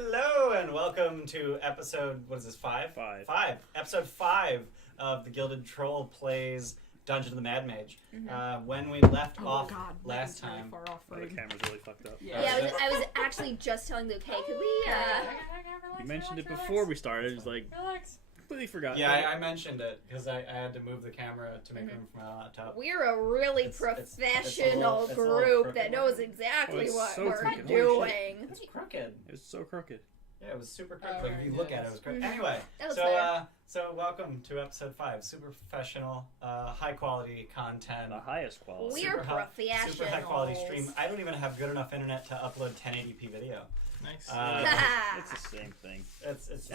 Hello and welcome to episode, what is this, 5? 5. Episode 5 of the Gilded Troll plays Dungeon of the Mad Mage. When we left off last time... Really far off, the camera's really fucked up. Yeah, I was actually just telling Luke, hey, could we, You mentioned it before we started. It was like, completely forgot. Yeah, I mentioned it because I had to move the camera to make room for my laptop. We're a really professional group that knows exactly what we're doing. It's crooked. It was so crooked. Yeah, it was super crooked. Like, if you look at it, it was crooked. Anyway, so welcome to episode 5. Super professional, high quality content. The highest quality. We're professionals. Super high quality stream. I don't even have good enough internet to upload 1080p video. Nice. It's the same thing. It's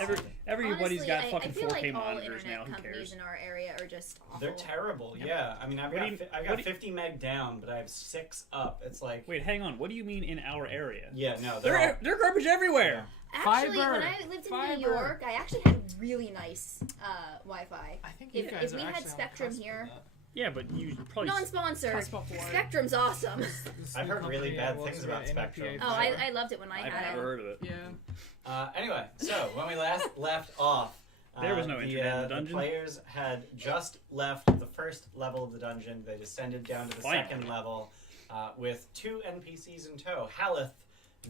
everybody's Honestly, got fucking I feel 4K like all monitors internet now. Who companies cares? in our area are just awful. They're terrible. Yeah, I mean, I've got 50 meg down, but I have 6 up. It's like, wait, hang on. What do you mean in our area? Yeah, no, they're garbage everywhere. Actually, when I lived in New York, I actually had really nice Wi-Fi. I think if we had Spectrum here. Yeah, but you probably non-sponsored. Spectrum's awesome. I've heard really bad things about Spectrum. Oh, I loved it when I had it. I've never heard of it. Yeah. Anyway, so when we last left off, there was no internet in the dungeon. The players had just left the first level of the dungeon. They descended down to the second level with 2 NPCs in tow. Halleth,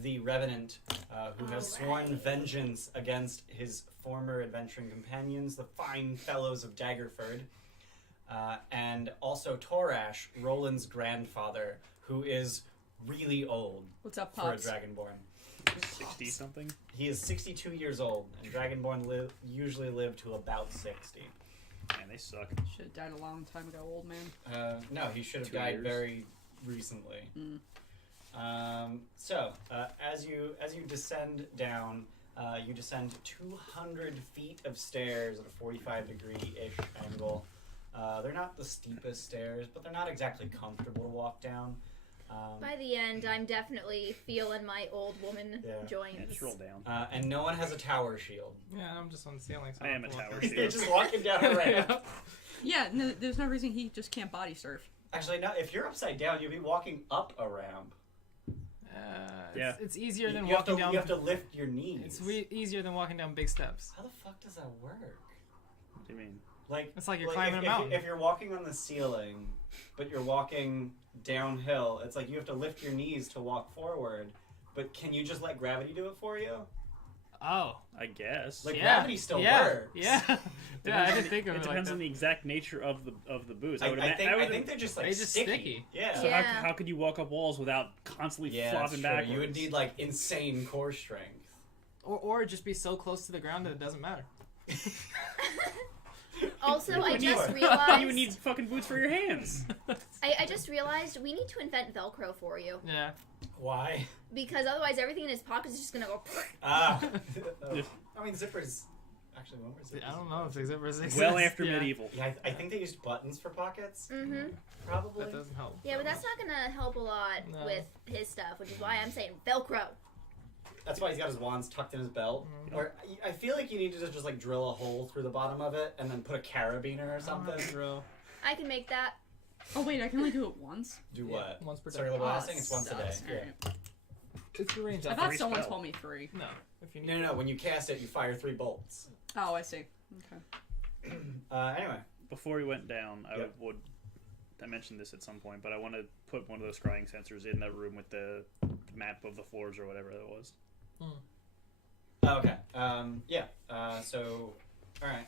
the Revenant, who has sworn vengeance against his former adventuring companions, the fine fellows of Daggerford. And also Torash, Roland's grandfather, who is really old. What's up, Pops? For a Dragonborn. 60 something? He is 62 years old, and Dragonborn usually live to about 60. Man, they suck. Should have died a long time ago, old man. No, he should have died very recently. So, as you descend down, you descend 200 feet of stairs at a 45-degree-ish angle. They're not the steepest stairs, but they're not exactly comfortable to walk down. By the end, I'm definitely feeling my old woman joints. Yeah, just roll down. And no one has a tower shield. Yeah, I'm just on the ceiling. So I am a tower shield. You're just walking down a ramp. Yeah, no, there's no reason he just can't body surf. Actually, no. If you're upside down, you'd be walking up a ramp. It's easier than walking down. You have to lift your knees. It's easier than walking down big steps. How the fuck does that work? What do you mean? It's like you're climbing a mountain. If you're walking on the ceiling, but you're walking downhill, it's like you have to lift your knees to walk forward. But can you just let gravity do it for you? Oh, I guess. Gravity still works. Yeah. I didn't think of it. It depends on the exact nature of the boots. I think they're just sticky. Yeah. So how could you walk up walls without constantly flopping backwards? You would need insane core strength. Or just be so close to the ground that it doesn't matter. Also, I just realized... You would need fucking boots for your hands. I just realized we need to invent Velcro for you. Yeah. Why? Because otherwise everything in his pockets is just going to go... I mean, zippers... Actually, when were zippers? I don't know if zippers exist. Well after medieval. Yeah, I think they used buttons for pockets. Mm-hmm. Probably. That doesn't help. Yeah, but that's not going to help a lot with his stuff, which is why I'm saying Velcro. That's why he's got his wands tucked in his belt. Or I feel like you need to just drill a hole through the bottom of it and then put a carabiner or something. I can make that. Oh wait, I can only do it once. Do what? Once per day. Circular blasting? It's once a day. Yeah. It's your range. I thought someone told me 3. No. If you need no. When you cast it, you fire 3 bolts. Oh, I see. Okay. Anyway. Before we went down, I mentioned this at some point, but I want to put one of those scrying sensors in that room with the map of the floors or whatever that was. Okay. So, all right.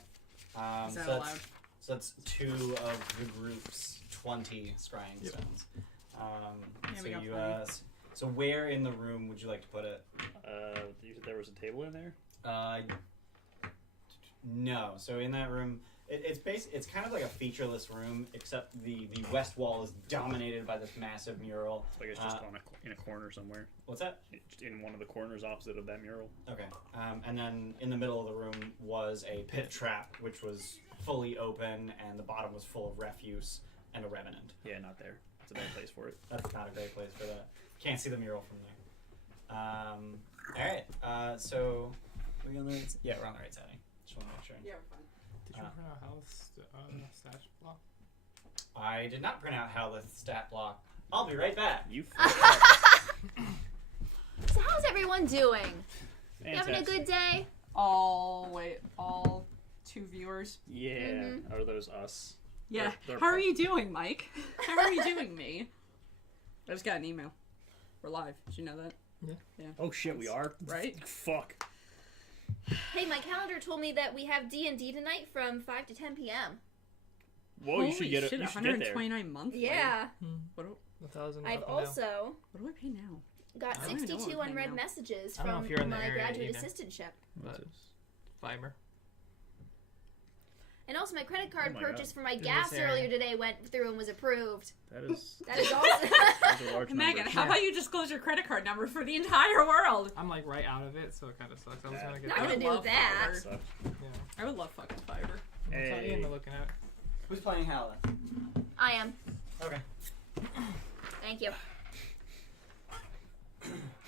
So that's 2 of the group's 20 scrying stones. So where in the room would you like to put it? You said there was a table in there? No. So in that room, it's kind of like a featureless room, except the west wall is dominated by this massive mural. So I guess just in a corner somewhere. What's that? In one of the corners opposite of that mural. Okay. And then in the middle of the room was a pit trap, which was fully open, and the bottom was full of refuse and a revenant. Yeah, not there. It's a bad place for it. That's not a great place for that. Can't see the mural from there. All right. So we on the right? Yeah, we're on the right setting. Just want to make sure. Yeah, we're fine. Did you print out Halleth's stat block? I did not print out Halleth's stat block. I'll be right back. You So how's everyone doing? having a good day? All 2 viewers. Yeah. Are those us? Yeah. They're How are you doing, Mike? How are you doing, me? I just got an email. We're live. Did you know that? Yeah. Oh shit, we are? Right? Fuck. Hey, my calendar told me that we have D&D tonight from 5 to 10 p.m. Whoa, you should get it. Shit, You should get there. 129 monthly. Yeah. What I've also do I pay now? got I don't even know 62 what we're paying unread now. messages I don't know from if you're in the my area graduate either. assistantship. But Fiber. And also, my credit card Oh my purchase for my In gas this area. earlier today went through and was approved. That is That is also... those are large Megan, numbers. how about you disclose your credit card number for the entire world? I'm like right out of it, so it kind of sucks. I was gonna get. Not I gonna would do love that. Fiverr. Sucks. Yeah. I would love fucking Fiverr. That's what Hey. Ian looking at. Who's playing Halleth? I am. Okay. Thank you.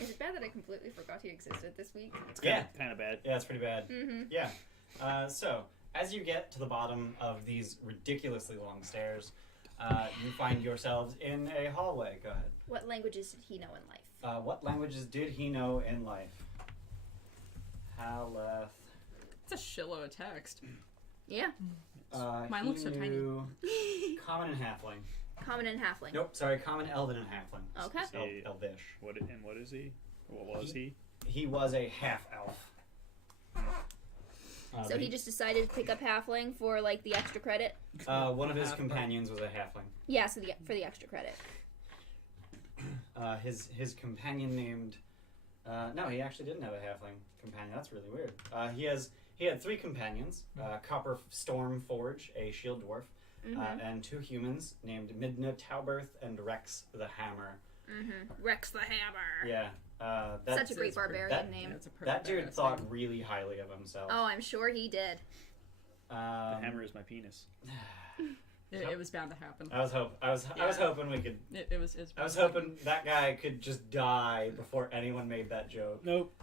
Is it bad that I completely forgot he existed this week? It's Yeah. kind of bad. Yeah, it's pretty bad. Mm-hmm. Yeah. So, as you get to the bottom of these ridiculously long stairs, you find yourselves in a hallway. Go ahead. What languages did he know in life? What languages did he know in life? Halleth. It's a shitload of text. Yeah. Mine he looks so tiny. knew Common and Halfling. Common and Halfling. Nope, sorry, Common, Elven, and Halfling. Okay. See, Elvish. what is he? What was he? He was a half-elf. So but he just decided to pick up Halfling for like the extra credit? one of his companions was a halfling. Yeah, so for the extra credit. His companion named... no, he actually didn't have a halfling companion. That's really weird. He had 3 companions. Copper Stormforge, a shield dwarf, and 2 humans named Midna Tauberth and Rex the Hammer. Mm-hmm. Rex the Hammer. Yeah. Such a great barbarian name. That's a pretty That dude badass thought name. really highly of himself. Oh, I'm sure he did. The hammer is my penis. It was bound to happen. I was hoping we could. It was. I was hoping that guy could just die before anyone made that joke. Nope.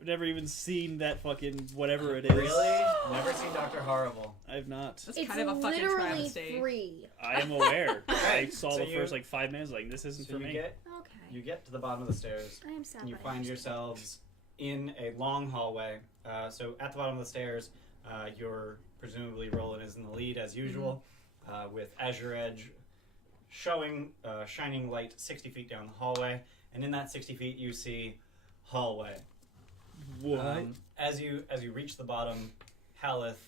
I've never even seen that fucking whatever it is. Really? Never seen Dr. Horrible. I've not. That's It's kind of a fucking literally travesty. free. I am aware. I Right, saw so the you- first like 5 minutes. Like this isn't So for you me. get Okay. to the bottom of the stairs. I am sad. And you but I find understand. yourselves in a long hallway. So at the bottom of the stairs, you're presumably Roland is in the lead as usual, with Azure Edge shining light 60 feet down the hallway. And in that 60 feet, you see hallway. What? As you reach the bottom, Halleth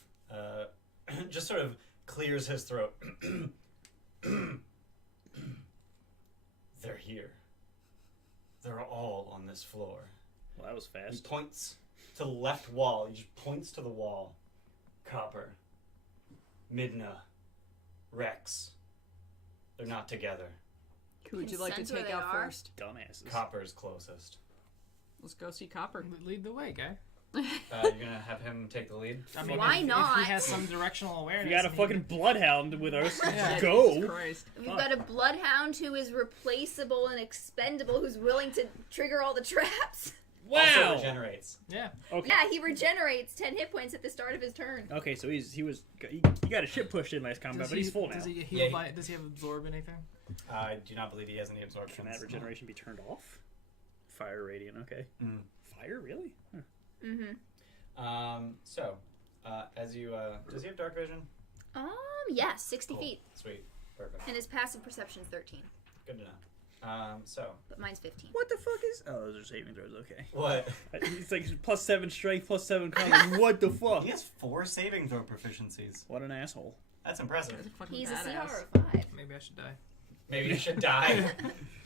just sort of clears his throat. They're here. They're all on this floor. Well, that was He fast. points to the left wall. He just points to the wall. Copper. Midna. Rex. They're not together. Who would you like to Consent where take they out are? first? Dumbasses. Copper's closest. Let's go see Copper. Lead the way, guy. You're gonna have him take the lead? I mean, Why if not? he has some directional awareness. You got a and fucking bloodhound with us. Yeah. Go. Jesus Christ. We've got a bloodhound who is replaceable and expendable, who's willing to trigger all the traps. Also Wow. regenerates. Yeah. Okay. Yeah, he regenerates 10 hit points at the start of his turn. Okay, so he got a shit pushed in last combat, but he's full now. Does he get Yeah, healed he- by? Does he have absorb anything? I do not believe he has any Can absorption. that regeneration be turned off? Fire radiant. Okay. Mm. Fire really? Huh. Mm-hmm. So, as you, does he have dark vision? Yes, 60 Cool. feet. Sweet. Perfect. And his passive perception's 13, Good to know. So, but mine's 15. What the fuck is? Oh, those are saving throws. Okay. what? It's like +7 strength, +7 con. Like, what the fuck? He has 4 saving throw proficiencies. What an asshole. That's impressive. That's a fucking He's a badass. CR of 5. Maybe I should die. Maybe you should die.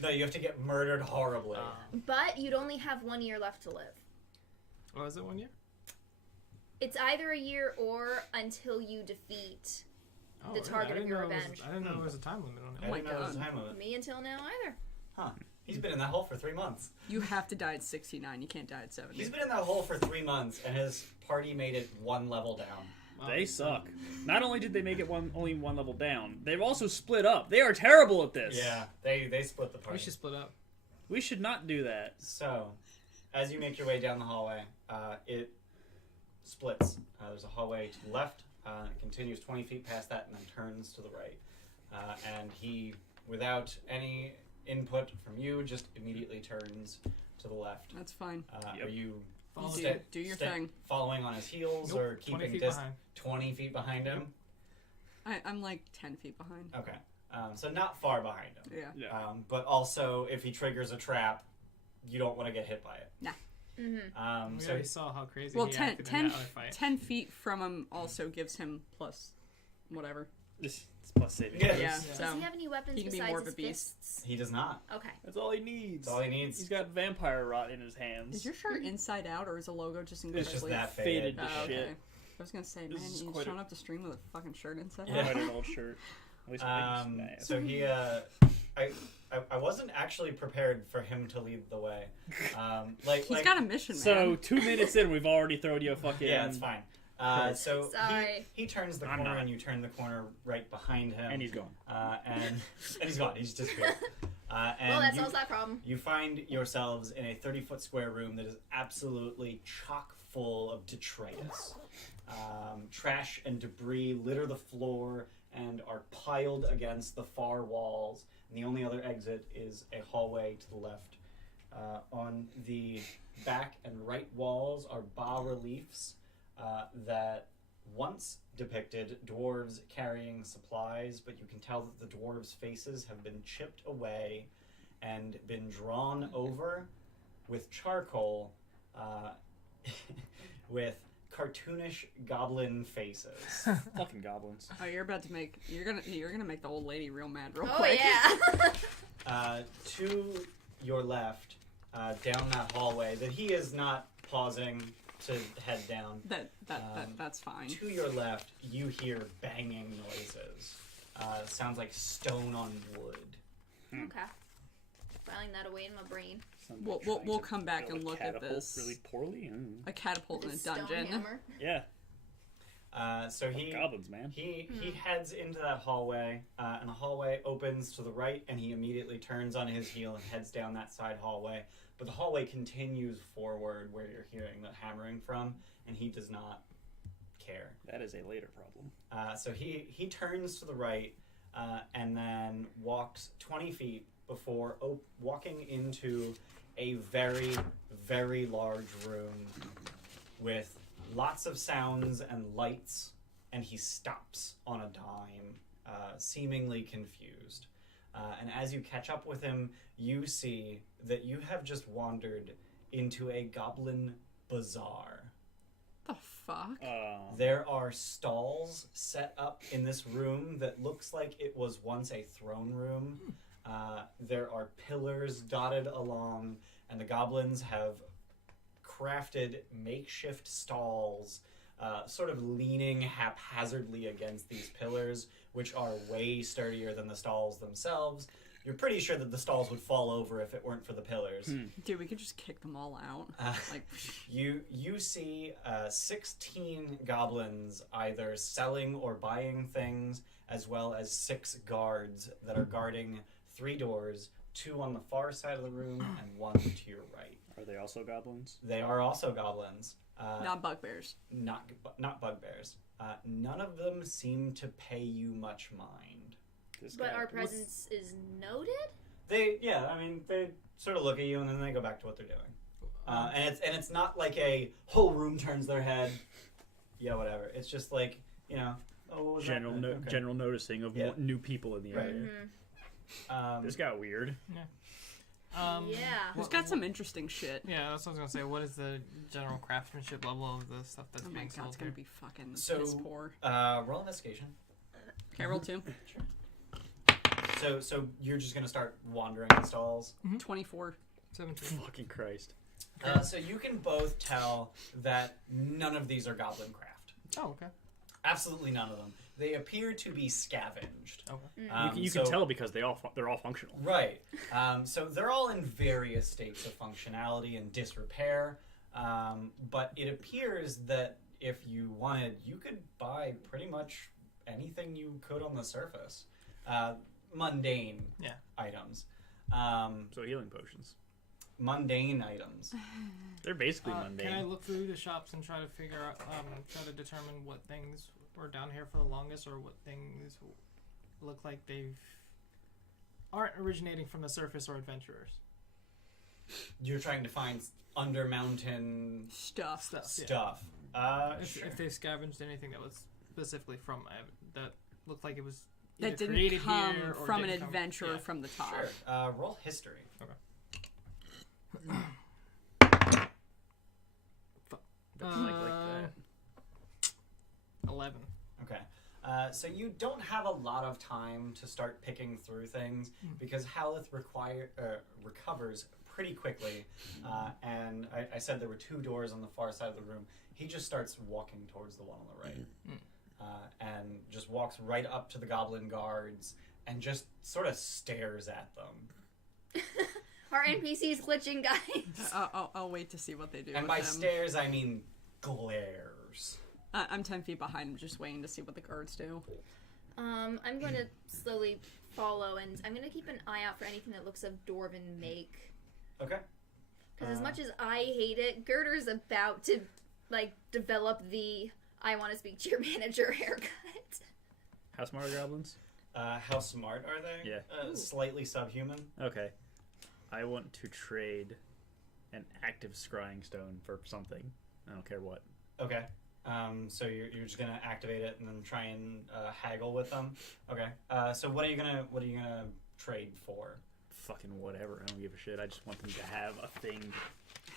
No, you have to get murdered horribly. But you'd only have 1 year left to live. Oh, is it 1 year? It's either a year or until you defeat Oh, the really? target I of didn't your know it was- revenge. I didn't know there was a time limit on I it. my didn't know there was a God. time limit. me until now either. Huh. He's been in that hole for 3 months. You have to die at 69. You can't die at 70. He's been in that hole for 3 months, and his party made it 1 level down. They suck. Not only did they make it only 1 level down, they've also split up. They are terrible at this. Yeah, they split the party. We should split up. We should not do that. So, as you make your way down the hallway, it splits. There's a hallway to the left, it continues 20 feet past that, and then turns to the right. And he, without any input from you, just immediately turns to the left. That's fine. Are you Follow Do your thing. following on his heels Nope, or 20 keeping feet distance? behind. 20 feet behind him? I'm like 10 feet behind. Okay. So not far behind him. Yeah. But also, if he triggers a trap, you don't want to get hit by it. Nah. We So already saw how crazy Well, he 10, acted in 10, that other fight. 10 feet from him also gives him plus whatever. It's plus saving. Yeah. Yeah, Yeah. so Does he have any weapons he can be besides more of his a beast. fists? he does not. Okay. That's all he needs. That's all he needs. He's got vampire rot in his hands. is your shirt inside out or is the logo just It's incredibly just that faded faded. to Oh, okay. shit. I was gonna say, man, This is you quite showing a- up to stream with a fucking shirt inside Yeah. out? Quite an old shirt. At least I think it's nice. So he, I wasn't actually prepared for him to lead the way. He's got a mission, man. So 2 minutes in, we've already thrown you a fucking. yeah, it's fine. So Sorry. he turns the I'm corner not. and you turn the corner right behind him. And he's gone. And he's gone. He's disappeared. And Well, that you, solves that problem. you find yourselves in a 30-foot square room that is absolutely chock full of detritus. Trash and debris litter the floor and are piled against the far walls. And the only other exit is a hallway to the left. On the back and right walls are bas-reliefs that once depicted dwarves carrying supplies, but you can tell that the dwarves' faces have been chipped away and been drawn over with charcoal with cartoonish goblin faces. Fucking goblins. Oh, you're about to make you're gonna make the old lady real mad real Oh quick. yeah. To your left, down that hallway that he is not pausing to head down. That's fine. To your left, you hear banging noises. Sounds like stone on wood. Okay. Filing that away in my brain. Sounds We'll- like trying we'll to come back build and a look at catapult this. really poorly. A catapult in a With stone dungeon. hammer. Yeah. So he Goblins, man. he heads into that hallway, and the hallway opens to the right, and he immediately turns on his heel and heads down that side hallway. But the hallway continues forward where you're hearing the hammering from, and he does not care. That is a later problem. So he turns to the right and then walks 20 feet before walking into a very, very large room with lots of sounds and lights, and he stops on a dime, seemingly confused. And as you catch up with him, you see that you have just wandered into a goblin bazaar. The fuck? There are stalls set up in this room that looks like it was once a throne room. There are pillars dotted along, and the goblins have crafted makeshift stalls, sort of leaning haphazardly against these pillars, which are way sturdier than the stalls themselves. You're pretty sure that the stalls would fall over if it weren't for the pillars. Dude, we could just kick them all out. Like, You see 16 goblins either selling or buying things, as well as 6 guards that are guarding 3 doors, 2 on the far side of the room and 1 to your right. Are they also goblins? They are also goblins. not bugbears. Not bugbears. None of them seem to pay you much mind. This But guy- our presence is noted? They sort of look at you and then they go back to what they're doing. And it's not like a whole room turns their head. Yeah, whatever. It's just like, oh, what was general that? Okay. general noticing of Yeah. new people in the Right. area. This got weird. Yeah. Who's got some interesting shit? Yeah, that's what I was gonna say. What is the general craftsmanship level of the stuff that's Oh my being god, sold it's gonna here? be fucking So- piss poor. Roll investigation. Okay, roll 2. So you're just gonna start wandering the stalls. 24. 17. Fucking Christ. So you can both tell that none of these are goblin craft. Oh, okay. Absolutely none of them. They appear to be scavenged. Okay. You can tell because they're all functional. Right. So they're all in various states of functionality and disrepair. But it appears that if you wanted, you could buy pretty much anything you could on the surface. Mundane items. So healing potions. Mundane items. They're basically mundane. Can I look through the shops and try to figure out, try to determine what things were down here for the longest, or what things look like aren't originating from the surface or adventurers? You're trying to find under mountain Stuff. stuff. Sure. If they scavenged anything that was specifically from that looked like it was That either didn't created come here or from an didn't come- adventure yeah. from the top. Sure. Roll history. Like that. 11. Okay. So you don't have a lot of time to start picking through things because Halleth recovers pretty quickly. And I said there were 2 doors on the far side of the room. He just starts walking towards the one on the right. And just walks right up to the goblin guards and just sort of stares at them. Our NPC's glitching, guys. I'll wait to see what they do. And with by them. stares, I mean glares. I'm 10 feet behind him, just waiting to see what the guards do. I'm going to slowly follow, and I'm going to keep an eye out for anything that looks of dwarven make. Okay. Because as much as I hate it, Girder's about to, develop the I want to speak to your manager haircut. How smart are goblins? How smart are they? Yeah. Slightly subhuman. Okay. I want to trade an active scrying stone for something. I don't care what. Okay. So you're just gonna activate it and then try and haggle with them. Okay. So what are you gonna trade for? Fucking whatever. I don't give a shit. I just want them to have a thing.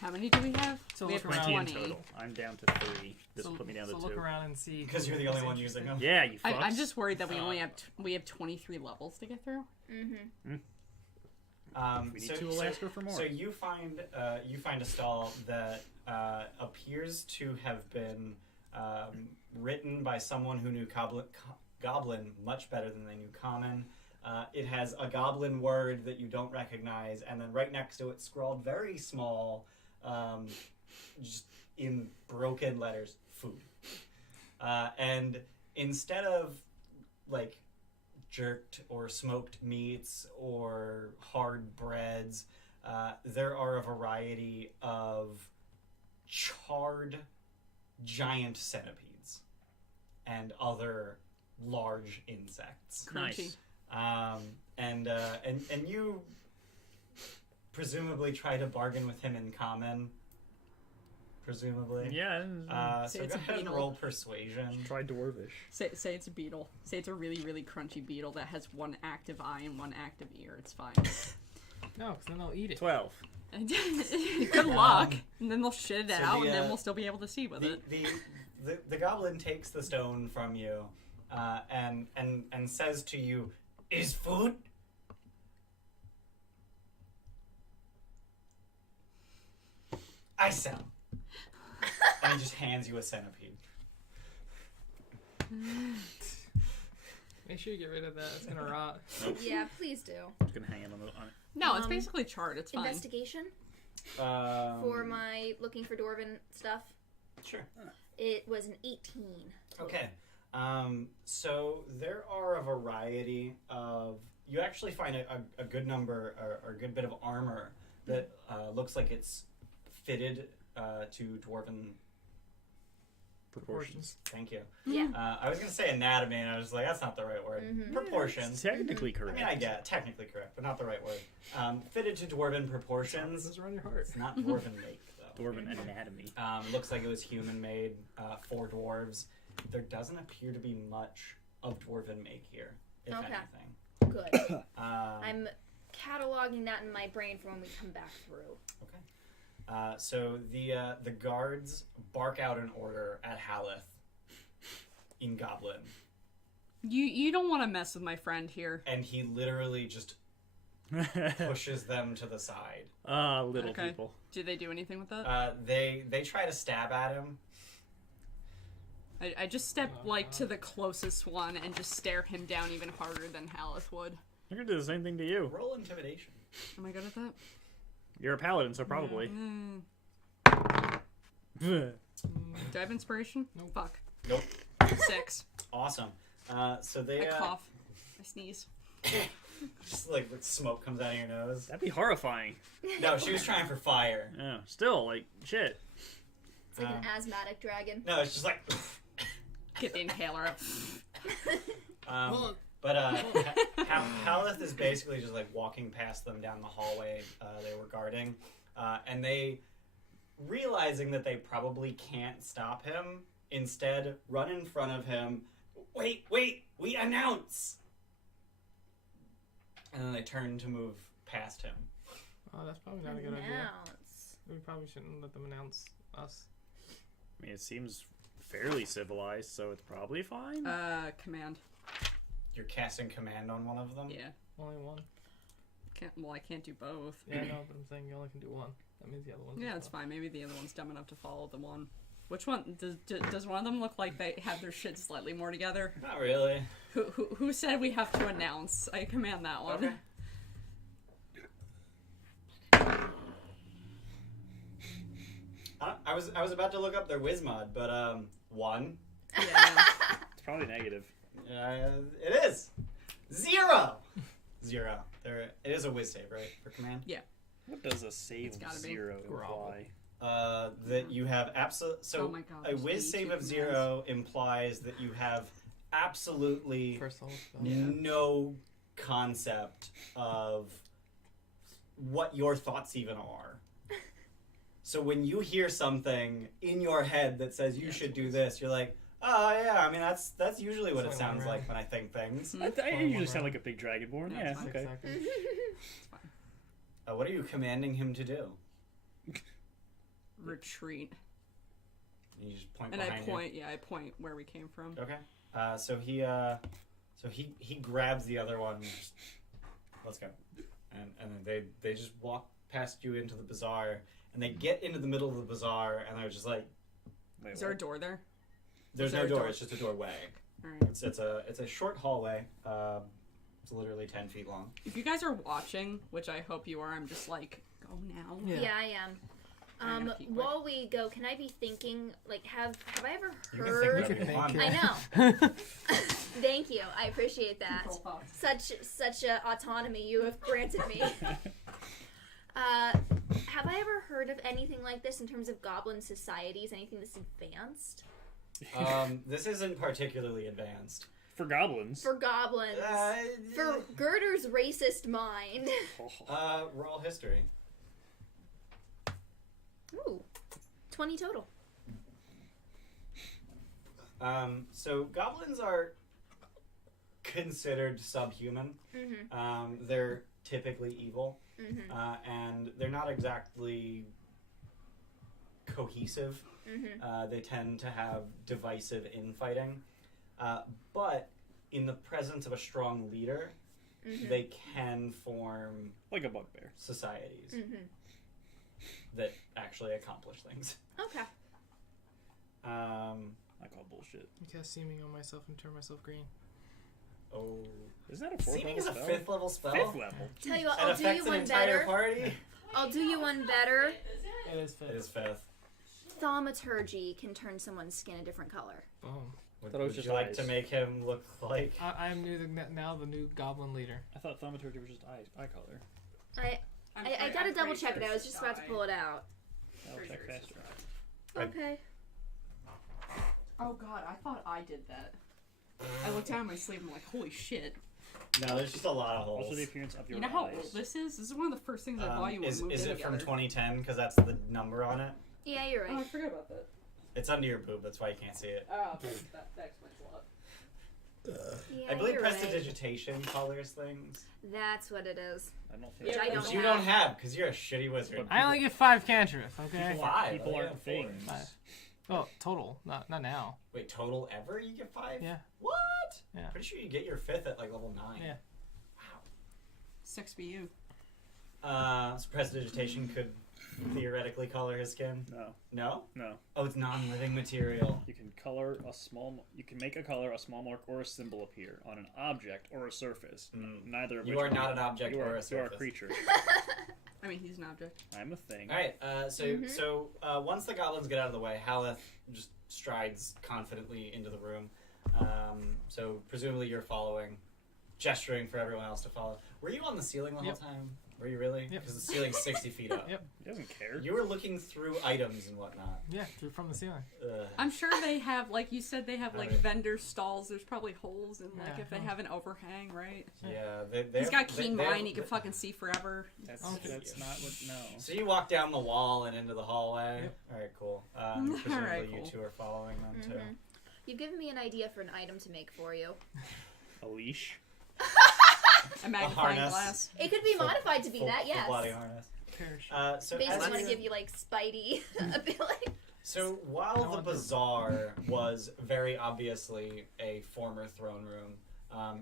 How many do we have? So we have look around. 20 in 20. total. I'm down to 3. This will put me down to 2. look around and see. Because you're the only one using them. Yeah, you fucks. I'm just worried that we only have we have 23 levels to get through. Mm-hmm. We need to Alaska for more. So you find a stall that appears to have been written by someone who knew goblin much better than they knew common. It has a goblin word that you don't recognize, and then right next to it, scrawled very small, just in broken letters, food. And instead of jerked or smoked meats or hard breads, there are a variety of charred giant centipedes and other large insects. Crunchy. Nice. And you presumably try to bargain with him in common. Presumably. Yeah. So Say it's go a ahead and beetle. roll persuasion. Try dwarvish. Say it's a beetle. Say it's a really, really crunchy beetle that has 1 active eye and 1 active ear. It's fine. No, because then they'll eat it. 12. Good luck. And then they'll shit it so out, the, and then we'll still be able to see with it. The goblin takes the stone from you, and says to you, "Is food?" I sell. And he just hands you a centipede. Make sure you get rid of that. It's gonna rot. Yeah, please do. I'm just gonna hang it on it. No, it's basically charred. It's fine. Investigation for For my looking for dwarven stuff. Sure. It was an 18. Okay. So there are a variety of. You actually find a good number or a good bit of armor that looks like it's fitted to dwarven Proportions. Thank you. Yeah. I was going to say anatomy, and I was like, that's not the right word. Mhm. Proportions. Technically correct. I mean, I get it. Technically correct, but not the right word. Fitted to dwarven proportions. Those are on your heart. It's not dwarven make, though. Dwarven anatomy. Looks like it was human-made for dwarves. There doesn't appear to be much of dwarven make here, if Okay. anything. Good. I'm cataloging that in my brain for when we come back through. Okay. So the guards bark out an order at Halleth in Goblin, You don't want to mess with my friend here. and he literally just pushes them to the side. Little Okay. people. Did they do anything with that? They try to stab at him. I just step to the closest one and just stare him down even harder than Halleth would. They're gonna do the same thing to you. Roll intimidation. Am I good at that? You're a paladin, so probably. Do I have inspiration? Nope. Fuck. Nope. 6. Awesome. So they I cough. I sneeze. just like smoke comes out of your nose. That'd be horrifying. No, she was trying for fire. Yeah. Still, like, shit. It's like an asthmatic dragon. No, it's just like. Get the inhaler up. But Halleth is basically just like walking past them down the hallway they were guarding. and they, realizing that they probably can't stop him, instead run in front of him. Wait, we announce! And then they turn to move past him. Oh, that's probably not a good idea. Announce. We probably shouldn't let them announce us. I mean, it seems fairly civilized, so it's probably fine. Command. You're casting command on one of them? Yeah. Only one. I can't do both. Yeah, no, but I'm saying you only can do one. That means the other one's Yeah, it's fine. Maybe the other one's dumb enough to follow the one. Which one? Does one of them look like they have their shit slightly more together? Not really. Who said we have to announce? I command that one. Okay. I was about to look up their Wizmod, but 1. Yeah. It's probably negative. It is 0. 0. It is a Wiz save, right, for command? What does a save It's of gotta be. 0 Growl. imply? That you have absolute. So Oh my God, a there's Wiz way save too of 0 implies that you have absolutely First level spell. no concept of what your thoughts even are. So when you hear something in your head that says you should do this, you're like, oh yeah, I mean that's usually what it It's sounds like one like when I think things. I usually sound like a big dragonborn. Yeah, Yeah, it's fine. okay. Exactly. It's fine. What are you commanding him to do? Retreat. And you just point And I behind you. point. Yeah, I point where we came from. Okay. So he grabs the other one. And just, let's go. And then they just walk past you into the bazaar, and they get into the middle of the bazaar, and they're just like, Wait, Is there a what? door there? there's there no a door. door? It's just a doorway. All right. It's a short hallway. It's literally 10 feet long. If you guys are watching, which I hope you are, I'm just like, go now. Yeah. Yeah, I am. I'm gonna keep While we go, can I be thinking, like, have I ever You can think heard... whatever you want. Thank I know. Thank you. I appreciate that. Control thoughts. Such a autonomy you have granted me. Have I ever heard of anything like this in terms of goblin societies? Anything that's advanced? This isn't particularly advanced. For goblins. For goblins. For Girder's racist mind. Roll history. Ooh. 20 total. So goblins are considered subhuman. Mm-hmm. They're typically evil, Mm-hmm. and they're not exactly cohesive. Mm-hmm. They tend to have divisive infighting, but in the presence of a strong leader, Mm-hmm. they can form Like a bugbear. societies Mm-hmm. that actually accomplish things. Okay. I call bullshit. Cast seeming on myself and turn myself green. Oh, Is that a 4th seeming level is a spell? 5th level spell. 5th level. Tell you what, It I'll do affects you an one entire better. party. I'll do you one better. It is fit. It is 5th. Thaumaturgy can turn someone's skin a different color. Boom. Would, Thought it was would just you like eyes. to make him look like? I'm now the new goblin leader. I thought thaumaturgy was just eye color. I gotta double check it. I was just about to pull it out. I'll check faster. Right. Okay. Oh god, I thought I did that. I looked down my sleeve and I'm like, holy shit. No, there's just a lot of holes. Also the appearance of your You know how eyes. old this is? This is one of the first things I bought you when we moved Is in it from together. 2010? Because that's the number on it. Yeah, you're Oh, I right. forgot about that. It's under your boob. That's why you can't see it. Oh, that explains a lot. Yeah, I believe you're right. prestidigitation colors things. That's what it is. I don't think Which I Which don't you have. don't have because you're a shitty wizard. I only get 5 cantrips, okay? People, 5. people I aren't got things. 4. Oh, total. Not now. Wait, total ever? You get 5? Yeah. What? Yeah. Pretty sure you get your 5th at like level 9. Yeah. Wow. 6BU. So prestidigitation could theoretically color his skin. No, No? no. Oh, it's non-living material. You can color a small. You can make a color, a small mark, or a symbol appear on an object or a surface. Mm. Neither of You which are not an object you or are, a You are a surface. creature. I mean, he's an object. I'm a thing. All right. Mhm. So once the goblins get out of the way, Halleth just strides confidently into the room. So presumably you're following, gesturing for everyone else to follow. Were you on the ceiling the Yep. whole time? Were you really? Yep. Because the ceiling's 60 feet up. Yep. He doesn't care. You were looking through items and whatnot. Yeah, from the ceiling. Ugh. I'm sure they have, like you said, they have like Alright. vendor stalls. There's probably holes in like Yeah. if they have an overhang, right? Yeah, He's got keen mind. He can fucking see forever. That's Okay. not what. No. So you walk down the wall and into the hallway. Yep. All right, cool. Alright, Presumably cool. you two are following them too. Mhm. You've given me an idea for an item to make for you. A leash. A magnifying harness. glass. It could be Full- modified to be that, full yes. body harness. Parachute. So They just as want to you- give you like Spidey ability. So I while the want this. bazaar was very obviously a former throne room,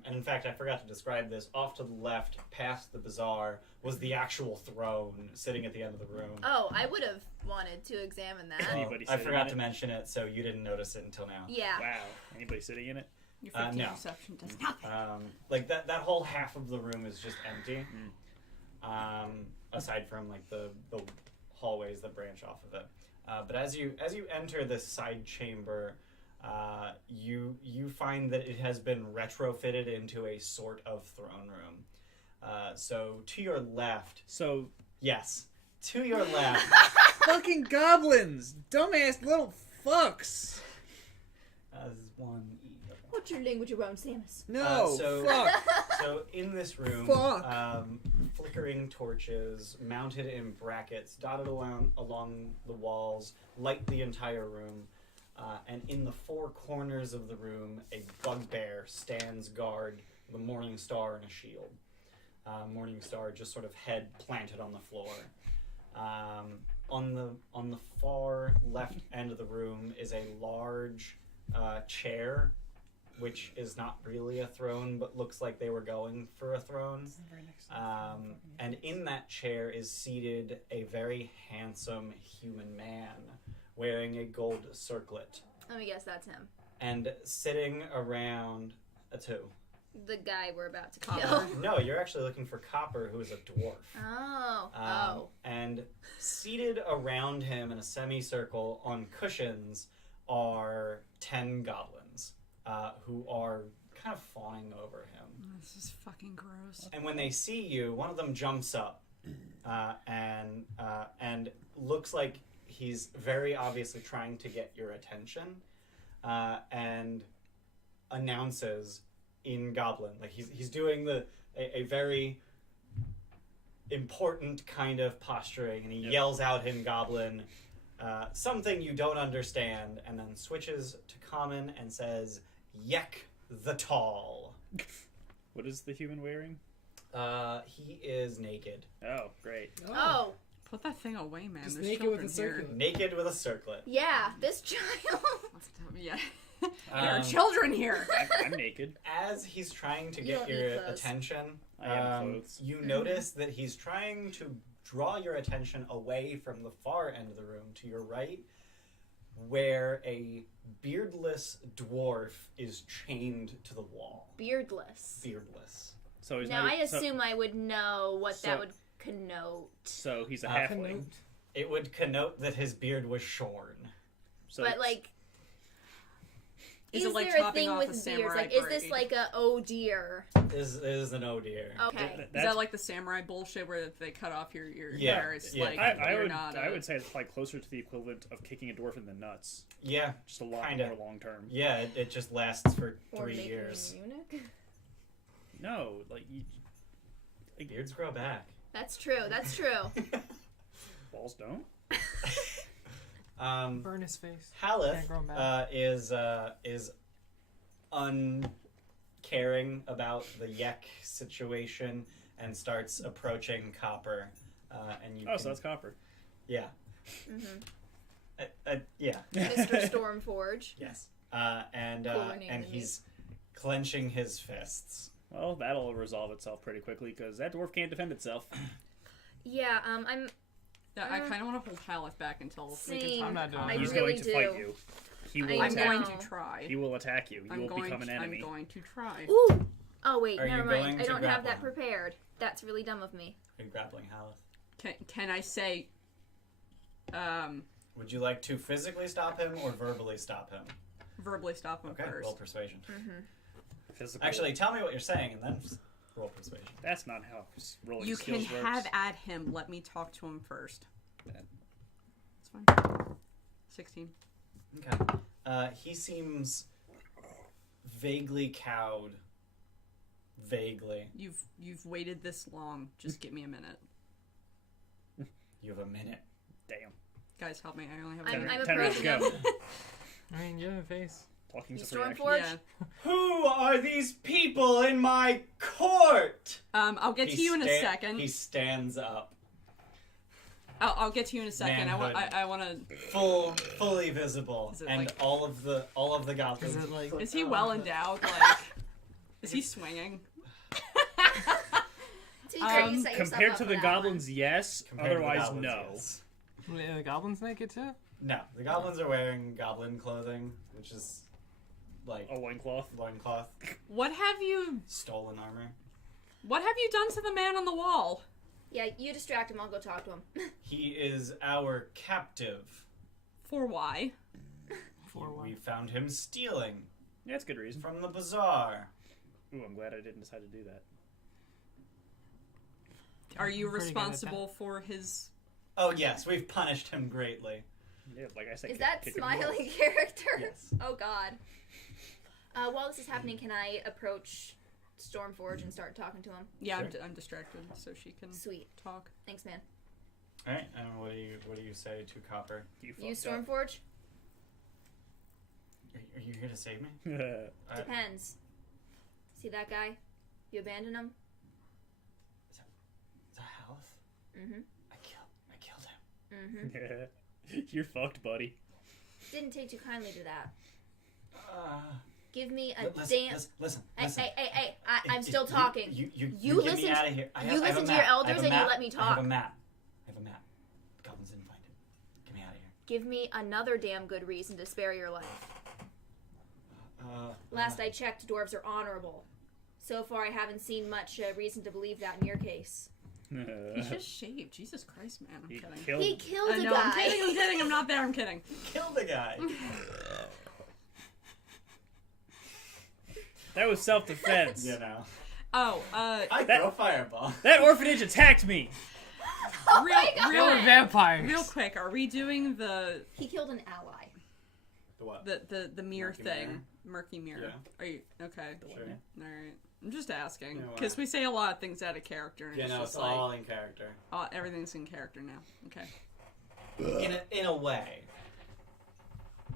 and in fact I forgot to describe this, off to the left past the bazaar was the actual throne sitting at the end of the room. Oh, I would have wanted to examine that. Anybody I sitting forgot in to it? mention it, so you didn't notice it until now. Yeah. Wow. Anybody sitting in it? Your 15 no. perception does nothing. Like that whole half of the room is just empty. Aside from like the hallways that branch off of it. But as you enter this side chamber, you find that it has been retrofitted into a sort of throne room. So to your left, So yes, to your left, Fucking goblins! Dumbass little fucks! this is one. What's your language around Samus? No, so- fuck! So in this room, Fuck. flickering torches mounted in brackets dotted along the walls light the entire room. And in the four corners of the room, a bugbear stands guard with a morning star and a shield. Morning star just sort of head planted on the floor. On the far left end of the room is a large chair, which is not really a throne, but looks like they were going for a throne. And in that chair is seated a very handsome human man wearing a gold circlet. Let me guess, that's him. And sitting around a two. The guy we're about to Copper. kill. No, you're actually looking for Copper, who is a dwarf. Oh. And seated around him in a semicircle on cushions are 10 goblins, who are kind of fawning over him. This is fucking gross. And when they see you, one of them jumps up and looks like he's very obviously trying to get your attention, and announces in Goblin, like he's doing a very important kind of posturing, and he yells out in Goblin something you don't understand, and then switches to Common and says, "Yek the Tall." What is the human wearing? He is naked. Oh, great. Oh. Put that thing away, man. Just There's naked children with a here. circlet. Naked with a circlet. Yeah, this child. Yeah. There are Um, children here. I'm naked. As he's trying to You get don't your need clothes. attention, I have clothes. you notice that he's trying to draw your attention away from the far end of the room to your right, where a beardless dwarf is chained to the wall. Beardless. Beardless. So he's Now, not, I assume I would know what so- that would connote. So he's a Uh, halfling. It would connote that his beard was shorn. So But, like, Is is it like there a chopping thing off with a beards? samurai Like, is this braid? like a oh dear? This is an oh dear. Okay. Is that like the samurai bullshit where they cut off your Yeah, hair? It's yeah. like I you're would not. I would say it's like closer to the equivalent of kicking a dwarf in the nuts. Yeah, Just a lot Kinda. more long term. yeah, it just lasts for Or 3 making years. a eunuch? No, like you, Beards grow back. That's true. That's true. balls don't. Burn his face. Halleth Can't grow 'em back. is uncaring about the Yek situation and starts approaching Copper. And you Oh, can, so that's copper. yeah, hmm yeah, Mr. Stormforge. yes. And Cooler name than me. he's clenching his fists. Well, that'll resolve itself pretty quickly because that dwarf can't defend itself. Yeah. I'm. Yeah, I kind of want to hold Halleth back until we can Same. talk I'm not to doing Connor. it. He's really going to fight do. you. He will I I'm attack. going know. to try. He will attack you. You I'm will going. become an enemy. I'm going to try. Ooh. Oh wait, Are you never going mind. I to don't have that grapple? prepared. That's really dumb of me. Are you grappling Halleth? Can I say? Would you like to physically stop him or verbally stop him? Verbally stop him Okay, first. roll persuasion. Physical. Actually, tell me what you're saying and then roll persuasion. That's not how rolling You can skills works. have at him. Let me talk to him first. That- That's fine. 16. Okay. He seems vaguely cowed. Vaguely. You've waited this long. Just give me a minute. You have a minute. Damn. Guys, help me. I only have a I'm minute. 10 rounds approaching to him. go. I mean, you have a face. Talking's You a free action. Stormforge? Yeah. Who are these people in my court? I'll get to you in a second. He stands up, I'll get to you in a second. Manhood. I want to. fully visible, Is it and like- all of the goblins. Is it like? Is he well endowed? Like, is he swinging? To be fair, you set yourself Compared up to for the that goblins, yes. Compared to the Otherwise, goblins, no. yes. Wait, the goblins naked too? No, the goblins are wearing goblin clothing, which is like A loincloth. loincloth, What have you stolen armor. done to the man on the wall? Yeah, you distract him. I'll go talk to him. He is our captive. For why? For what? We found him stealing Yeah, that's good reason. from the bazaar. Ooh, I'm glad I didn't decide to do that. Are you I'm pretty good at that. responsible for his? Oh yes, we've punished him greatly. Yeah, like I said. Is that kick him in the smiling balls. character? Yes. Oh God. While this is happening, can I approach Stormforge and start talking to him? Yeah, Sure. I'm distracted, so she can Sweet. talk. Thanks, man. All right, and what do you say to Copper? You You fucked up. Stormforge? Are you here to save me? Depends. See that guy? You abandon him? Is that Halleth? Mm-hmm. I killed him. Mm-hmm. You're fucked, buddy. Didn't take too kindly to that. Uh, Give me a listen, damn. listen. Hey! I'm still talking. You You get listen me to- out of here. I you have listen a to your map. I have elders a and you map. let me I talk. have a map. Goblins didn't find it. Get me out of here. Give me another damn good reason to spare your life. Last I checked, dwarves are honorable. So far, I haven't seen much reason to believe that in your case. He's just shaved. Jesus Christ, man! I'm He kidding. killed. He killed I a know. guy. I'm kidding. I'm not there. I'm kidding. Kill the guy. That was self-defense. You know. Oh, I throw fireball. That orphanage attacked me. Oh my God. They were vampires. real quick, are we doing the He killed an ally. The what? the mirror Murky thing? mirror? Murky mirror. Yeah. Are you okay? Sure. All right. I'm just asking Yeah, why? because we say a lot of things out of character, and Yeah, it's no, just it's like all in character. everything's in character now. Okay. In a way.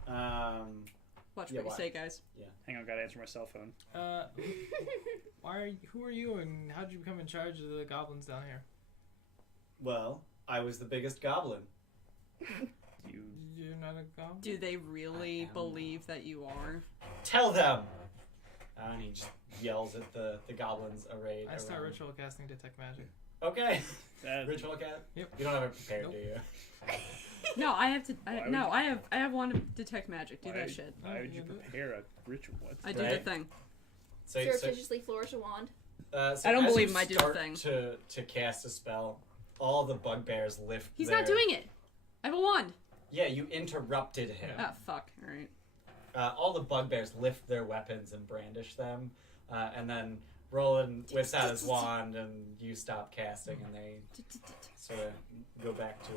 Watch Yeah, what you why? say, guys. Hang on, gotta answer my cell phone. Who are you and how'd you become in charge of the goblins down here? Well, I was the biggest goblin. You. You're not a goblin? Do they really I am. believe that you are? Tell them. And he just yells at the goblins arrayed. I start around. ritual casting detect magic. Okay. That, Ritual cat. Yep. You don't have it prepared, Nope. do you? No, I have to. Why would No, you- I have one to detect magic. Do why, that shit. Why would you Yeah, do it. prepare a ritual? What? I do Right. the thing. So, Surreptitiously flourish a wand. so I don't as believe you him, I do the start thing. To cast a spell, all the bugbears lift. He's their... not doing it. I have a wand. Yeah, you interrupted him. Ah, fuck. All right. All the bugbears lift their weapons and brandish them, and then Roland whips out his wand, and you stop casting, and they sort of go back to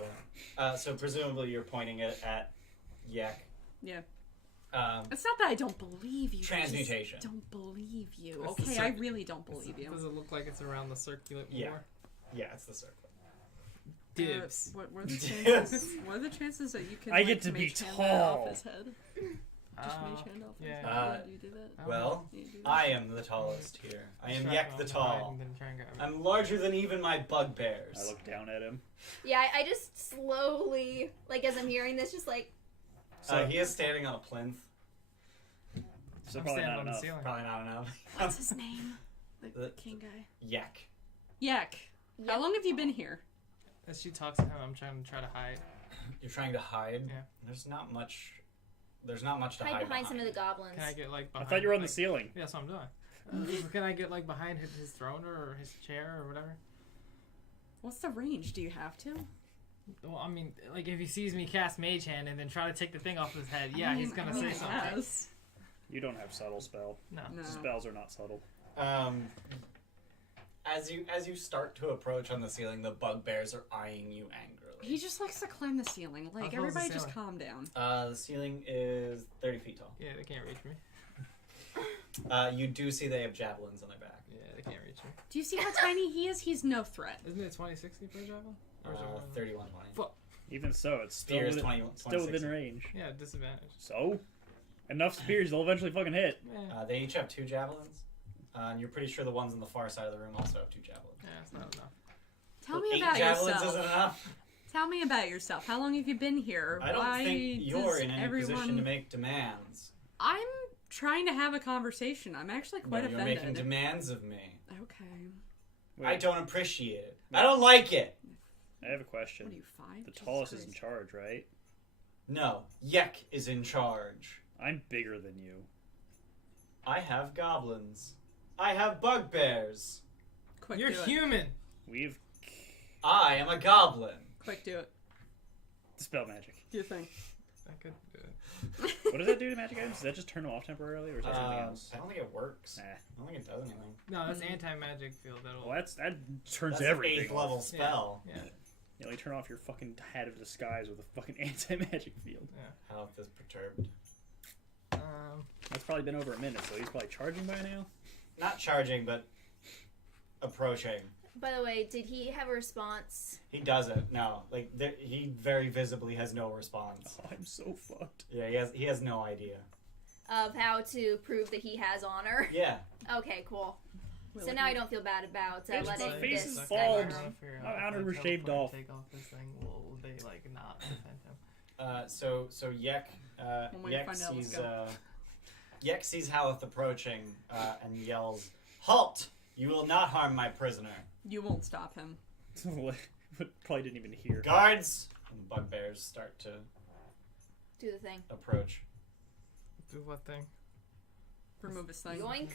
it. So presumably you're pointing it at Yak. Yeah. Um, It's not that I don't believe you. I just Transmutation. don't believe you. It's the Okay, I circ- really don't believe you. Does it look like it's around the circulate Yeah. war? yeah, it's the circle. Dibs. What are the chances? What are the chances that you can? I like, get to be mage hand that off tall. his head? Just mage hand off his yeah. head. Do you do that? Well, Do you do that? I am the tallest here. I am Strap Yak on the behind Tall. and then try and go- I'm larger than even my bugbears. I look down at him. Yeah, I just slowly, like as I'm hearing this, just like He is standing on a plinth. So I'm probably standing not on the enough. ceiling. Probably not enough. What's his name? The The- king guy. Yak. Yak. How Yak. long have you been here? As she talks to him, I'm trying to hide. You're trying to hide. Yeah. There's not much. There's not much to hide, hide behind some of the goblins. Can I get like I behind? thought you were on the like, ceiling. Yeah, that's what I'm doing. Can I get like behind his throne or his chair or whatever? What's the range? Do you have to? Well, I mean, like if he sees me cast Mage Hand and then try to take the thing off his head, yeah, he's gonna say something. Yes. You don't have subtle spell. No. No. Spells are not subtle. As you start to approach on the ceiling, the bugbears are eyeing you angrily. He just likes to climb the ceiling. Like, How tall is the everybody just ceiling? calm down. The ceiling is 30 feet tall. Yeah, they can't reach me. You do see they have javelins on their back. Yeah, they can't reach me. Do you see how tiny he is? He's no threat. Isn't it 2060 per javelin? Or is it more than that? 3120. Fuck. Even so, it's still Spears within, 20, still within 2060. range. Yeah, disadvantage. So, enough spears, they'll eventually fucking hit. Yeah, They each have 2 javelins. And you're pretty sure the ones on the far side of the room also have 2 javelins. yeah, it's not enough. Tell me 8 about javelins yourself. isn't enough. Tell me about yourself. How long have you been here? I don't Why think you're does in any everyone... position to make demands. I'm trying to have a conversation. I'm actually quite No, you're offended. making demands of me. Okay. Wait, I don't appreciate it. I don't like it. I have a question. What are you, 5? The Jesus tallest is in Christ. charge, right? No, Yek is in charge. I'm bigger than you. I have goblins. I have bugbears. Quick, You're do it. human! We've I am a goblin. Quick, do it. dispel magic. Do your thing. I could do it. What does that do to magic items? Does that just turn them off temporarily, or is that something else? I don't think it works. Nah. I don't think it does anything. No, that's anti-magic field. That'll... Well, that turns That's everything an 8th off. level spell. Yeah. You know, you turn off your fucking hat of disguise with a fucking anti-magic field. Halleth is perturbed. That's probably been over a minute, so he's probably charging by now. Not charging, but approaching. By the way, did he have a response? He doesn't. No, like he very visibly has no response. Oh, I'm so fucked. Yeah, he has no idea. Of how to prove that he has honor? Yeah. Okay, cool. We're So looking now I at- don't feel bad about It's letting my face this is guy bald. run. My honor was shaved off. Take off this thing. Will they like not defend him? So Yek One way to Yek find out, let's sees go. Yek sees Halleth approaching and yells, "Halt! You will not harm my prisoner." You won't stop him. But probably didn't even hear. Guards! And the bugbears start to Do the thing. approach. Do what thing? Remove his thing. Yoink.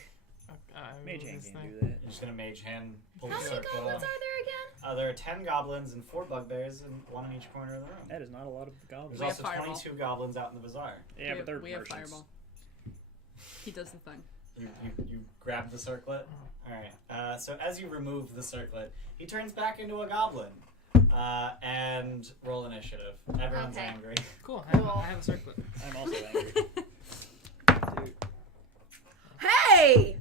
Mage hand this can't thing. do that. You're just gonna mage hand pull How the many circle goblins off. are there again? There are 10 goblins and 4 bugbears, and 1 in each corner of the room. That is not a lot of goblins. There's We have also fireball. 22 goblins out in the bazaar. Yeah, but they're we have merchants. fireball. He does the thing. You grab the circlet. Alright, so as you remove the circlet, he turns back into a goblin. And roll initiative. Everyone's Okay. angry. Cool. Cool. I have a circlet. I'm also angry. Dude, Hey!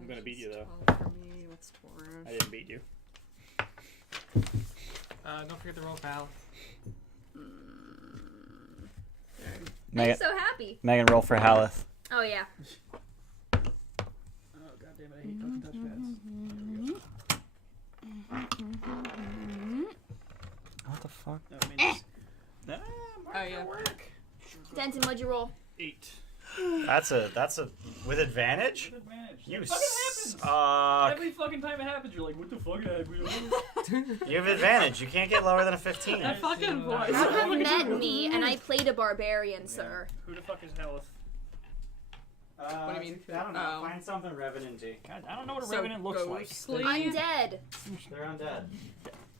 I'm gonna beat you, though. 12 for me. What's Taurus? I didn't beat you. Don't forget to roll foul. I'm so happy. Megan, roll for Halleth. Oh yeah. Oh, goddamn it, I hate fucking touchpads. What the fuck? No, I mean, Oh, yeah. Denton, what'd you roll? 8. That's a with advantage? Advantage. You It fucking happens. suck. Every fucking time it happens, you're like, what the fuck? You have advantage. You can't get lower than a 15. That fucking voice. You haven't met me, and I played a barbarian, sir. Who the fuck is Halleth? What do you mean? I don't know. Oh. Find something revenant-y. God, I don't know what a So revenant looks like. ghostly? Undead. They're undead.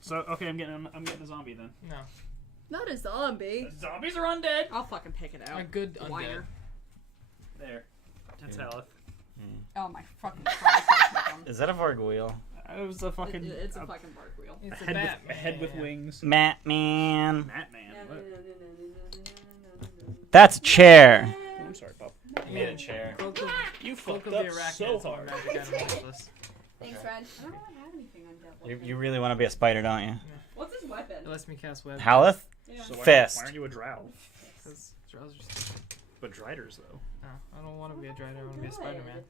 So okay, I'm getting a zombie then. No. Not a zombie. Zombies are undead. I'll fucking pick it out. A good undead. Whiner. There, that's Halleth. Oh my fucking Christ. Is that a Vargwheel? It was a fucking It's a fucking bark wheel. It's a head with wings. Matt man. Matt man. What? That's a chair. Oh, I'm sorry, Pop. I made a chair. You Cloak fucked of the up Arachnid so is what hard. magic item helpless. Thanks, friend. I don't really have anything on You really want to be a spider, don't you? What's his weapon? It lets me cast web. Halleth? Yeah. So Fist. Why aren't you a drow? Because drows are just... But driders though. No, I don't want to be a drider. I want to be a Spider-Man.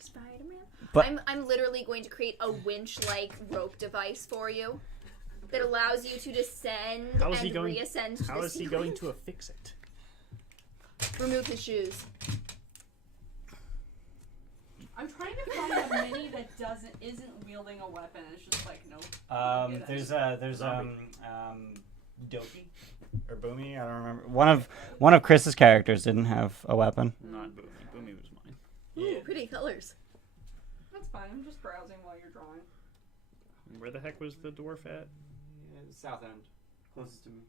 Spider-Man. But- I'm literally going to create a winch-like rope device for you that allows you to descend How is and he going- reascend to How the is he ceiling. going to affix it? Remove his shoes. I'm trying to find a mini that isn't wielding a weapon. It's just like nope. There's Doki or Boomy. I don't remember. One of Chris's characters didn't have a weapon. Not Boomy. Boomy was mine. Ooh, pretty colors. That's fine. I'm just browsing while you're drawing. Where the heck was the dwarf at? South end, closest to me.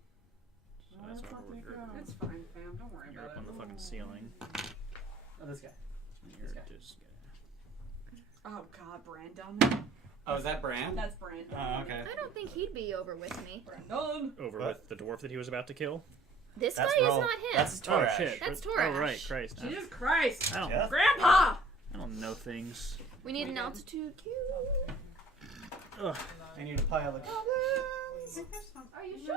So that's where It's fine, fam. Don't worry you're about up on it. the fucking ceiling. Oh, this guy. You're This guy. just Oh God, Brandon. Oh, is that Bran? That's Brand. Oh, okay. I don't think he'd be over with me. Brandon. Over What? with the dwarf that he was about to kill. This That's guy is Roll. not him. That's Oh Torash. shit! That's Oh Torash. right, Christ. Jesus Christ. I don't. Yeah. Grandpa! I don't know things. We need We an did. altitude cube. Ugh. I need a pile of goblins. Are you sure?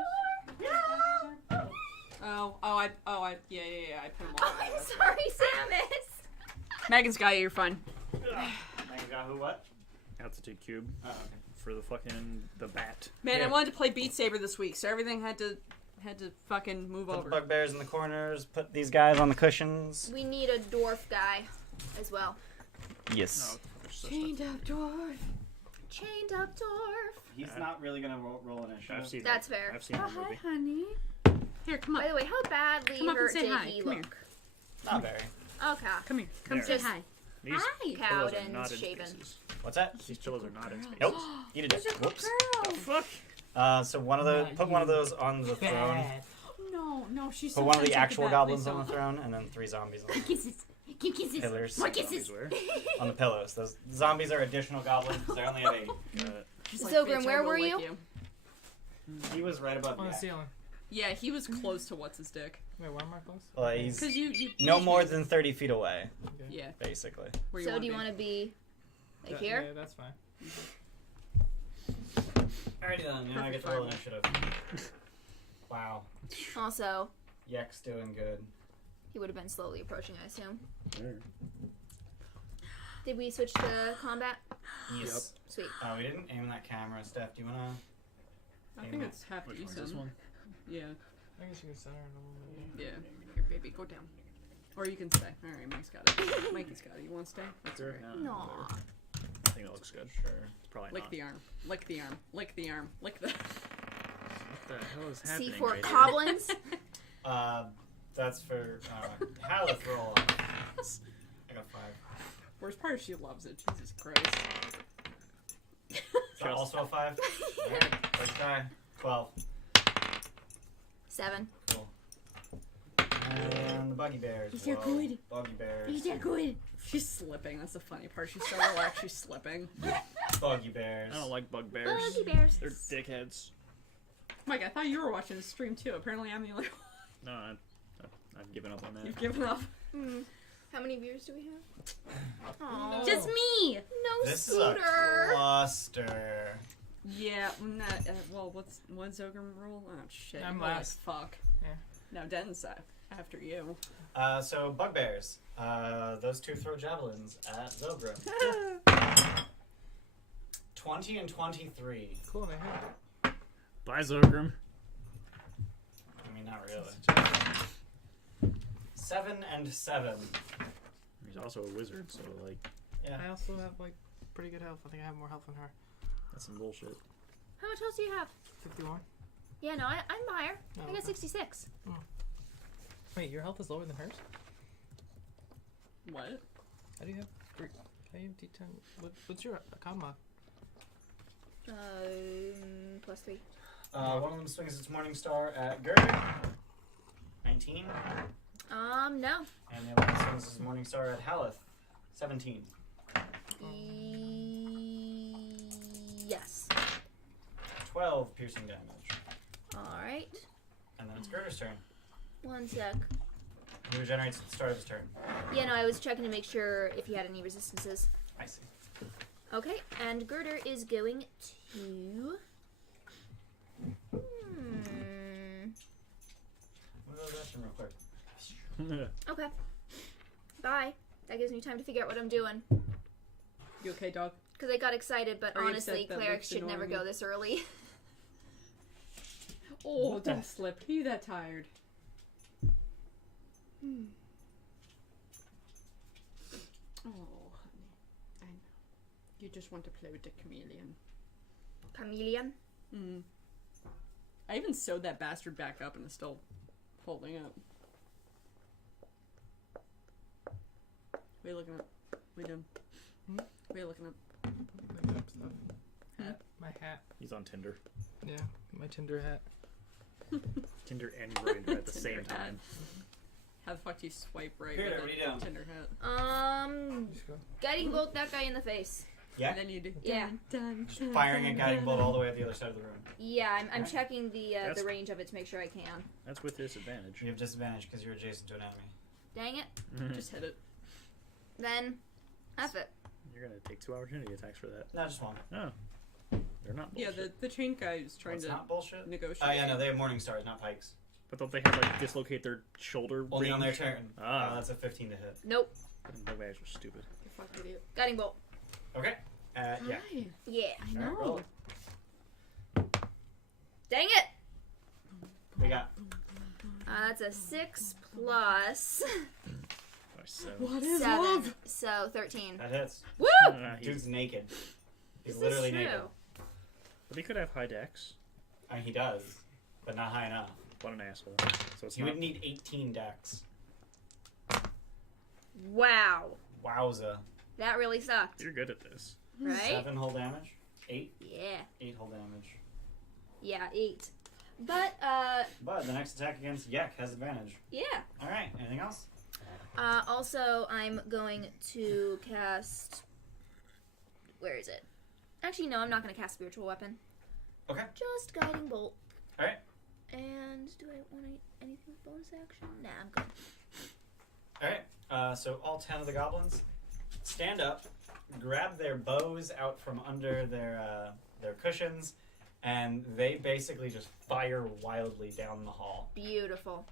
I put him Oh, I'm sorry, Samus. Megan's got you, you're fine. Thank God, who what? Altitude cube Oh, okay. for the bat. Man, Yeah. I wanted to play Beat Saber this week, so everything had to fucking move Put the over. bugbears in the corners. Put these guys on the cushions. We need a dwarf guy as well. Yes. No, there's such Chained up dwarf. Chained up dwarf. He's not really gonna roll initiative. I've seen That's that. fair. I've seen Oh, that hi, movie. honey. Here, come By up. the way, how badly Come up and hurt say did hi. he Come here. look? Not very. Okay. Come here. Come There. say Just- hi. These Hi. pillows are Cowden's not in shaven. spaces. What's that? These pillows are not in spaces. Nope. Eat it. Whoops. The fuck? So one of those. Put one of those on the throne. Bad. No, she's Put so one of the sensitive to actual that. goblins Please on the don't. throne, and then 3 zombies on the Kisses. Give kisses. pillars. More Zombies kisses. were. On the pillows. Those zombies are additional goblins. 'Cause they only have 8. She's Zogrim, "Bitch, I where will were lick you?" He was right above On me. the ceiling. Yeah, he was close to what's his dick. Wait, why am I close? Well, he's Cause you no more than 30 feet away, Okay. Yeah. basically. Where So do wanna you be. want to be like That- here? Yeah, that's fine. Alrighty then. Now I get to roll initiative. Wow. Also, Yek's doing good. he would have been slowly approaching, I assume. Did we switch to combat? Yes. Sweet. We didn't aim that camera, Steph. Do you wanna? I think it's half Which one's decent. this one? Yeah. I guess you can center it a little bit. Yeah. Here, baby, go down. Or you can stay. All right, Mike's got it. Mikey's got it. You want to stay? That's all right. No. I think that looks good. Sure. Probably Lick not. the arm. Lick the arm. Lick the arm. Lick the. What the hell is happening C4 right here? goblins. That's for Halleth roll. I got 5. Worst part is she loves it. Jesus Christ. Is that also a 5? Alright, first die. 12. 7. Cool. And the buggy bears. Is that Whoa. good? Buggy bears. good? She's slipping. That's the funny part. She's so relaxed. She's slipping. Buggy bears. I don't like bugbears. Buggy bears. They're dickheads. Mike, I thought you were watching the stream too. Apparently, I'm the only one. No, I've given up on that. You've given up. How many viewers do we have? Aww. Just me. No This is a scooter. cluster. Yeah. Not, well, what's Xogrim rule? Oh shit. I'm you're like, last. fuck. Yeah. No, Denton's after you. So bugbears. Those 2 throw javelins at Xogrim. 20 and 23. Cool, they hit. Bye, Xogrim. I mean, not really. 7 and 7. He's also a wizard, so like Yeah. I also have like pretty good health. I think I have more health than her. that's some bullshit. How much health do you have? 51. Yeah, no, I'm higher. Oh, I got okay. 66. Wait, your health is lower than hers? What? How do you have 3? How do you have D10? What's your con mod? Plus 3. One of them swings its Morning Star at Gerda. 19. No. And the other one swings its Morning Star at Halleth. 17. Yes. 12 piercing damage. Alright. And then it's Gerda's turn. 1 sec. He regenerates at the start of his turn. Yeah, no, I was checking to make sure if he had any resistances. I see. Okay, and Girder is going to... I'm gonna go to the restroom real quick. Okay. Bye. That gives me time to figure out what I'm doing. You okay, dog? Because I got excited, but Are you honestly, upset that clerics Luke's should never ignoring go this early. Oh, don't slip. Are you that tired? Oh, honey. I know. You just want to play with the chameleon. Chameleon? Mm. I even sewed that bastard back up and it's still holding up. What are you looking at? What are you doing? What are you looking at? Looking up stuff. Hat. My hat. He's on Tinder. Yeah, my Tinder hat. Tinder and Grindr at the Tinder same hat. time. How the fuck do you swipe right Here, with what are you a doing? Tinder hat? Just go. Guiding bolt that guy in the face. Yeah. And then you do. Yeah. Just firing a guiding bolt all the way at the other side of the room. Yeah, I'm Alright. checking the That's- range of it to make sure I can. That's with disadvantage. You have disadvantage because you're adjacent to an enemy. Dang it. Just hit it. Then, F it. You're gonna take 2 opportunity attacks for that. No, just one. Oh, they're not. Yeah, Bullshit. the chain guy is trying It's to not bullshit. negotiate. Oh yeah, no, they have morning stars, not pikes. But don't they have like dislocate their shoulder? Only on their range? turn. Ah. That's a 15 to hit. Nope. No bags are stupid. You fuck idiot. Guiding bolt. Okay. Yeah. Hi. Yeah. I Alright, know. roll. Dang it! We got That's a 6 plus Nice, 7. What is 7. love? So 13. that hits. Woo! Dude's naked. He's This literally is naked. true. But he could have high dex. I mean, he does, but not high enough. What an asshole. So it's He not. would need 18 dex. Wow. Wowza. That really sucked. You're good at this. Right? 7 hull damage. 8. Yeah. 8 hull damage. Yeah, 8. But, But the next attack against Yek has advantage. yeah. All right. Anything else? Also, I'm going to cast... Where is it? Actually, no, I'm not going to cast Spiritual Weapon. Okay. Just Guiding Bolt. All right. And do I want anything with bonus action? Nah, I'm good. All right. So all 10 of the goblins stand up, grab their bows out from under their cushions, and they basically just fire wildly down the hall. Beautiful.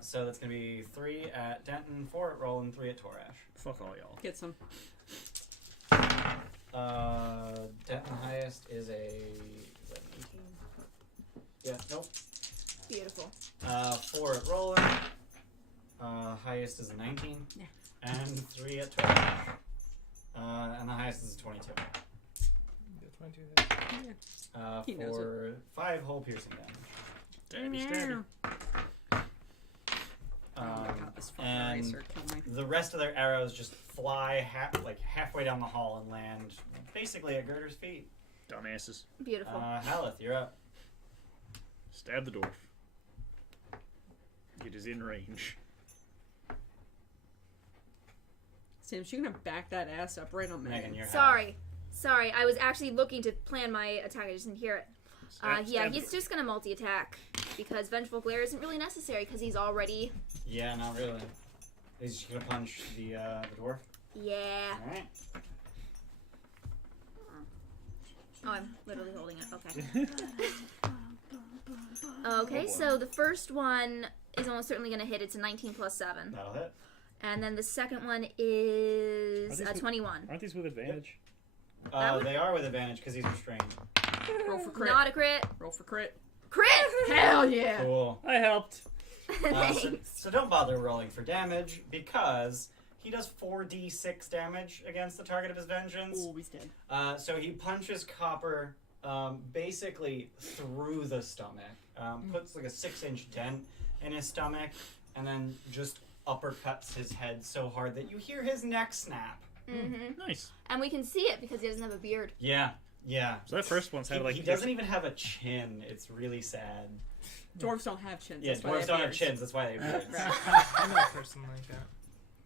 So that's gonna be 3 at Denton, 4 at Roland, 3 at Torash. Fuck all y'all. Get some. Denton highest is a 18. Yeah. Nope. Beautiful. 4 at Roland. Highest is a 19. Yeah. And 3 at Torash. And the highest is a 22. The 22 hits. He knows For 5 hull piercing damage. Stabby, stabby. Oh my god, this fucking and eraser killed me. The rest of their arrows just fly halfway down the hall and land basically at Girder's feet. Dumbasses. Beautiful. Halleth, you're up. Stab the dwarf. It is in range. Sam, she gonna back that ass up right on me. Megan, you're Sorry. Sorry, I was actually looking to plan my attack. I just didn't hear it. Stab Yeah, the he's dwarf. just going to multi-attack because Vengeful Glare isn't really necessary because he's already... Yeah, not really. He's just gonna punch the dwarf. Yeah. Alright. Oh, I'm literally holding it. Okay. Okay, so the first one is almost certainly going to hit. It's a 19 plus 7. That'll hit. And then the second one is Are these 21. Aren't these with advantage? That would- They are with advantage because he's restrained. Roll for crit. Not a crit. Roll for crit. Crit! Hell yeah! Cool. I helped. So don't bother rolling for damage because he does 4d6 damage against the target of his vengeance. Oh, he's dead. So he punches Copper basically through the stomach, puts like a 6-inch dent in his stomach, and then just uppercuts his head so hard that you hear his neck snap. Mm-hmm. Nice. And we can see it because he doesn't have a beard. Yeah. So that first one sounded like He doesn't even have a chin. It's really sad. Dwarves don't have chins. Yeah, that's why they dwarves don't have beards. chins. That's why they have beards. I know a person like that.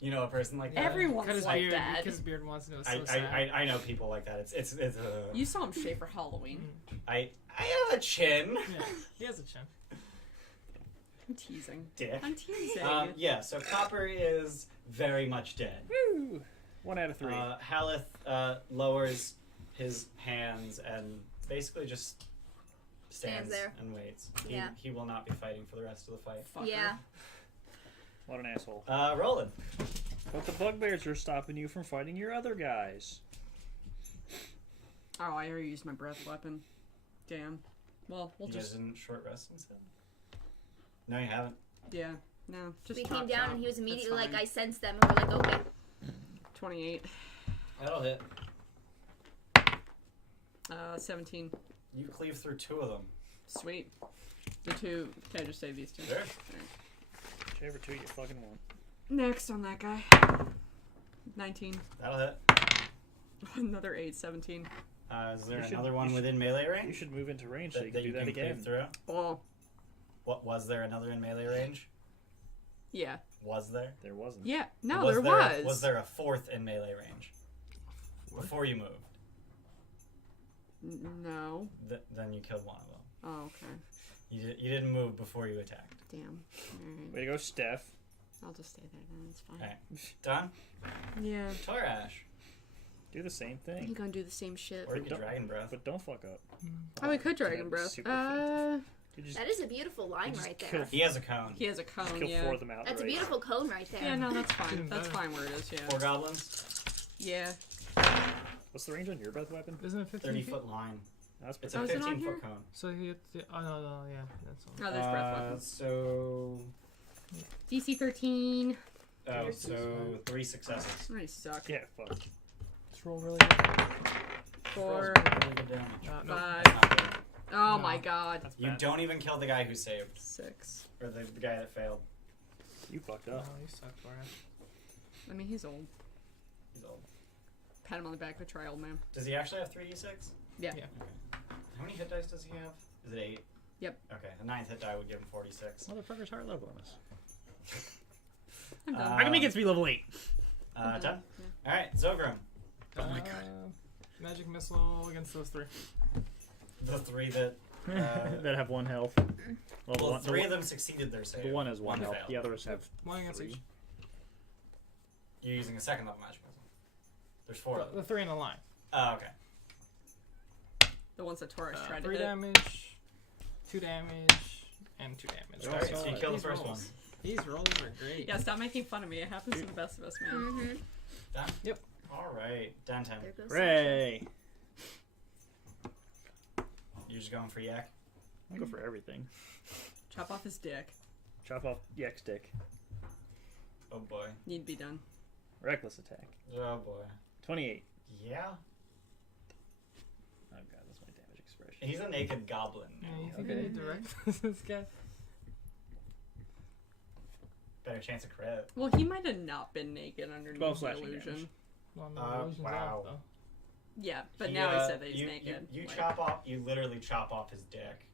You know a person like that? Everyone's Cut his like beard, that. His beard wants to know. So I, sad. I know people like that. It's You saw him shave for Halloween. I have a chin. Yeah, he has a chin. I'm teasing. Dick. I'm teasing. Yeah, so Copper is very much dead. Woo! 1 out of 3. Halleth lowers his hands and basically just stands there. and waits. Yeah. He will not be fighting for the rest of the fight. Fucker. Yeah. What an asshole. Roland. But the bugbears are stopping you from fighting your other guys. Oh, I already used my breath weapon. Damn. Well, we'll You just. guys didn't short rest instead? No, you haven't. Yeah. No. Just. We top came down shot. and he was That's immediately like, fine. I sensed them, and we're like, okay. 28. That'll hit. 17. You cleave through 2 of them. Sweet. The 2. Can I just say these 2? Sure. Whichever 2 you fucking want. Next on that guy. 19. That'll hit. Another 8. 17. Is there You should- another one you should- within melee You range? should move into range so you that can do that cleave again. through? Oh. What, was there another in melee range? Yeah. Was there? There wasn't. Yeah. No, was there there was. Was there a 4th in melee range? Before you moved. No. Then you killed one of them. Oh, okay. You didn't move before you attacked. Damn. Alright. Way to go, Steph. I'll just stay there then. It's fine. Alright. Done? Yeah. Torash. Do the same You're thing. gonna do the same shit. Or you could Don't- Dragon Breath. But don't fuck up. Oh, we could Dragon That'd be Breath. super effective. You just, That is a beautiful line you just right kill there. He has a cone. He has a cone, kill yeah. 4 of them out. That's a beautiful cone right there. Yeah, no, that's fine. Even That's better. fine where it is, yeah. 4 goblins. Yeah. What's the range on your breath weapon? Isn't it 15 30 feet? foot line. That's It's pretty a Oh, is it on 15 here? foot cone. So he oh no, yeah, that's all. Oh, there's breath weapons. So. DC 13. Oh, so 3 successes. I suck. Yeah, fuck. Just roll really good. 4. Really good damage. No. 5. That's not good. Oh No. my god. That's You bad. don't even kill the guy who saved. 6. Or the guy that failed. You fucked No, up. you suck for it. I mean, he's old. He's old. Pat him on the back with try, old man. Does he actually have 3d6? Yeah. Yeah. Okay. How many hit dice does he have? Is it 8? Yep. Okay, the 9th hit die would give him 46. Motherfucker's heart level bonus. I'm done. I can make it to be level 8. Done? Alright, Xogrim. Oh my god. Magic missile against those 3. The 3 that. that have 1 health. Well, 3 of them succeeded their save. The one has 1 health. failed. The others have 1 against 3. each. You're using a second level magic missile. There's 4 of The them. 3 in a line. Oh, okay. The ones that Taurus tried to 3 hit. damage, 2 damage, and 2 damage. Alright, so you Solid. kill the These first rolls. one. These rolls are great. Yeah, stop making fun of me. It happens to the best of us, man. Mm-hmm. Done? Yep. Alright, downtown. There goes Hooray! You're just going for yak? I'll go for everything. Chop off his dick. Chop off Yak stick. Oh boy. Need to be done. Reckless attack. Oh boy. 28. Yeah? Oh god, that's my damage expression. He's a naked goblin Yeah, now. you think Okay. I need to direct this guy? Better chance of crit. Well, he might have not been naked 12 underneath the slashing illusion. damage. Well, no, Wow. illusion's off, though. Yeah, but now he said that he's you, naked. You Like, chop off, you literally chop off his dick.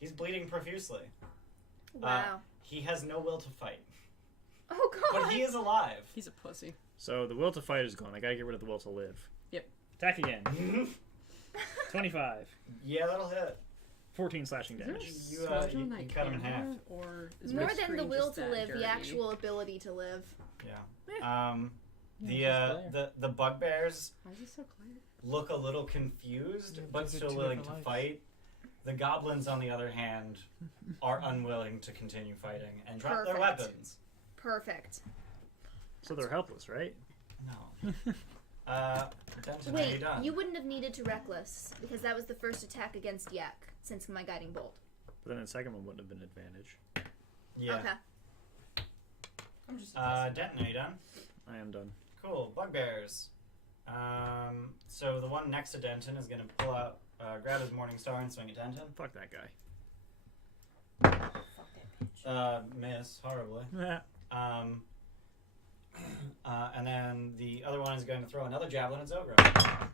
He's bleeding profusely. Wow. He has no will to fight. Oh god. But he is alive. He's a pussy. So the will to fight is gone. I gotta get rid of the will to live. Yep. Attack again. 25. Yeah, that'll hit. 14 slashing Is there damage. a You, smudge you on that cut him in camera, half. Or is More my than the screen will just to that live, dirty? the actual ability to live. Yeah. Yeah, just The bugbears Why is he so quiet? look a little confused, Yeah, but these are still 2 willing to different fight. The goblins, on the other hand, are unwilling to continue fighting and drop their Perfect. weapons. Perfect. So they're helpless, right? No. Denton, are you Wait, done? you wouldn't have needed to reckless because that was the first attack against Yak since my guiding bolt. But then the second one wouldn't have been advantage. Yeah. Okay. I'm just Denton, are you done? I am done. Cool. Bugbears. So the one next to Denton is going to pull out, grab his Morning Star and swing at Denton. Fuck that guy. Fuck that bitch. Miss horribly. And then the other one is going to throw another javelin at Xogrim.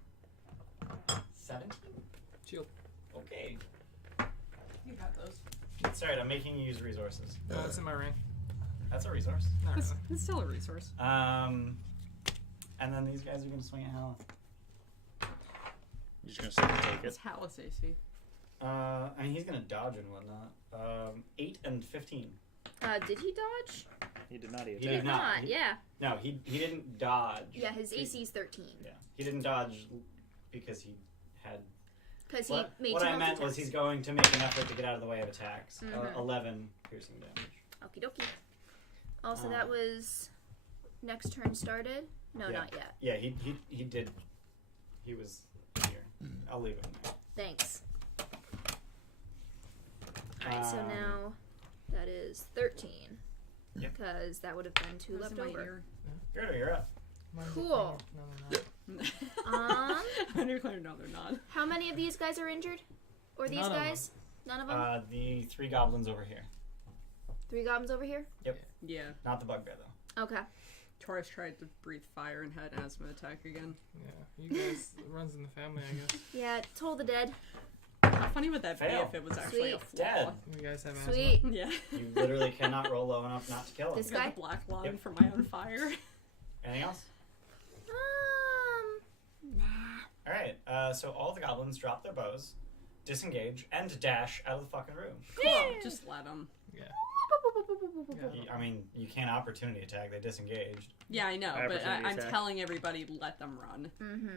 17? Shield. Okay. You got those. It's alright, I'm making you use resources. No, it's in my ring. That's a resource. Not It's, really. it's still a resource. And then these guys are going to swing at Halleth. You're just gonna sit and take It's it. Halleth's AC. I mean, he's going to dodge and whatnot. 8 and 15. Did he dodge? He did not eat He attack. did Did not. not. He- Yeah. No, he didn't dodge. Yeah, his He- AC is 13 Yeah, he didn't dodge because he had. because he What, made what two I meant was multi-attacks. he's going to make an effort to get out of the way of attacks. Mhm. 11 piercing damage. Okie dokie. Also, Um, that was next turn started. No, Yeah. not yet. Yeah, he did. He was here. I'll leave him there. Thanks. Alright, so Um, now that is 13. Yep. Because that would have been 2 What's left in my over. ear? Gerda, you're up. Mine's Cool. No, they're not. Nuclear, no, they're not. How many of these guys are injured? Or these None of them. guys? None of them? The 3 goblins over here. 3 goblins over here? Yeah. Not the bugbear though. Okay. Taurus tried to breathe fire and had asthma attack again. Yeah, you guys, it runs in the family, I guess. Yeah, Toll the Dead. How funny would that Fail. be if it was actually a Sweet. flaw? Dead. You guys have asthma. Sweet. Yeah. You literally cannot roll low enough not to kill him. This I got guy? the black lung Yep. from my own fire. Anything else? Nah. All right. So all the goblins drop their bows, disengage, and dash out of the fucking room. Cool. Just let them. I mean, you can't opportunity attack. They disengaged Yeah, I know, but Opportunity I'm attack. telling everybody, let them run. Mm-hmm.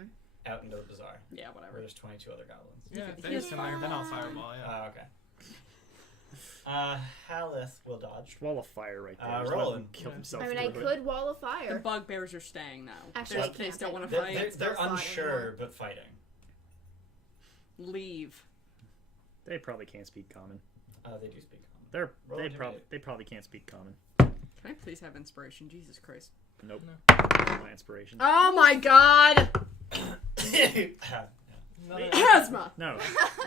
out into the bazaar, Yeah, where whatever. there's 22 other goblins. Yeah, if they He's get in there, then I'll fireball. Yeah. Okay. Halleth will dodge. Wall of fire right there. Just Roland. let him kill himself. I mean, I through it. could wall of The fire. bugbears are staying now. Actually, I They can't still fight want to them. fight. They're Still fine unsure, anymore. but fighting. Leave. They probably can't speak common. They do speak common. Roll intimidate. They probably can't speak common. Can I please have inspiration? Jesus Christ. Nope. No. My inspiration. Oh my god! Another- Asthma! No.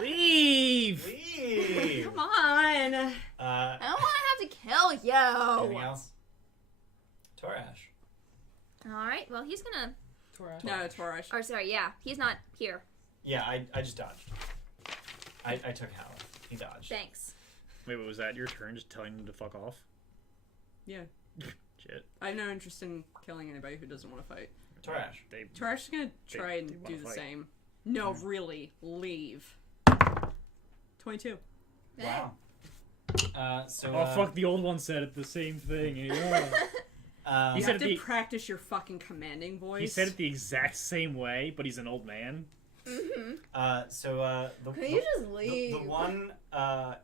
Leave. Leave. Come on! I don't want to have to kill Anything you. else? Torash. All right. Well, he's gonna. Torash. No, Torash. Or sorry, yeah, he's not here. Yeah, I just dodged. I took Halleth. He dodged. Thanks. Wait, what was that? Your turn? Just telling him to fuck off? Yeah. Shit. I have no interest in killing anybody who doesn't want to fight. Torash. They. Torash is gonna try they and wanna do the fight. same. No, really. Leave. 22. Wow. So. Oh fuck! The old one said it the same thing. Yeah. Um, He You said have it to the- practice your fucking commanding voice. He said it the exact same way, but he's an old man. the Can you just leave? the one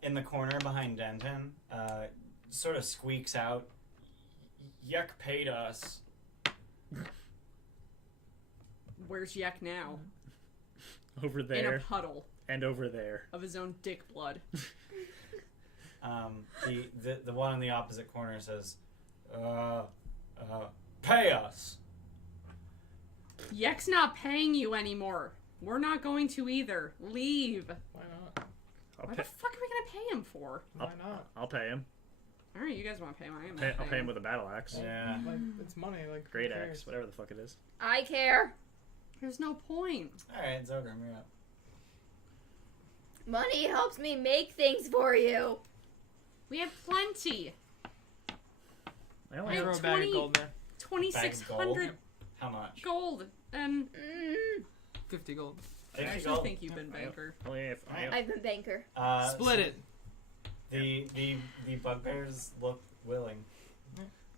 in the corner behind Denton sort of squeaks out, "Yuck paid us." Where's Yek now? Over In a there puddle and over there. of his own dick blood. The one in the opposite corner says, "Pay us." Yek's not paying you anymore. We're not going to either. Leave. Why not? I'll What pay, the fuck are we gonna pay him for? Why not? I'll pay him. Alright, you guys want to pay him. I am I'll not pay him with a battle axe. Yeah. Like, it's money. Like, who Great cares? axe, whatever the fuck it is. I care. There's no point. All right, Xogrim, you're up. Money helps me make things for you. We have plenty. I only I have Throw a have bag 20 of gold there. Bag of 2,600 How much? gold. And 50 gold. I 50 actually gold. think you've been banker. I've been banker. Split it. The bugbears look willing.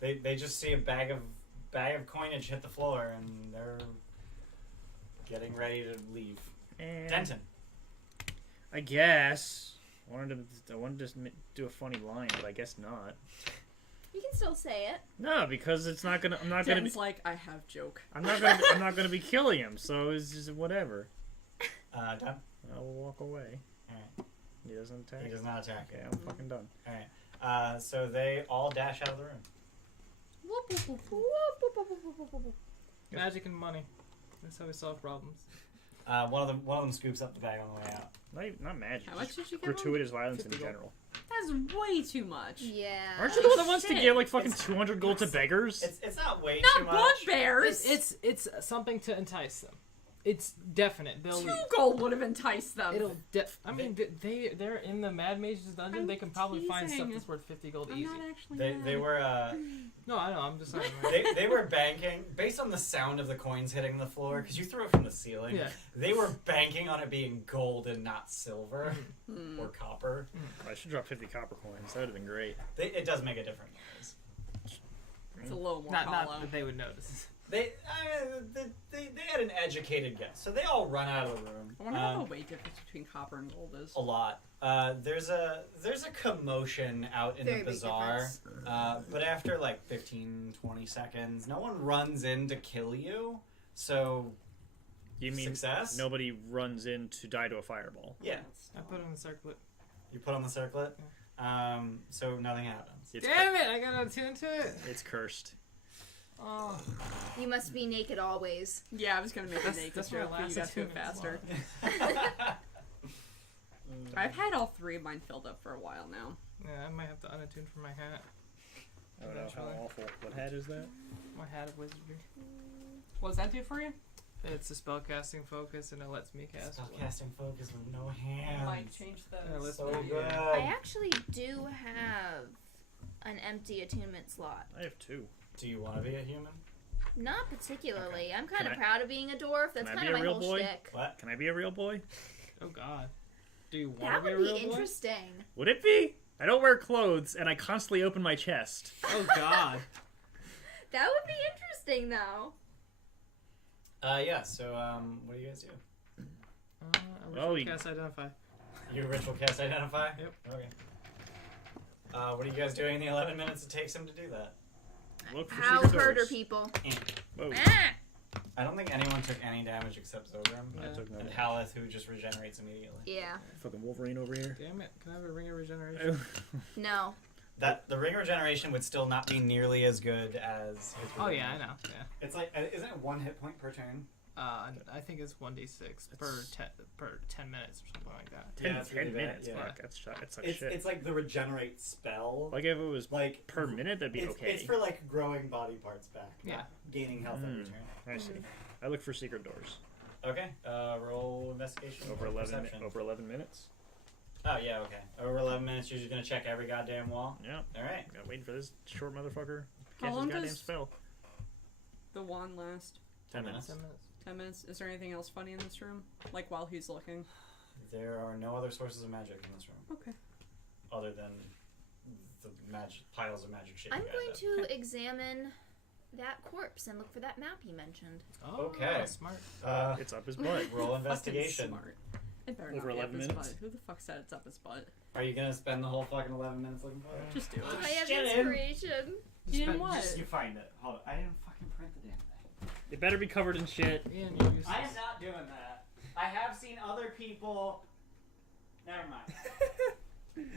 They just see a bag of coinage hit the floor and they're getting ready to leave. Denton. I guess. I wanted to do a funny line, but I guess not. You can still say it. No, because it's not gonna. I'm not gonna be. Den's like, I have joke. I'm not gonna be killing him. So it's just whatever. Done. I'll walk away. Alright. He doesn't attack. He does not attack. Okay, I'm fucking done. Alright. So they all dash out of the room. Magic and money. That's how we solve problems. One of them scoops up the bag on the way out. Not magic. How much just did you give him? gratuitous violence in 50 gold. general. That's way too much. Yeah. Aren't you the one that wants to Shit. give like fucking It's- 200 gold to beggars? It's not way too Not much. bugbears! It's something to entice them. It's definite. They'll 2 leave. gold would have enticed them. I mean, they're in the Mad Mage's dungeon. I'm They can probably find stuff teasing. that's worth 50 gold I'm easy. not actually They mad. were No, I know. I'm just saying. Like, they were banking based on the sound of the coins hitting the floor because you threw it from the ceiling. Yeah. They were banking on it being gold and not silver Hmm. or copper. I should drop 50 copper coins. That would have been great. It does make a different noise. It's a little more not hollow. that they would notice. They had an educated guess, so they all run out of the room. I wonder what the weight difference between copper and gold is. A lot. There's a commotion out in Very the big bazaar, difference. but after like 15, 20 seconds, no one runs in to kill you. So You mean success? nobody runs in to die to a fireball? Yeah, I put on the circlet. you put on the circlet, so nothing happens. It's Damn it! I gotta attune to it. It's cursed. Oh, You must be naked always. Yeah, I was gonna make a naked that's my joke, but you last got to it attunement faster. I've had all 3 of mine filled up for a while now. yeah. I might have to unattune for my hat. Oh no, how awful. What hat is that? My hat of wizardry. What does that do for you? It's a spellcasting focus, and it lets me cast. Spellcasting focus with no Might hands. change Yeah, the... let's So make it- good. I actually do have an empty attunement slot. I have 2. Do you want to be a human? Not particularly. I'm kind Can of I- proud of being a dwarf. That's can I kind be of a my real whole boy? shtick. What? Can I be a real boy? Oh God. Do you want That to be a would real be boy? interesting. Would it be? I don't wear clothes, and I constantly open my chest. Oh God. That would be interesting, though. Yeah, so, what do you guys do? Well, we- Cast identify. You ritual cast identify? Yep. Okay. What are you guys doing in the 11 minutes it takes him to do that? Look for How secret hurt are doors. people? Whoa. Ah! I don't think anyone took any damage except Xogrim. I took no And damage. Halleth, who just regenerates immediately. Yeah. Fucking Wolverine over here. Damn it! Can I have a ring of regeneration? No. That the ring regeneration would still not be nearly as good as his Oh yeah, I regeneration. know. Yeah. It's like, isn't it 1 hit point per turn? I think it's 1d6 per 10 minutes or something like that. 10, Yeah, it's 10 really bad, minutes. yeah. Fuck, that's sucks It's, shit. it's like the regenerate spell. Like if it was Like per minute, that'd be it's, okay. It's for like growing body parts back. Yeah. Not gaining health every Mm. turn. I see. I look for secret doors. Okay. Roll investigation. Over or 11 perception. over 11 minutes. Oh yeah. Okay. Over 11 minutes, you're just gonna check every goddamn wall. Yeah. All right. Got waiting for this short motherfucker. How Cast long his goddamn does- spell. The wand last 10 minutes. 10 minutes. 10 minutes. Is there anything else funny in this room? Like while he's looking? There are no other sources of magic in this room Okay. other than the piles of magic shit. I'm you guys going have. to examine that corpse and look for that map you mentioned. Oh, Okay. Smart. It's up his butt. Roll Fucking investigation. smart. It better Over not be 11 up his minutes? butt. Who the fuck said it's up his butt? Are you gonna spend the whole fucking 11 minutes looking for it? Just do Do it. I have Shit. inspiration? You didn't Spend- what? You find it. Hold on. I didn't fucking print the damn thing. It better be covered in shit. Ian, you're useless. I am not doing that. I have seen other people. Never mind.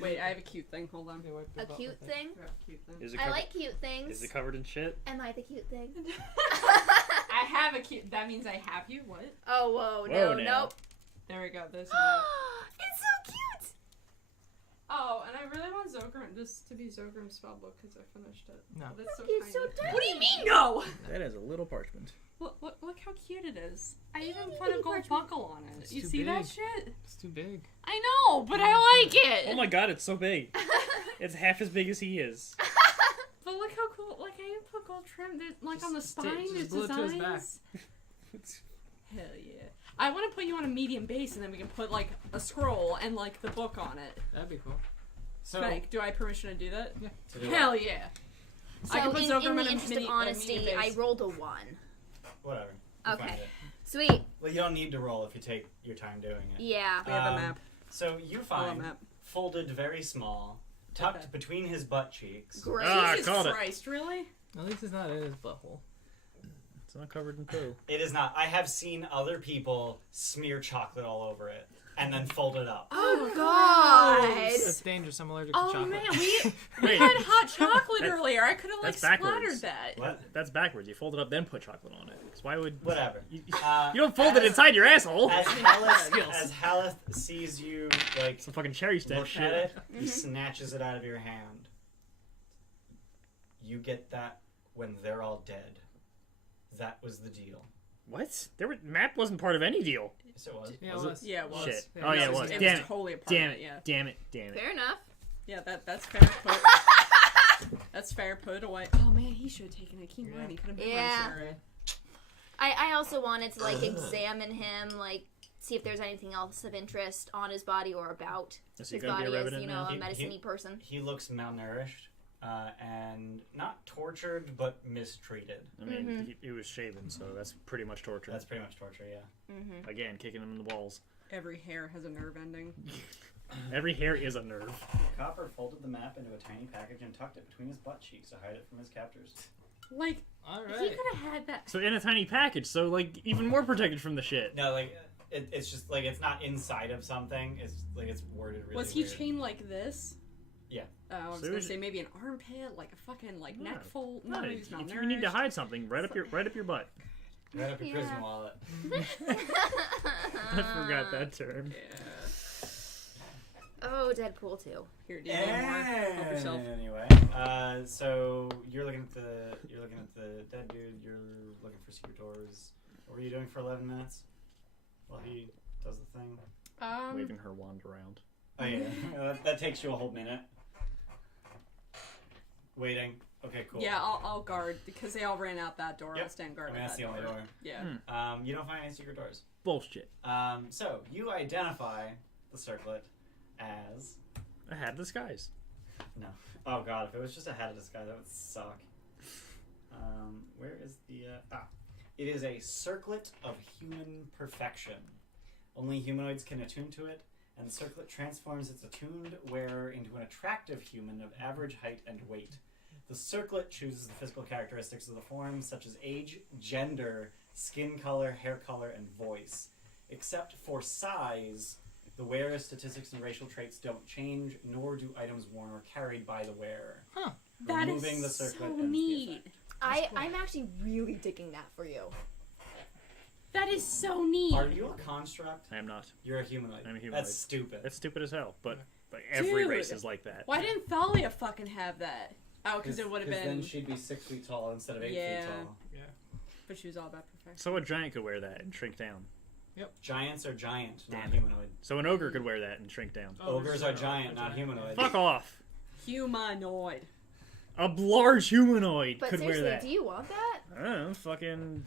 Wait, I have a cute thing. Hold on. They wiped your A butt cute with it. thing? I have a cute thing. Is it I covered? like cute things. Is it covered in shit? Am I the cute thing? I have a cute. That means I have you. What? Oh, whoa, Whoa, no, now. nope. There we go. This. It's so cute! Oh, and I really want Xogrim to be Xogrim's spellbook because I finished it. No. But it's so It's so tiny. tiny. What do you mean no? That is a little parchment. Look how cute it is. I even Itty put a bitty gold parchment. buckle on it. It's You too see that big. shit? It's too big. I know, but I like it. Oh my god, it's so big. It's half as big as he is. But look how cool. Like I even put gold trim. Like on the Just spine. just There's glue it to his back. designs. Hell yeah. I want to put you on a medium base, and then we can put like a scroll and like the book on it. That'd be cool. So, Like, do I have permission to do that? Yeah. to do Hell yeah. So, I can put in Xogrim the in a interest mini- of a honesty, medium I base. rolled a 1. whatever. You Okay. find it. Sweet. Well, you don't need to roll if you take your time doing it. Yeah. We have a Um, map. So you Oh, a find, map. folded very small, tucked Okay. between his butt cheeks. Great. Ah, Jesus called it. Christ, really? At least it's not in his butthole. It's not covered in poo. It is not. I have seen other people smear chocolate all over it and then fold it up. Oh, God. That's dangerous. I'm allergic to Oh chocolate. man, we Wait, had hot chocolate That- earlier. I could have like that's backwards. splattered that. What? that's backwards. You fold it up, then put chocolate on it. 'Cause why would Whatever. You, Uh, you don't fold it as- inside your asshole. As Halleth sees you like Some fucking cherry stem look shit. at it, he snatches it out of your hand. You get that when they're all dead. That was the deal. What? Map wasn't part of any deal. Yes, it was. Yeah, Was it it? was. Yeah, it was. Shit. Yeah, Oh yeah, it it was. was- It Damn was it. totally a part Damn of it. it. Yeah. Damn it. Damn it. Fair enough. Yeah, that's fair. That's fair. Put it away. Oh man, he should have taken it. Keep in mind, he could have been Yeah. my share. I also wanted to, like, examine him, like, see if there's anything else of interest on his body or about Is he his gonna be body a as, revenant you know, now? a He- medicine-y person. He looks malnourished and not tortured, but mistreated. I mean, Mhm. he was shaven, so that's pretty much torture. That's pretty much torture, yeah. Mm-hmm. Again, kicking him in the balls. Every hair has a nerve ending. Every hair is a nerve. Copper folded the map into a tiny package and tucked it between his butt cheeks to hide it from his captors. Like All he right. could have had that. So in a tiny package, so like even more protected from the shit. No, like it's just like it's not inside of something. It's like it's worded really. Was he weird. chained like this? Yeah. I was So gonna was- say maybe an armpit, like a fucking like No. neck fold. No, No, he's if not you need to hide something, right up your butt. Right up your prison Yeah. wallet. I forgot that term. Yeah. Oh, Deadpool too. Here, do you need more? Help yourself. Anyway, so you're looking at the dead dude. You're looking for secret doors. What were you doing for 11 minutes while he does the thing? Waving her wand around. Oh yeah, that takes you a whole minute. Waiting. Okay, cool. Yeah, I'll guard because they all ran out that door. Yep. I'll stand guard. I mean, at that's that the only door. Yeah. You don't find any secret doors. Bullshit. So you identify the circlet as A hat of disguise. no. Oh god, if it was just a hat of disguise, that would suck. Where is the it is a circlet of human perfection. Only humanoids can attune to it, and the circlet transforms its attuned wearer into an attractive human of average height and weight. The circlet chooses the physical characteristics of the form, such as age, gender, skin color, hair color, and voice. Except for size, the wearer's statistics and racial traits don't change, nor do items worn or carried by the wearer. Huh. That Removing the is circlet so ends the neat. effect. I'm actually really digging that for you. That is so neat. Are you a construct? I am not. You're a humanoid. I'm a humanoid. That's stupid. That's stupid as hell. But like every Dude. race is like that. Why didn't Thalia fucking have that? Oh, because it would have been. then she'd be 6 feet tall instead of 8 Yeah. feet tall. But she was all about perfection. So a giant could wear that and shrink down. Giants are giant, not Damn it. humanoid. So an ogre could wear that and shrink down. Ogres are giant, not humanoid. Fuck off. Humanoid. A large humanoid But could wear seriously, that. do you want that? I don't know. Fucking.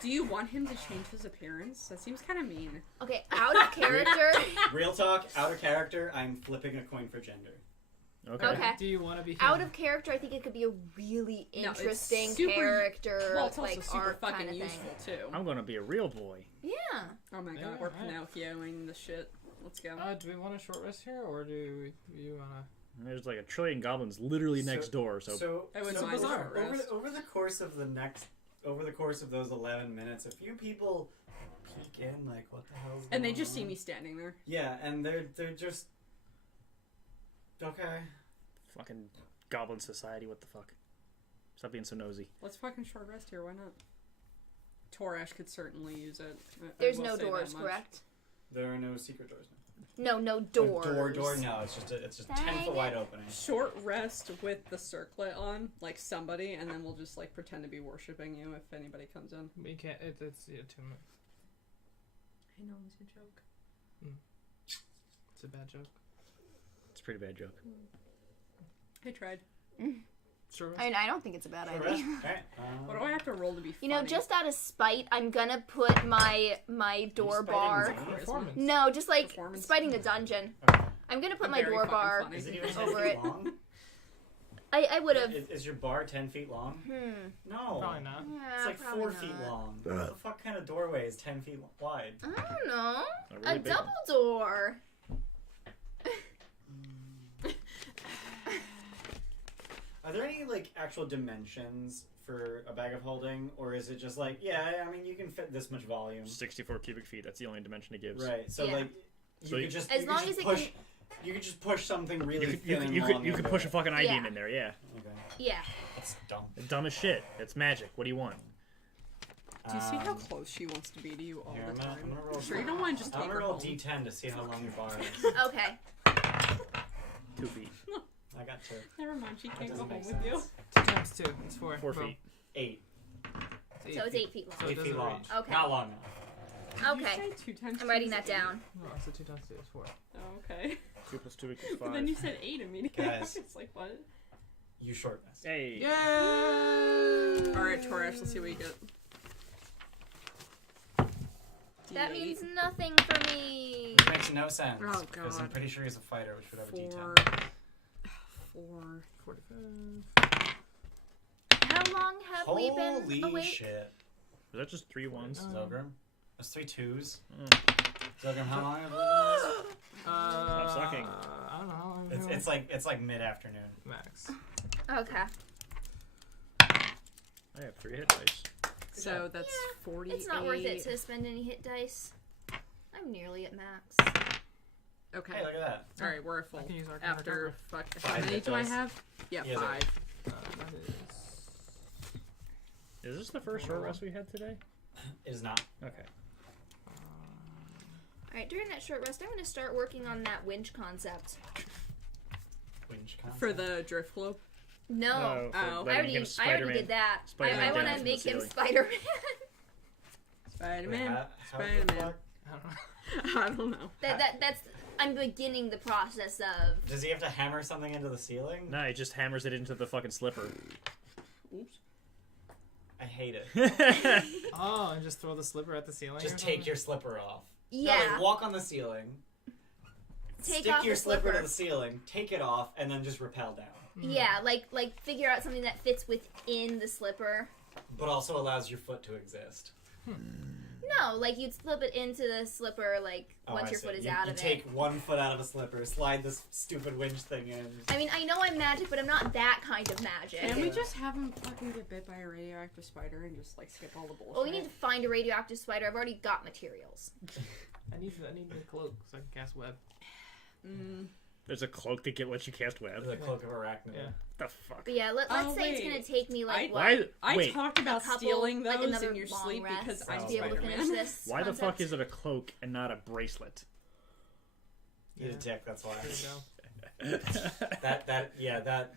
Do you want him to change his appearance? That seems kind of mean. Okay, out of character. Real talk, out of character, I'm flipping a coin for gender. Okay. Okay. Do you want to be Out human? of character, I think it could be a really No, it's interesting super- character, Well, it's also like super arc fucking kind of useful thing. too. I'm gonna be a real boy. Yeah. Oh my Yeah, god, we're alright. Pinocchioing the shit. Let's go. Do we want a short rest here, or do you wanna? And there's like a trillion goblins literally next door. So I wouldn't so mind a over, short over, rest. the, over the course of those 11 minutes, a few people peek in, like, what the hell's And they going just see on? me standing there. Yeah, and they're just okay. fucking goblin society. What the fuck? Stop being so nosy. Let's fucking short rest here. Why not? Torash could certainly use it. I There's will no say that doors, much. correct? There are no secret doors now. No doors. Door. No, it's just Dang 10 foot it. wide opening. Short rest with the circlet on, like somebody, and then we'll just like pretend to be worshiping you if anybody comes in. We can't. It's attunement. I know it's a joke. It's a bad joke. It's a pretty bad joke. I tried. Short rest. I mean, I don't think it's a bad Short idea. rest? Alright, What do I have to roll to be funny? You know, just out of spite, I'm gonna put my door spiting bar. me? Performance. No, just like Performance. spiting the dungeon. Okay. I'm gonna put I'm my very door fucking bar. funny. Is it even 10 Over feet it. long? I would have. Is your bar 10 feet long? No. Probably not. Yeah, It's like probably 4 feet not. long. What the fuck kind of doorway is 10 feet wide? I don't know. A really A big double one. door. Are there any like actual dimensions for a bag of holding, or is it just like, yeah, I mean, you can fit this much volume, 64 cubic feet. That's the only dimension it gives. right? So Yeah. like, So you you- could just As you long could as just it push. can- You could just push something really You could, thin and you long could into push it. a fucking I-beam Yeah. in there. Yeah. Okay, Yeah. that's dumb. Dumb as shit. It's magic. What do you want? Do you see how Um, close she wants to be to you all here, the I'm time? gonna roll. Sure, you don't want to just I'm take gonna her roll home. D10 to see how long your bar is. Okay. 2 feet. I got 2. Never mind, she That can't go doesn't home make with you. sense. 2 times 2. It's 4. 4 Boom. feet. 8. So it's 8 feet long. So it 8 feet doesn't long. reach. Okay. Not long enough. Did you Okay. say 2 times I'm 2 writing is that 8? down. No, so 2 times 2 is 4. Oh, okay. 2 plus 2 equals But then 5. you said 8 immediately. Guys. It's like, what? You short rest. Hey. Yay! Alright, Torash, let's see what you get. That D8. means nothing for me. Which makes no sense. Oh, Because I'm God. pretty sure he's a fighter, which would have a 4. D10. 4. 45. How long have we been Holy awake? shit. Was that just 3 ones? Zogrim? That's 3 2s. Mm. Zogrim, how long have we been on this? Stop sucking. I don't know. It's like mid-afternoon. max. Okay. I have 3 hit dice. So that's Yeah, 48. It's not worth it to spend any hit dice. I'm nearly at max. Okay. Hey, look at that. Alright, we're at full. I can use Arcane After, Recover. fuck, how 5 many hit do I dice. have? Yeah, He has 5. That is. Is this the first short rest we had today? It is not. Okay. Alright, during that short rest, I'm going to start working on that winch concept. Winch concept. For the drift globe? No. for Oh. letting him I already did that. Spider-Man I want down to from make the him ceiling. Spider-Man. Wait, Spider-Man. how the Spider-Man. fuck? I don't know. I don't know. That's. I'm beginning the process of. Does he have to hammer something into the ceiling? No, he just hammers it into the fucking slipper. Oops. I hate it. Oh, and just throw the slipper at the ceiling. Just or take something? your slipper off. Yeah. No, like walk on the ceiling. Take Stick off your the slipper slipper. to the ceiling, take it off, and then just rappel down. Yeah, like figure out something that fits within the slipper. But also allows your foot to exist. No, like you'd slip it into the slipper like once your foot is out you of take it. one foot out of a slipper, slide this stupid winch thing in. I mean, I know I'm magic, but I'm not that kind of magic. Can we just have him fucking get bit by a radioactive spider and just like skip all the bullshit? Well, we need to find a radioactive spider. I've already got materials. I need a cloak so I can cast web. There's a cloak that lets you cast web. The cloak of arachnid. Yeah. The fuck? But yeah, let's Oh, say it's wait. gonna take me like I Wait. talked about couple, stealing like those another in your long sleep rest because to I'm be able to Spider-Man. finish this. Why the concept. fuck is it a cloak and not a bracelet? You're a dick, that's why. There you go.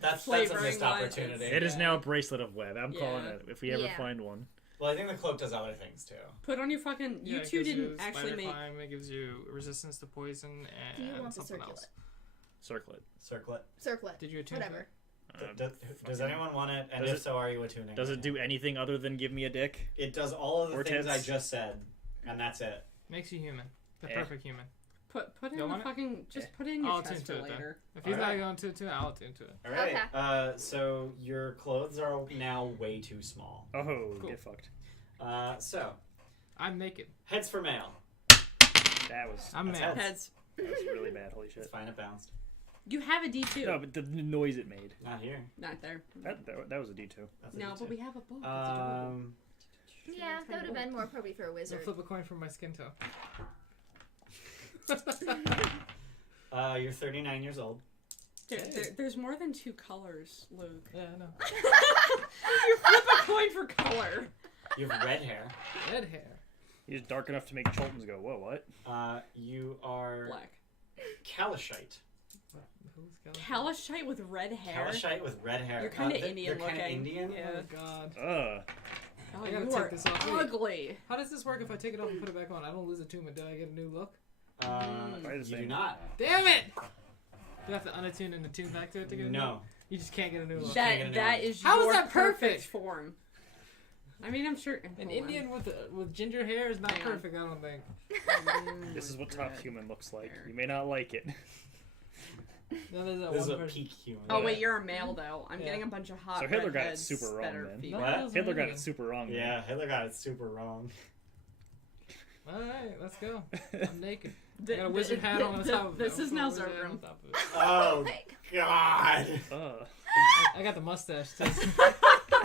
That's a Flavoring missed wise, opportunity. It is now a bracelet of web. I'm calling Yeah. it. If we ever Yeah. find one. Well, I think the cloak does other things too. Put on your fucking. Yeah, You it two gives you didn't actually spider make. climb, it gives you resistance to poison Do you and want the something circulet? else. Circlet. Circlet. Circlet. Did you attune Whatever. Does anyone want it? And Does if it- so, are you attuning? Does it do anything other than give me a dick? It does all of the Or things I tits? just said, and that's it. Makes you human. The Eh. perfect human. Put in Don't the want it? fucking. Just put it in I'll your attune chest to for it then. later. If he's Alright. not going to, I'll attune to it. All right. Okay. So your clothes are now way too small. Oh, Cool. get fucked. So I'm naked. heads for male. That was I'm That's male. Heads. that was really bad. Holy It's shit. fine. It bounced. You have a D2. No, but the noise it made. Not here. Not there. That was a D2. That's a No, D2. but we have a book. It's adorable. Yeah, that would have been more appropriate for a So wizard. flip a coin from my skin toe. You're 39 years old. There's more than two colors, Luke. Yeah, I know. You flip a coin for color. You have red hair. Red hair. He's dark enough to make Choltons go, whoa, what? You are Black. Kalashite. Who's got Kalashite with red hair. Kalashite with red hair. You're kinda they're- Indian they're kinda looking. Indian. Yeah. Oh god. Oh, I gotta you take are this off. Wait. ugly. How does this work if I take it off and put it back on? I don't lose attunement. Do I get a new look? Probably the You do same. not. Damn it! Do I have to unattune and attune back to it to get a new No. look? You just can't get a new look. can't get a new That one. is How is your that perfect? form. I mean, I'm sure. An Indian with ginger hair is not Hang on. perfect, I don't think. This is what top human looks like. You may not like it. No, there's that This is one a person. peak human. Oh wait, you're a male though. I'm Yeah. getting a bunch of hot. So Hitler got it redheads super wrong that are then. female. What? That was Hitler got Indian. it super wrong. Yeah, Hitler got it super wrong. Alright, let's go. I'm naked. The- I got a wizard hat on the top of it. This is now Wizard hat on Xogrim. top of it. Oh God. Ugh. I got the mustache too.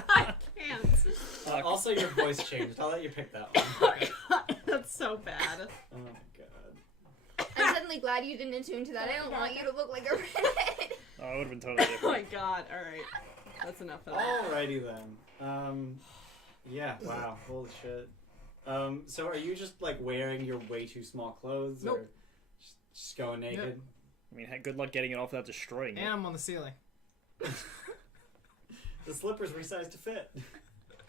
I can't. Fuck. Also, your voice changed. I'll let you pick that one. That's so bad. Oh my God. I'm suddenly glad you didn't attune to that. I don't want you to look like a redhead. Oh, it would have been totally Oh my different. god. All right. That's enough of that. Alrighty then. Yeah. Wow. Holy shit. So are you just like wearing your way too small clothes, or Nope. just going naked? I mean, good luck getting it off without destroying And it. I'm on the ceiling. The slippers resized to fit.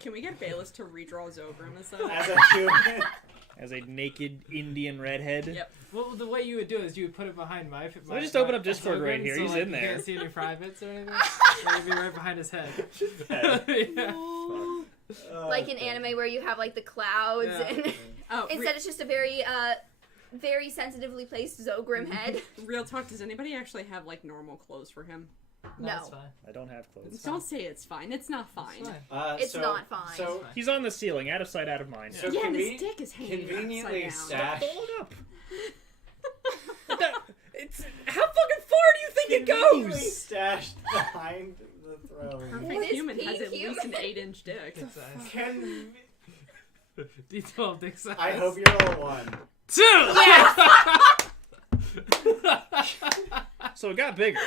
Can we get Bayless to redraw Xogrim as that? As a human. As a naked Indian redhead. Yep. Well, the way you would do it is you would put it behind my. So just open up Discord Xogrim, right here. so, He's like, in You there. can't see any privates or anything. It'd be right behind his head. Yeah. Like in anime where you have like the clouds Yeah. and Oh, instead it's just a very very sensitively placed Xogrim head. real talk. Does anybody actually have like normal clothes for him? No. It's fine. I don't have clothes. Don't say it's fine. It's not fine. It's fine. It's not fine. So, He's on the ceiling, out of sight, out of mind. so Yeah, and his conven- dick is hanging conveniently upside down. stashed. Hold up. It's how fucking far do you think it Conveniently goes? stashed behind the throne. Perfect It is human has peak at least an human. 8-inch dick. Dick size. Can D12 dick size. I hope you're a 1. 2! So it got bigger.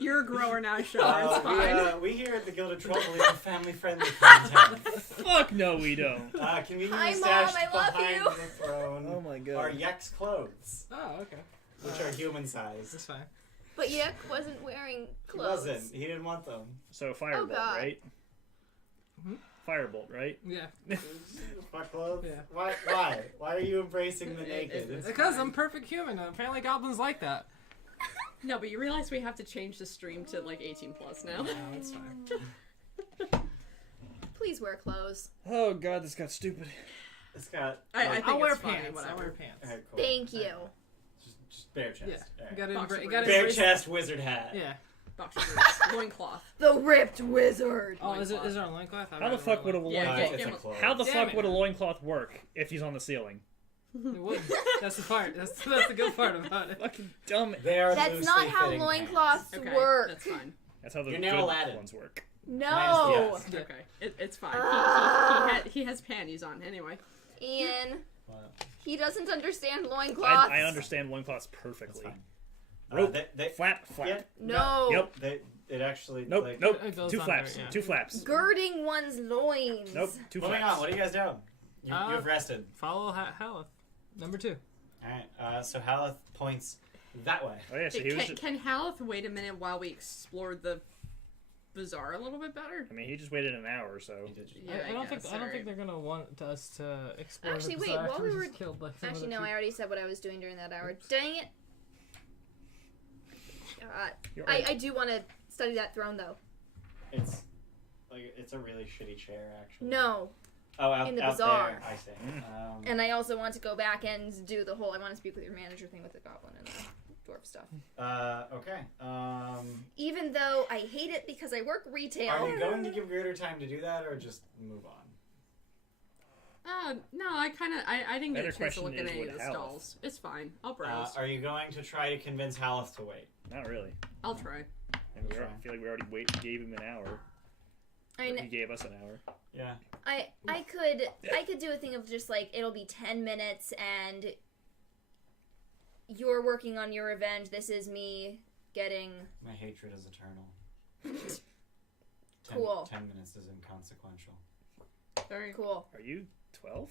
You're a grower now, Shar. It's fine. We here at the Gilded Troll believe in family-friendly content. Fuck no, we don't. Conveniently Hi, Mom, stashed I love behind you. the throne Oh my god. are Yek's clothes, Oh, okay. which are human-sized. That's fine. But Yek wasn't wearing He clothes. wasn't. He didn't want them. So firebolt, God. right? Firebolt, right? Yeah. Fuck clothes. Yeah. Why? Why are you embracing the naked? It's Because fine. I'm perfect human. And apparently goblins like that. No, but you realize we have to change the stream to like 18 plus now. No, it's fine. Please wear clothes. Oh god, this got stupid. It's got. I like, think I'll wear it's funny, pants. I'll whatever. wear pants. Alright, cool. Thank you. Just bare chest. Yeah. Alright. You gotta, Boxer you briefs. gotta Bare embrace- chest wizard hat. Yeah. Boxer briefs, loincloth. The ripped wizard. Oh, is Loincloth. there a loincloth? How the fuck would a Yeah, loincloth? yeah, it's a yeah. clothes. How the Damn fuck it. would a loincloth work if he's on the ceiling? It wouldn't. That's the part. That's the good part about it. Fucking dumb. They are That's loosely not how fitting loincloths pants. Okay, work. that's fine. That's how the You're good now Aladdin. ones work. No. Minus the Okay, it's fine. Ah. He has panties on anyway. Ian, Wow. he doesn't understand loincloths. I understand loincloths That's perfectly. fine. Rope, They flap, flap. yeah, No. Yep. It actually. Nope, Like, nope. It goes Two under, flaps. yeah. Two flaps. Girding one's loins. Nope. Two Moving flaps. on. What are you guys doing? You've rested. Follow Halleth. Number 2. All right. So Halleth points that way. Oh yeah, so he was. Can Halleth wait a minute while we explore the bazaar a little bit better? I mean, he just waited an hour, so. He did- Yeah, I don't guess, think I don't alright. think they're gonna want us to explore. Actually, the wait, bazaar while after we were- just killed, like, some of Actually, the no, I people. already said what I was doing during that hour. Dang it. You're I do want to study that throne, though. It's a really shitty chair, actually. No. Oh, out, in the out bazaar. there. I see. And I also want to go back and do the whole I want to speak with your manager thing with the goblin and the dwarf stuff. Okay. Even though I hate it because I work retail. Are you going to give Greater time to do that, or just move on? No, I didn't get Better a chance to question look at is any of with the Halleth. stalls. It's fine. I'll browse. Are you going to try to convince Halleth to wait? Not really. I'll try. I feel like we already gave him an hour. I Or mean, he gave us an hour. Yeah. I could do a thing of just like it'll be 10 minutes and you're working on your revenge. This is me getting My hatred is eternal. Cool. 10 minutes is inconsequential. Very cool. Are you 12?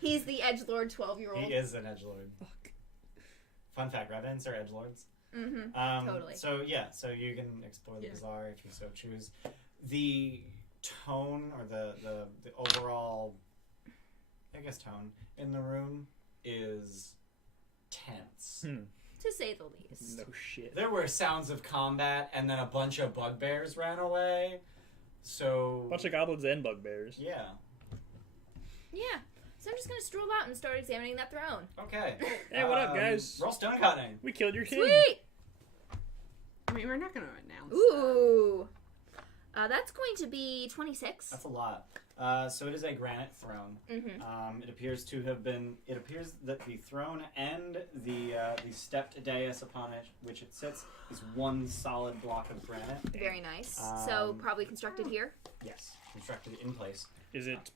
He's the edgelord 12-year-old. He is an edgelord. Fun fact: Revenants are edgelords. Mm-hmm. Totally. So you can explore the bazaar if you so choose. The tone or the overall, I guess, tone in the room is tense. To say the least. No shit. There were sounds of combat, and then a bunch of bugbears ran away. So Bunch of goblins and bugbears. yeah. Yeah. So I'm just gonna stroll out and start examining that throne. Okay. Hey, what up, guys? Roll stonecutting. We killed your king. Sweet! I mean, we're not going to announce. Ooh. That's going to be 26. That's a lot. So it is a granite throne. Mm-hmm. It appears that the throne and the stepped dais upon it, which it sits, is one solid block of granite. Very nice. So Um, probably constructed here. Yes, constructed in place. Is it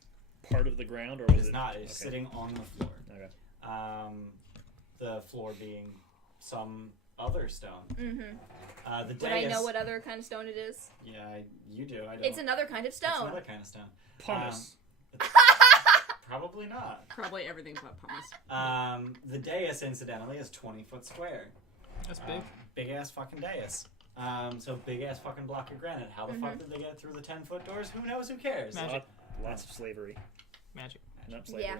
part of the ground or It was is it not. It is okay. sitting on the floor. Okay. The floor being some other stone. Mm-hmm. The Would I dais. know what other kind of stone it is? Yeah, you do. I don't. It's another kind of It's stone. another kind of stone. Pumice. Probably not. Probably everything but pumice. The dais, incidentally, is 20 foot square. That's big. Big ass fucking dais. So big ass fucking block of granite. How the fuck did they get through the 10-foot doors? Who knows? Who cares? Magic. Lots of slavery. Magic. Not slavery. Yeah.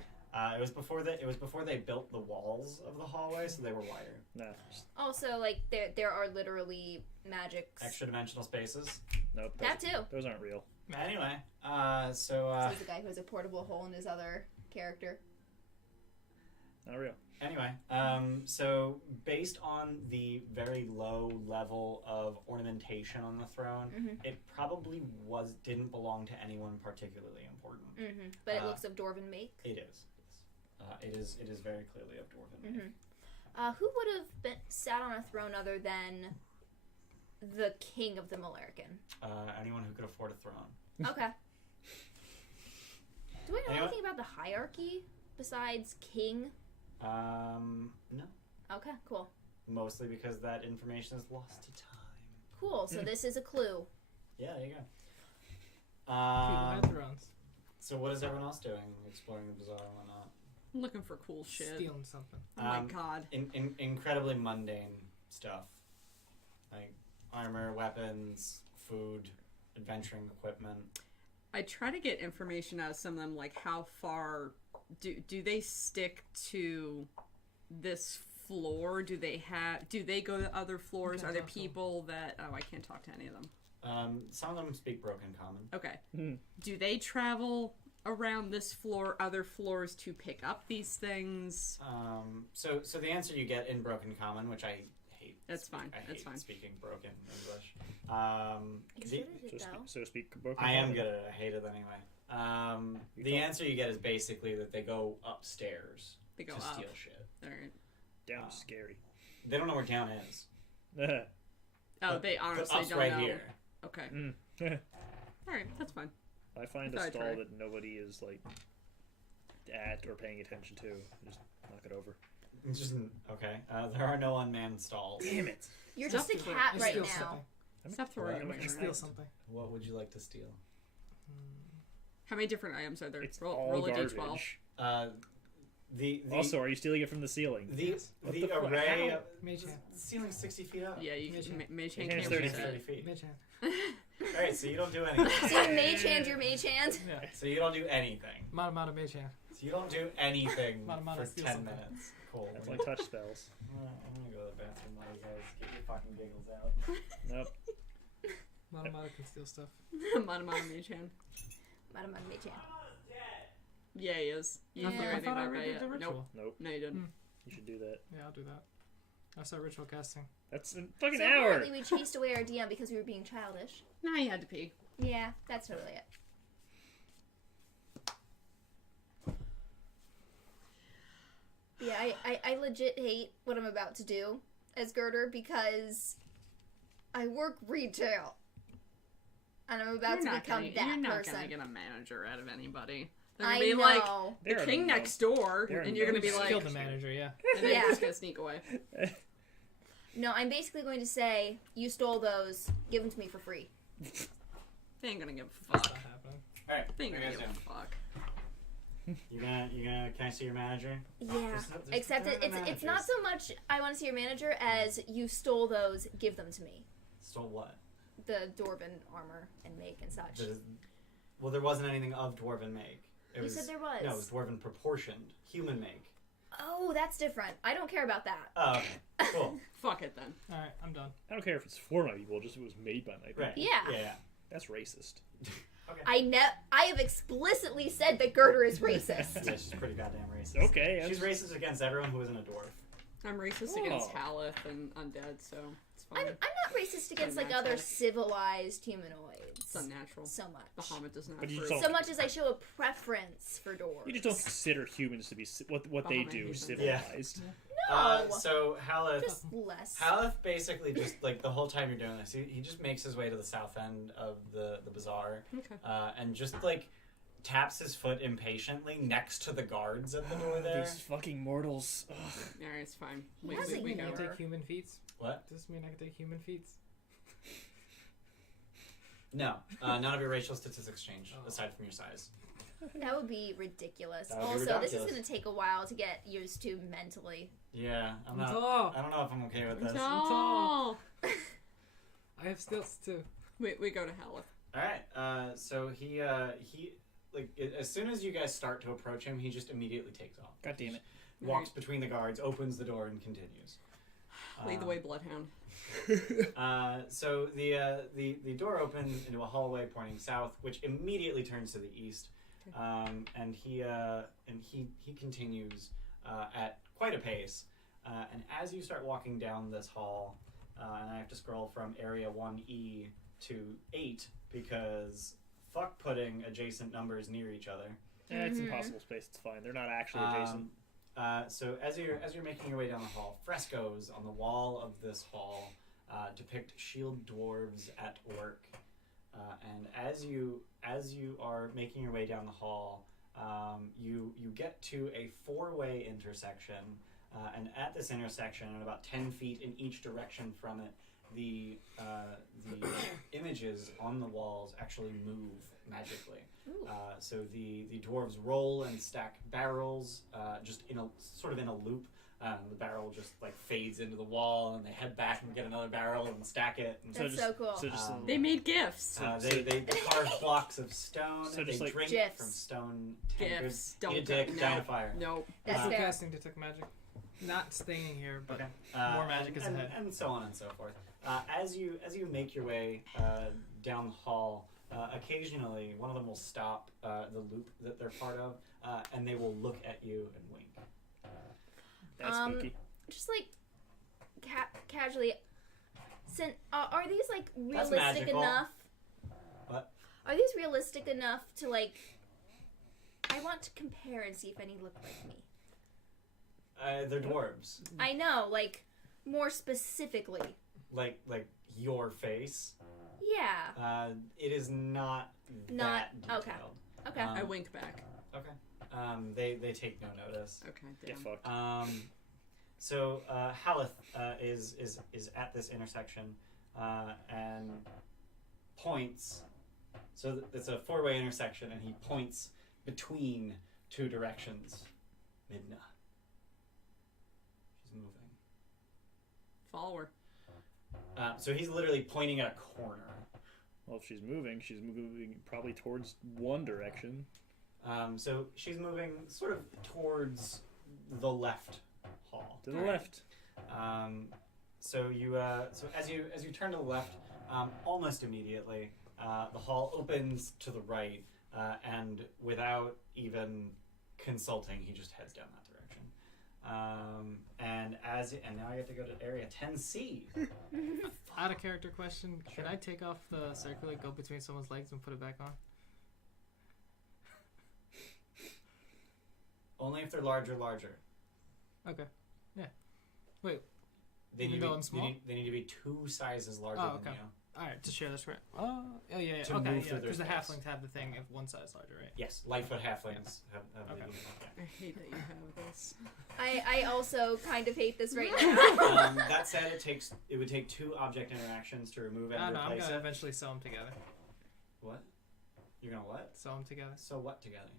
It was before they built the walls of the hallway, so they were wider. No. Also, like there are literally magics. Extra dimensional spaces. Nope. That too. Those aren't real. Anyway, So he's the guy who has a portable hole in his other character. Not real. anyway, so based on the very low level of ornamentation on the throne, it probably didn't belong to anyone particularly important. But it looks of dwarven make. It is. It is very clearly of dwarven make. Who would have sat on a throne other than the king of the Malarkin? Anyone who could afford a throne. Okay. Do I know Anyone? anything about the hierarchy besides king? No. Okay, cool. Mostly because that information is lost to time. Cool, so this is a clue. Yeah, there you go. People had thrones. So what is everyone else doing? Exploring the bazaar and whatnot? I'm looking for cool shit. Stealing something. Oh my god. Incredibly mundane stuff. Like armor, weapons, food, adventuring equipment. I try to get information out of some of them, like how far do they stick to this floor? Do they go to other floors? Are there people that I can't talk to any of them. Some of them speak broken common. Okay. Do they travel around this floor, other floors to pick up these things? So the answer you get in broken common, which I hate. That's fine. I That's hate fine. speaking broken English. You're good at it, though. So speak broken. I am common. good at it. I hate it anyway. The answer you get is basically that they go upstairs They go to up. steal shit. All right. Down scary. They don't know where down is. Oh, But they honestly up's don't right know. here. Okay. Mm. All right. That's fine. I find I a thought I'd stall try. that nobody is like at or paying attention to. Just knock it over. It's just okay. There are no unmanned stalls. Damn it! You're Stop just a the- cat You right steal now. something. Stop throwing What? them Am I away. Steal something. What would you like to steal? How many different items are there? It's roll all a garbage. d12. The Also, are you stealing it from the ceiling? the What the the fuck? array. How? Of, Mage hand. the ceiling's 60 feet up. Yeah, you Mage can. hand. Mage hand Mage can't hand's reach 30 that. 30 feet. Mage hand. All right, so you don't do anything. So you mage hand your mage hand. Yeah. So you don't do anything. Mata mage hand. So you don't do anything Mata, for steal 10 something. minutes. Cool. That's my touch spells. I'm gonna go to the bathroom while you guys get your fucking giggles out. Nope. Mata can steal stuff. Mana mage hand. Mata mage hand. Yeah, he is. You I didn't do thought, I anything thought I about that redid yet. the ritual. Nope. Nope. No, you didn't. You should do that. Yeah, I'll do that. I start ritual casting. That's a fucking So hour. apparently we chased away our DM because we were being childish. Nah, you had to pee. Yeah, that's totally it. Yeah, I legit hate what I'm about to do as Girder because I work retail. And I'm about to become You're that not person. gonna get a manager out of anybody. They're I gonna be know. like There the are king no- next door, there are and you're no gonna be managers. like, Kill the manager, yeah. and then Yeah. you're just gonna sneak away. No, I'm basically going to say, you stole those, give them to me for free. They ain't gonna give a That's fuck. not happening. All right, They ain't what are gonna you give guys a fuck. doing? You gonna? Can I see your manager? Yeah. There's Except there are no it's not managers. so much I want to see your manager as you stole those, give them to me. Stole what? The dwarven armor and make and such. Well, there wasn't anything of dwarven make. It You was, said there was. No, it was dwarven proportioned, human make. Oh, that's different. I don't care about that. Oh, okay. Cool. Fuck it then. Alright, I'm done. I don't care if it's for my people, just if it was made by my people. Right. Yeah. Yeah. That's racist. Okay. I have explicitly said that Girder is racist. Yeah, she's pretty goddamn racist. Okay. She's racist against everyone who isn't a dwarf. I'm racist Oh. against Halleth and undead, so it's fine. I'm not racist against like Unnatural. other civilized humanoids. It's unnatural. So much. Bahamut does not But you approve. just So much as I show a preference for dwarves. You just don't consider humans to be what they Bahamut do humans. civilized. No. So Halleth Just less. basically just like the whole time you're doing this, he just makes his way to the south end of the bazaar, Okay. and just like taps his foot impatiently next to the guards at the door there. These fucking mortals. Ugh. Alright, it's fine. He has a We Can go. I Or- take human feats? What? Does this mean I can take human feats? No, none of your racial statistics change Oh. aside from your size. That would be ridiculous. That would be Also, this is ridiculous. going to take a while to get used to mentally. Yeah, I'm I'm not. tall. I don't know if I'm okay with this. No! I have stilts too. We go to Halleth. All right. So he like as soon as you guys start to approach him, he just immediately takes off. God damn it. Walks between the guards, opens the door, and continues. Lead the way, Bloodhound. So the door opens into a hallway pointing south, which immediately turns to the east, and he continues at quite a pace. And as you start walking down this hall, and I have to scroll from area 1E to 8 because fuck putting adjacent numbers near each other. It's impossible space. It's fine. They're not actually adjacent. So as you're making your way down the hall, frescoes on the wall of this hall depict shield dwarves at work. And as you are making your way down the hall, you get to a 4-way intersection, and at this intersection, and about 10 feet in each direction from it, the images on the walls actually move magically. So the dwarves roll and stack barrels just in a loop The barrel just like fades into the wall, and they head back and get another barrel and stack it. And That's so cool. So just They made gifts. they carve blocks of stone. So They just like drink GIFs. from stone Gifts. tankards. Don't Eat a dick, no. die in a fire. Nope. That's Also fair. casting Detect Magic. Not staying here, but Okay. more magic is and, ahead. and so on and so forth. As you make your way down the hall, occasionally one of them will stop the loop that they're part of, and they will look at you and wink. That's spooky. Just like casually. Are these like That's realistic magical. enough? What? Are these realistic enough to like? I want to compare and see if any look like me. They're dwarves. I know, like more specifically. Like your face. Yeah. It is not Not- that okay. detailed. Okay. I wink back. Okay. They take no notice. Okay. Get Damn. fucked. So Halleth is at this intersection and points. So it's a 4-way intersection, and he points between 2 directions. Midna. She's moving. Follow her. So he's literally pointing at a corner. Well, if she's moving probably towards one direction. So she's moving sort of towards the left hall. To the left. So as you turn to the left, almost immediately, the hall opens to the right, and without even consulting, he just heads down that direction. And now I get to go to area 10C. Out of character question. Can I take off the circlet, go between someone's legs, and put it back on? Only if they're larger. Okay. Yeah. Wait. They Even need, though to I'm be, small? they need to be 2 sizes larger Oh, than okay. you. All right. To share this right. Oh yeah. To Okay. move Yeah. through their Because the space. halflings have the thing if one size larger, right? Yes, Lightfoot halflings have Okay. I hate that you have this. I also kind of hate this right now. That said, it would take 2 object interactions to remove and I don't know. I'm replace gonna it. eventually sew them together. What? You're gonna what? Sew them together. So what together?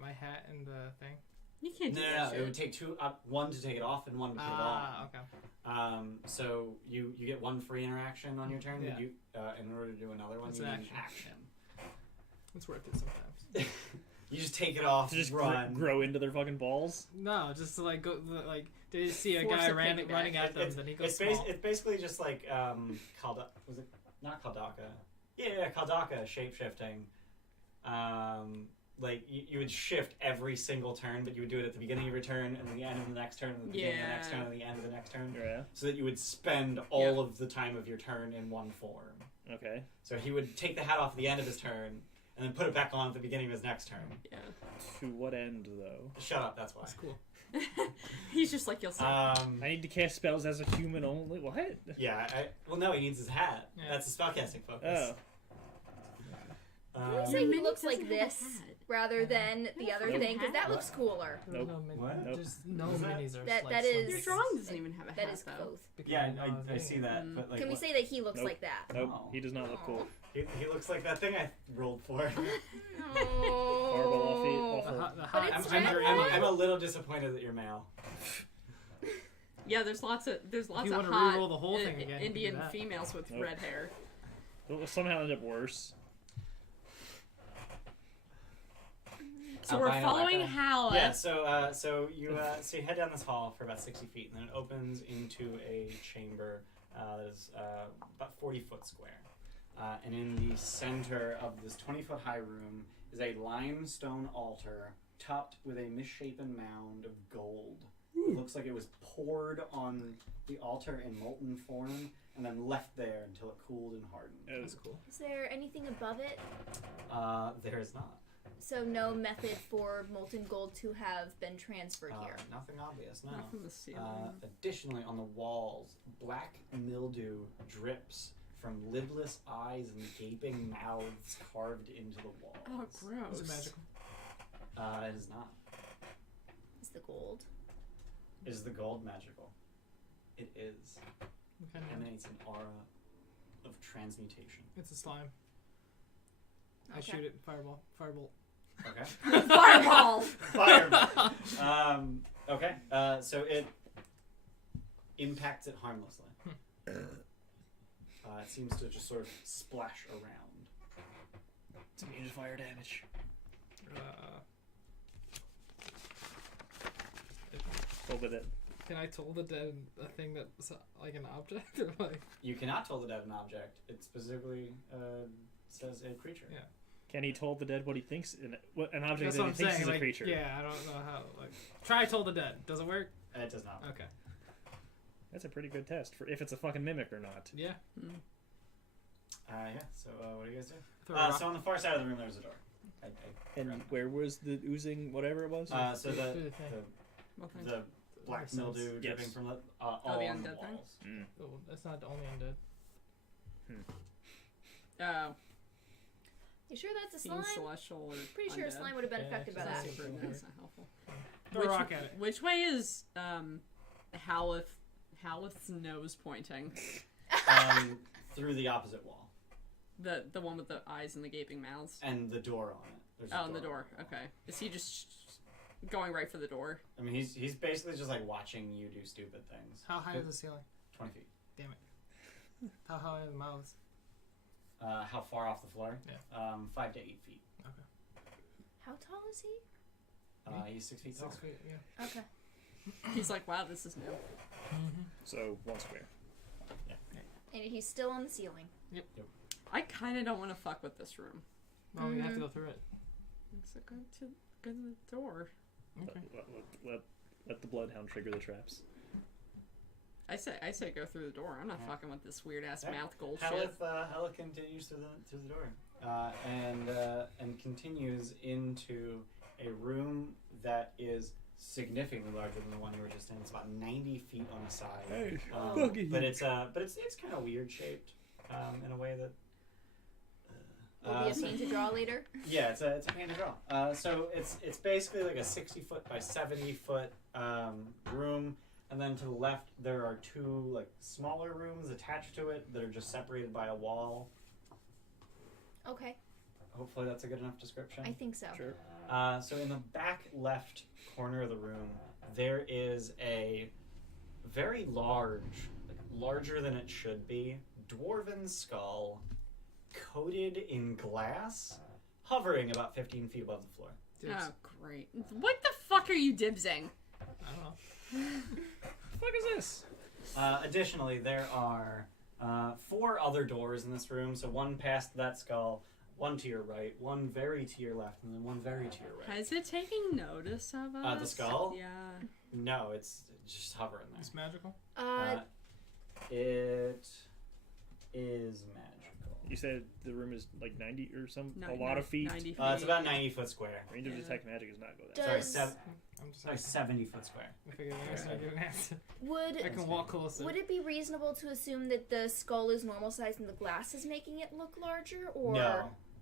My hat and the thing. You can't do No, that it would shit. take 2, one to take it off and one to put it on. Ah, okay. So you get 1 free interaction on your turn. Yeah. You in order to do another one, It's you an need an action. action. It's worth it sometimes. You just take it off, To just run. grow into their fucking balls. No, just to like go like. Did you see a Force guy a running piggyback. at them? Then he goes It's small. basically just like was it not Kaldaka? Yeah, Kaldaka shape shifting. Like you would shift every single turn, but you would do it at the beginning of your turn, and then the end of the next turn, and the beginning of the next Yeah. turn, and the end of the next turn, Yeah. so that you would spend all of the time of your turn in one form. Okay. So he would take the hat off at the end of his turn, and then put it back on at the beginning of his next turn. Yeah. To what end, though? Shut up, that's why. That's cool. He's just like, you'll see. I need to cast spells as a human only. What? Yeah, well, no, he needs his hat. Yeah. That's a spellcasting focus. Oh. Can we say Your he mini looks like doesn't have a this hat. rather than the other Nope. thing? Because that looks cooler. Nope. No mini, What? Nope. Just no What is that? minis are That- like that slim. is- Your drawing doesn't even have a That hat, is though. both. Because Yeah, you know I see that. Mm. But like, Can we what- say that he looks Nope. like that? Nope. Oh. He does not look cool. he looks like that thing I rolled for. Fireball off The of- hot, the But hot it's I'm, red I'm, one. I'm a little disappointed that you're male. Yeah, there's lots of you hot wanna re-roll the whole thing again, you can do Indian that. females with Nope. red hair. It will somehow end up worse. So I'll we're buy an following Alaka. Halleth. Yeah, so you head down this hall for about 60 feet, and then it opens into a chamber that is about 40 foot square. And in the center of this 20-foot high room is a limestone altar topped with a misshapen mound of gold. It looks like it was poured on the altar in molten form and then left there until it cooled and hardened. That's cool. Is there anything above it? There is not. So no method for molten gold to have been transferred here. Nothing obvious, no. Not from the ceiling. Additionally, on the walls, black mildew drips from lidless eyes and gaping mouths carved into the walls. Oh, gross. Is it magical? It is not. Is the gold? Is the gold magical? It is. Okay. Emanates an aura of transmutation. It's a slime. I Okay. shoot it. Fireball. Firebolt. Okay. Fireball. Fireball. Okay. So it impacts it harmlessly. It seems to just sort of splash around. It's immune to fire damage. Toll the dead. Can I toll the dead a thing that's like an object or like? You cannot toll the dead an object. It specifically says a creature. Yeah. Can he toll the dead what he thinks an object That's that what he I'm thinks saying. is Like, a creature? yeah, I don't know how. Like, try toll the dead. Does it work? It does not. Okay. That's a pretty good test for if it's a fucking mimic or not. Yeah. Yeah. So what do you guys do? Throw a rock. So on the far side of the room, there's a door. And where was the oozing whatever it was? So Do the thing. Well, thanks. the black The sense. mildew dripping Yes. from all the on the undead thing? walls. Oh, that's not the only undead. Oh, You sure that's a being slime? celestial or Pretty sure a undead. slime would have been Yeah, affected by it's that. not super That's not helpful. Throw a rock at it. Which way is Halleth's nose pointing? Through the opposite wall The one with the eyes and the gaping mouths. and the door on it. There's a Oh, and the on door. wall. Okay. Is he just going right for the door? I mean, he's basically just like watching you do stupid things. How high is the ceiling? 20 feet. Damn it. How high are the mouths? How far off the floor? Yeah. 5 to 8 feet. How tall is he? He's 6 feet tall. 6 feet. Yeah. Okay. He's like, wow, this is new. So 1 square. And he's still on the ceiling. I kind of don't want to fuck with this room. Well, we have to go through it. So go to the door. Okay. Let the bloodhound trigger the traps. I say go through the door. I'm not Yeah. fucking with this weird ass Yeah. mouth gold shit. Halleth continues through the door, and continues into a room that is significantly larger than the one you were just in. It's about 90 feet on the side. Hey, But it's kind of weird shaped in a way that. Will be a pain to draw later. Yeah, it's a pain to draw. So it's basically like a 60-foot by 70-foot room, and then to the left there are 2 like smaller rooms attached to it that are just separated by a wall. Okay, Hopefully that's a good enough description. I think so. Sure. So in the back left corner of the room, there is a very large, like larger than it should be, dwarven skull coated in glass, hovering about 15 feet above the floor. Dibs. Oh, great. What the fuck are you dibsing? I don't know. The fuck is this? Additionally, there are 4 other doors in this room, so one past that skull, one to your right, one very to your left, and then one very to your right. Is it taking notice of us? The skull? Yeah. No, it's just hovering there. It's magical. It is magical. You said the room is like 90 or some Ni- a lot of feet. 90 feet. It's about 90 foot square. Range of Yeah. detect magic is not go that. Sorry, Does- I'm just sorry, 70 foot square. I figured I was not get an answer. I Would can walk closer. would it be reasonable to assume that the skull is normal size and the glass is making it look larger, or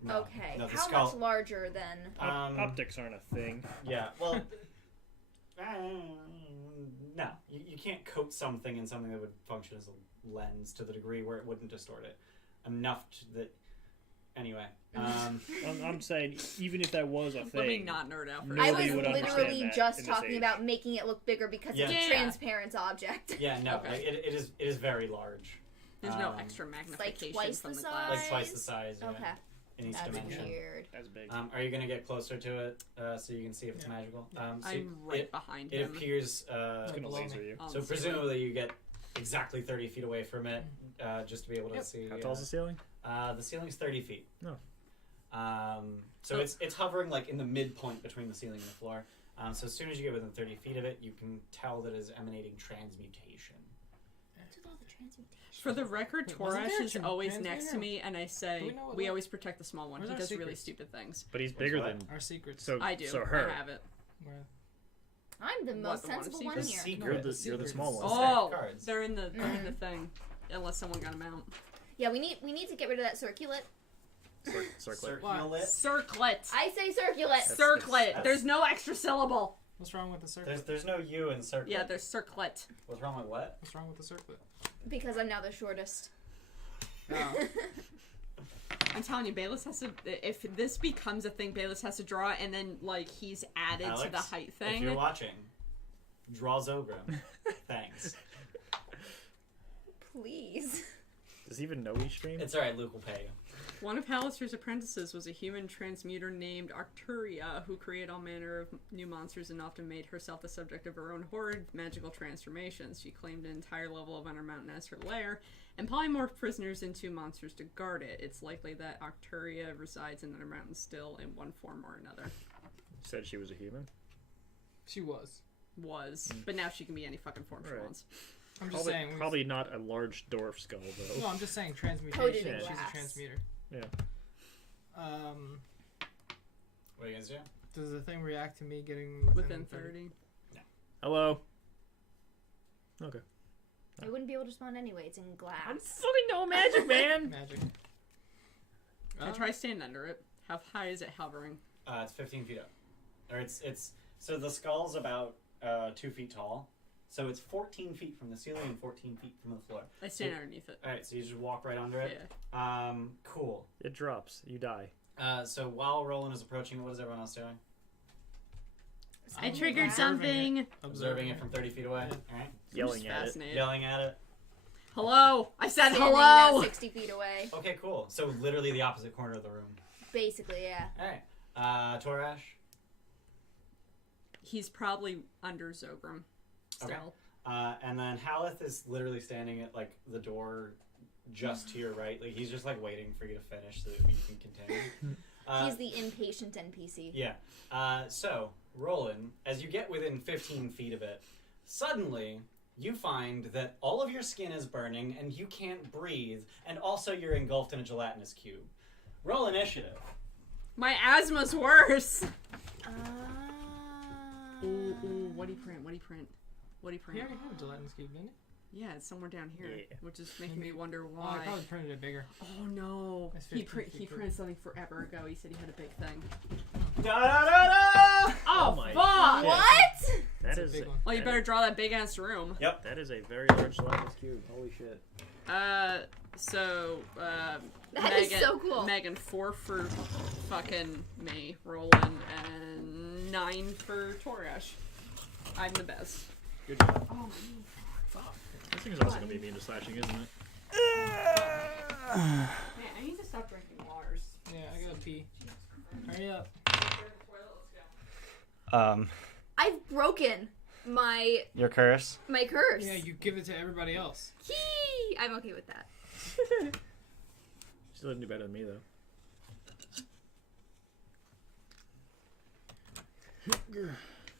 No. okay? No, the How skull, much larger then? Optics aren't a thing. Yeah, well, no. You can't coat something in something that would function as a lens to the degree where it wouldn't distort it enough that. Anyway, I'm saying even if that was a Let me thing, not nerd out for No, I a was Nobody second. would understand literally that just in this talking age. about making it look bigger because Yeah. it's a Yeah. transparent object. yeah, no, Okay. like, it is very large. There's no Um, extra like magnification twice from the the glass. Like twice the size. Yeah, Okay, in each that's dimension. weird. that's big. Are you gonna get closer to it so you can see if it's Yeah. magical? So I'm right behind it him. appears. It's gonna below laser me. you. on So the ceiling. presumably you get exactly 30 feet away from it, just to be able to Yep. see. How tall's the ceiling? The ceiling's 30 feet. No. So it's hovering like in the midpoint between the ceiling and the floor. So as soon as you get within 30 feet of it, you can tell that it's emanating transmutation. What's with all the transmutation? For the record, Wait, wasn't Torash there a is always transmitter? next to me, and I Do say, we know what we that- always protect the small one. Where's He our does really secrets? stupid things. But he's bigger what? than. Our secrets. So I do. So her. I have it. Where? I'm the What, most the one sensible secret? one The here. secret. You're the secrets. small one. Oh, cards. they're in the thing. Unless someone got them out. Yeah, we need to get rid of that circlet. Circlet. Circulet. Circlet. I say circlet. Circlet. that's- There's no extra syllable. What's wrong with the circlet? There's no U in circlet. Yeah, there's circlet. What's wrong with what? What's wrong with the circlet? Because I'm now the shortest. Oh. I'm telling you, Bayless has to. If this becomes a thing, Bayless has to draw it, and then like he's added Alex, to the height thing. If you're watching, draw Xogrim. Thanks. Please. Does he even know we stream? It's alright, Luke will pay you. One of Halister's apprentices was a human transmuter named Arcturia, who created all manner of new monsters and often made herself the subject of her own horrid magical transformations. She claimed an entire level of Undermountain as her lair, and polymorphed prisoners into monsters to guard it. It's likely that Arcturia resides in Undermountain still in one form or another. Said she was a human. She was. But now she can be any fucking form she Right. wants. I'm just Probably, saying. probably not a large dwarf skull though. No, I'm just saying Coated transmutation. in She's glass. a transmuter. Yeah. What are you guys do? Does the thing react to me getting Within 30. Hello. Okay. It wouldn't be able to respond anyway. It's in glass. I'm fucking no magic, man. Magic. I try standing under it. How high is it hovering? It's 15 feet up. Or it's so the skull's about 2 feet tall. So it's 14 feet from the ceiling and 14 feet from the floor. I stand underneath it. Alright, so you just walk right under it? Yeah. Cool. It drops. You die. So while Roland is approaching, what is everyone else doing? I triggered Observing something. Observing it from 30 feet away? Alright. Yelling at it. Fascinated. Yelling at it? Hello! I said Standing hello! about 60 feet away. Okay, cool. So literally the opposite corner of the room. Basically, yeah. Alright. Torash? He's probably under Xogrim. Still. Okay. And then Halleth is literally standing at like the door just to your right. Like he's just like waiting for you to finish so that you can continue. He's the impatient NPC. Yeah. So, Roland, as you get within 15 feet of it, suddenly you find that all of your skin is burning and you can't breathe, and also you're engulfed in a gelatinous cube. Roll initiative. My asthma's worse! Ooh, what do you print? What do you print? What do you He print? already had a gelatinous cube, didn't he? Yeah, it's somewhere down here, Yeah. which is making me wonder Oh, I why. probably printed it bigger. Oh no! That's He 15 feet printed big. something forever ago. He said he had a big thing. Da da da da! Oh, my fuck! God. What? That That's a is. big one. Well, you better draw that big ass room. Yep. That is a very large gelatinous cube. Holy shit. That is Megan, so cool. Megan, 4 for fucking me, Roland, and 9 for Torash. I'm the best. Good job. Oh, This thing is also gonna be immune to slashing, isn't it? man, I need to stop drinking waters. Yeah, I gotta pee. Hurry up. I've broken my Your curse. curse. Yeah, you give it to everybody else. Yee! I'm okay with that. She didn't do better than me though.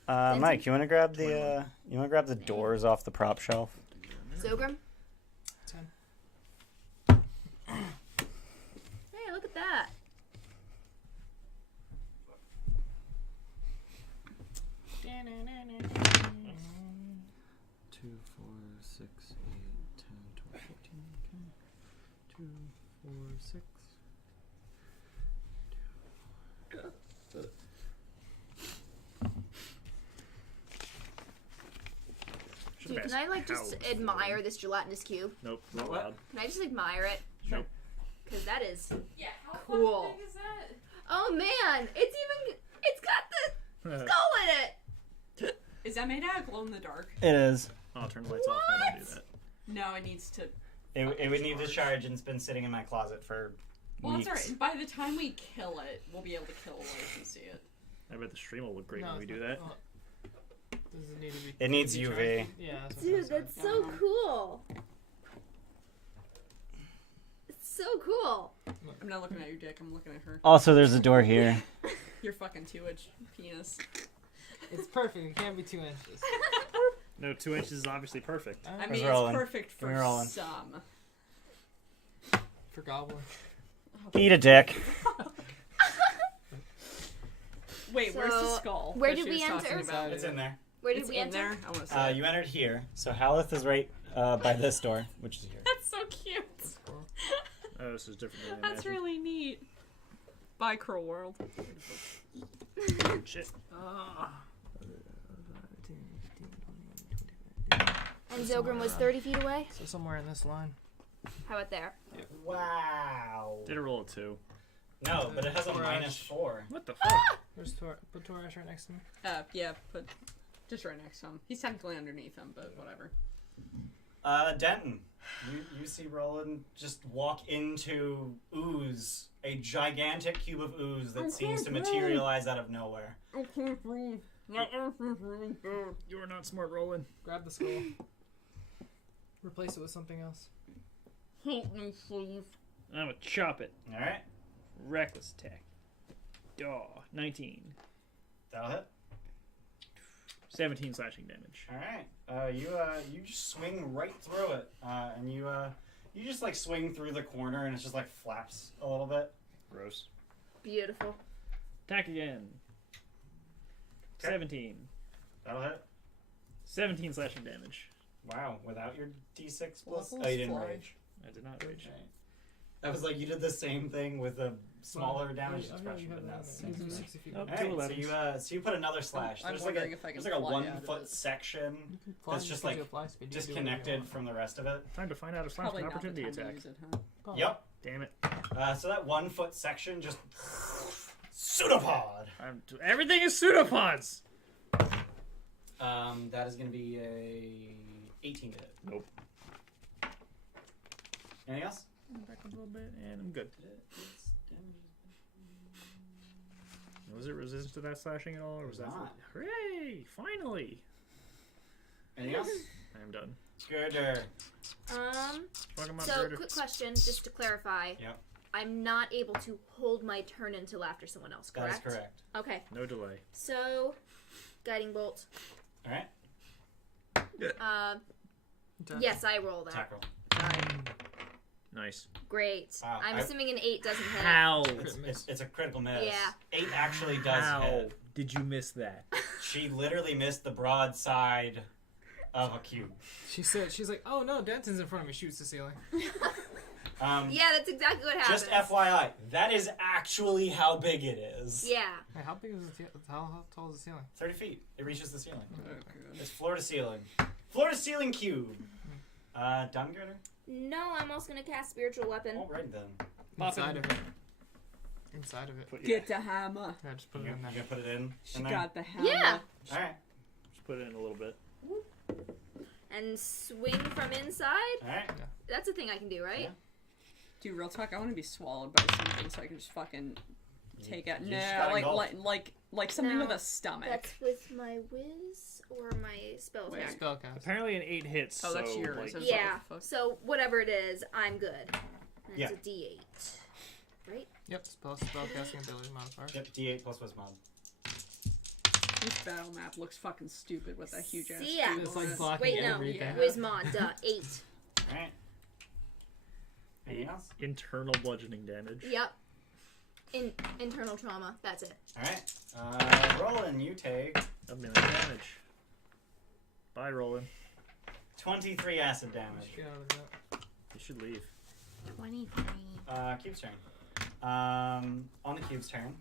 Mike, you wanna grab the doors off the prop shelf? Xogrim? 10. Hey, look at that. Two, 4, 6, 8, 10, 12, 14. Okay. 2, 4, 6. Dude, can I like just admire this gelatinous cube? Nope, not What? allowed. Can I just admire it? Nope. Because that is. Yeah, how Cool. fucking big is that? Oh man, it's got the skull in it. Is that made out of glow in the dark? It is. Oh, turn the lights off. No, don't do that. No, it needs to. It would need to charge, and it's been sitting in my closet for Well, weeks. it's alright. By the time we kill it, we'll be able to kill life and see it. I bet the stream will look great No, when we it's do not- that. oh. Does it need to be? It needs be UV. charged? Yeah, that's what Dude, I said. that's so cool. It's so cool. I'm not looking at your dick. I'm looking at her. Also, there's a door here. Your fucking 2-inch penis. It's perfect. It can't be 2 inches. No, 2 inches is obviously perfect. I Where's mean, Roland? it's perfect for Where's Roland? some. For goblin. Eat a dick. Wait, where's the So, skull? where that did she we was talking enter? about? It's in there. Where did It's we in enter? there. I want to see. You entered here, so Halleth is right by this door, which is here. That's so cute. Cool. Oh, this is different than I That's imagined. really neat. Bye, Crow World. Shit. And Xogrim was 30 feet away. So somewhere in this line. How about there? Wow. Did a roll of 2. No, but it has a Torash. -4. What the fuck? Where's put Torash right next to me? Yeah, put just right next to him. He's technically underneath him, but whatever. Denton, you see Roland just walk into ooze, a gigantic cube of ooze that seems to materialize out of nowhere. I can't breathe. My ass is really bad. You are not smart, Roland. Grab the skull. Replace it with something else. Help me, please. I'm gonna chop it. All right, Reckless attack. 19. that'll hit. 17 slashing damage. All right, you just swing right through it, and you just like swing through the corner, and it's just like flaps a little bit. Gross. Beautiful. Attack again. Okay. 17. That'll hit. 17 slashing damage. Wow, without your D6 plus. Levels Oh, you didn't fly. rage. I did not rage. Okay. I was like, you did the same thing with a smaller Well, damage I know expression, you have but now that. it's It's Mhm. 60 feet. Oh, All two right, 11s. so you put another slash. I'm There's wondering if I can there's like a fly out 1 of foot it. section You can fly that's just because you like have fly speed. You can do whatever you disconnected want. from the rest of it. Time to find out if slash Probably an not the opportunity time to attack. use it, huh? Go on. Yep. Damn it. So that 1 foot section just pseudopod. Everything is pseudopods! That is going to be a 18 to hit. Nope. Anything else? Back a little bit, and I'm good. Was it resistant to that slashing at all, or was that? Not. Hooray! Finally! Anything else? I am done. Gooder. Fuck 'em up, So, Girder. quick question, just to clarify. Yep. I'm not able to hold my turn until after someone else, That is correct? correct. Okay. No delay. So, guiding bolt. All right. Attack. Yes, I roll that. Attack roll. Nice. Great. Wow, I'm assuming an 8 doesn't hit. How? It's a critical miss. Yeah. 8 actually does How hit. did you miss that? She literally missed the broad side of a cube. She's like, oh no, Denton's in front of me. Shoots the ceiling. Yeah, that's exactly what happens. Just FYI, that is actually how big it is. Yeah. Hey, how big is how tall is the ceiling? 30 feet. It reaches the ceiling. Oh, It's floor to ceiling. Floor to ceiling cube. Done, Girder? No, I'm also gonna cast spiritual weapon. Alright then. Inside of it. Inside of it. Put, Get the hammer. Yeah, just put You it in gonna there. put it in? She got the hammer. Yeah. Alright. Just put it in a little bit. And swing from inside. Alright. That's a thing I can do, right? Yeah. Dude, real talk, I want to be swallowed by something so I can just fucking take out. You No, just gotta like something No, with a stomach. That's with my whiz or my spell Wait. attack. Spellcast. Apparently an 8 hits. Oh, that's so, yours. like, I'm Yeah. Fuck. So whatever it is, I'm good. And Yeah. it's a D8. Right? Yep. Spellcasting ability modifier. Yep, D8 plus what's mod. This battle map looks fucking stupid with that huge ass. See ya. cube It's on like it. blocking Wait, no. everything. Whiz mod, 8. Alright. Anything else? internal bludgeoning damage. Yep. Internal trauma. That's it. Alright. Roland, you take 1,000,000 damage. Bye, Roland. 23 acid damage. Get out of that. You should leave. 23. Cube's turn. On the cube's turn,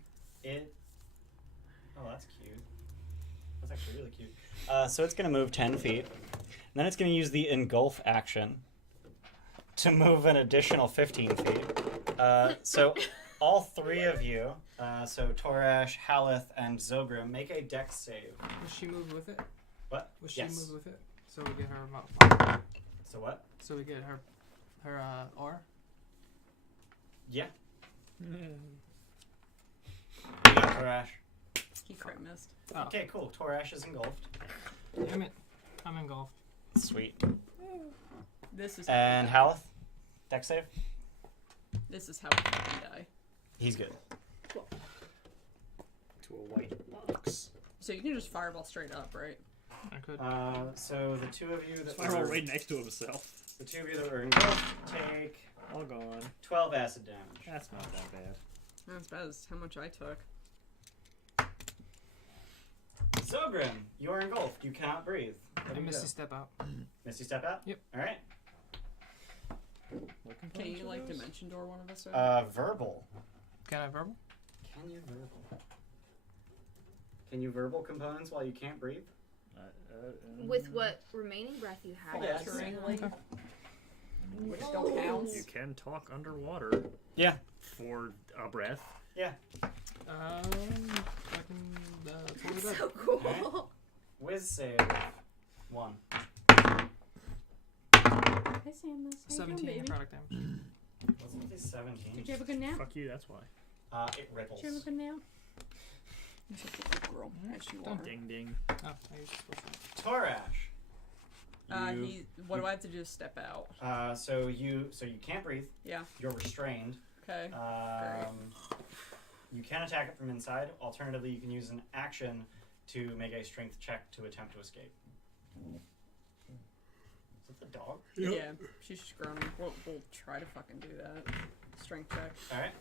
it... Oh, that's cute. That's actually really cute. So it's going to move 10 feet. And then it's going to use the engulf action to move an additional 15 feet. So all 3 of you, so Torash, Halleth, and Xogrim, make a dex save. Will she move with it? What? Will she Yes. move with it? So we get her modifier. So what? So we get her aura. Yeah. You got Torash. He crit missed. Oh. Okay, cool. Torash is engulfed. Damn it. I'm engulfed. Sweet. This is And how Halleth? Dex save? this is how we fucking die. He's good. To a white box. So you can just fireball straight up, right? I could. So the 2 of you that Spiral were, right next to himself. the 2 of you that were engulfed take All gone. 12 acid damage. That's not that bad. Not as bad as how much I took. Xogrim, you are engulfed. You cannot breathe. What do I you Misty do? step out. Misty step out? Yep. Alright. What Can components you are like those? dimension door one of us? Or? Verbal. Can I verbal? Can you verbal? Can you verbal components while you can't breathe? With what remaining breath you have. Yeah. Altering, Okay. like, which don't count. You can talk underwater Yeah. for a breath. Yeah. Fucking, totally That's dead. so cool. Alright. Whiz save 1. Hi, Samus. How you doing, 17 baby? product damage. What's with these 17? Did you have a good nap? Fuck you, that's why. It ripples. Did you have a good nap? You should be a good girl, as you are. Ding ding. Oh, I used to Torash. What do I have to do to step out? So you can't breathe. Yeah. You're restrained. Okay. You can attack it from inside. Alternatively, you can use an action to make a strength check to attempt to escape. Is that the dog? Yeah. She's just groaning. We'll try to fucking do that. Strength check. Alright.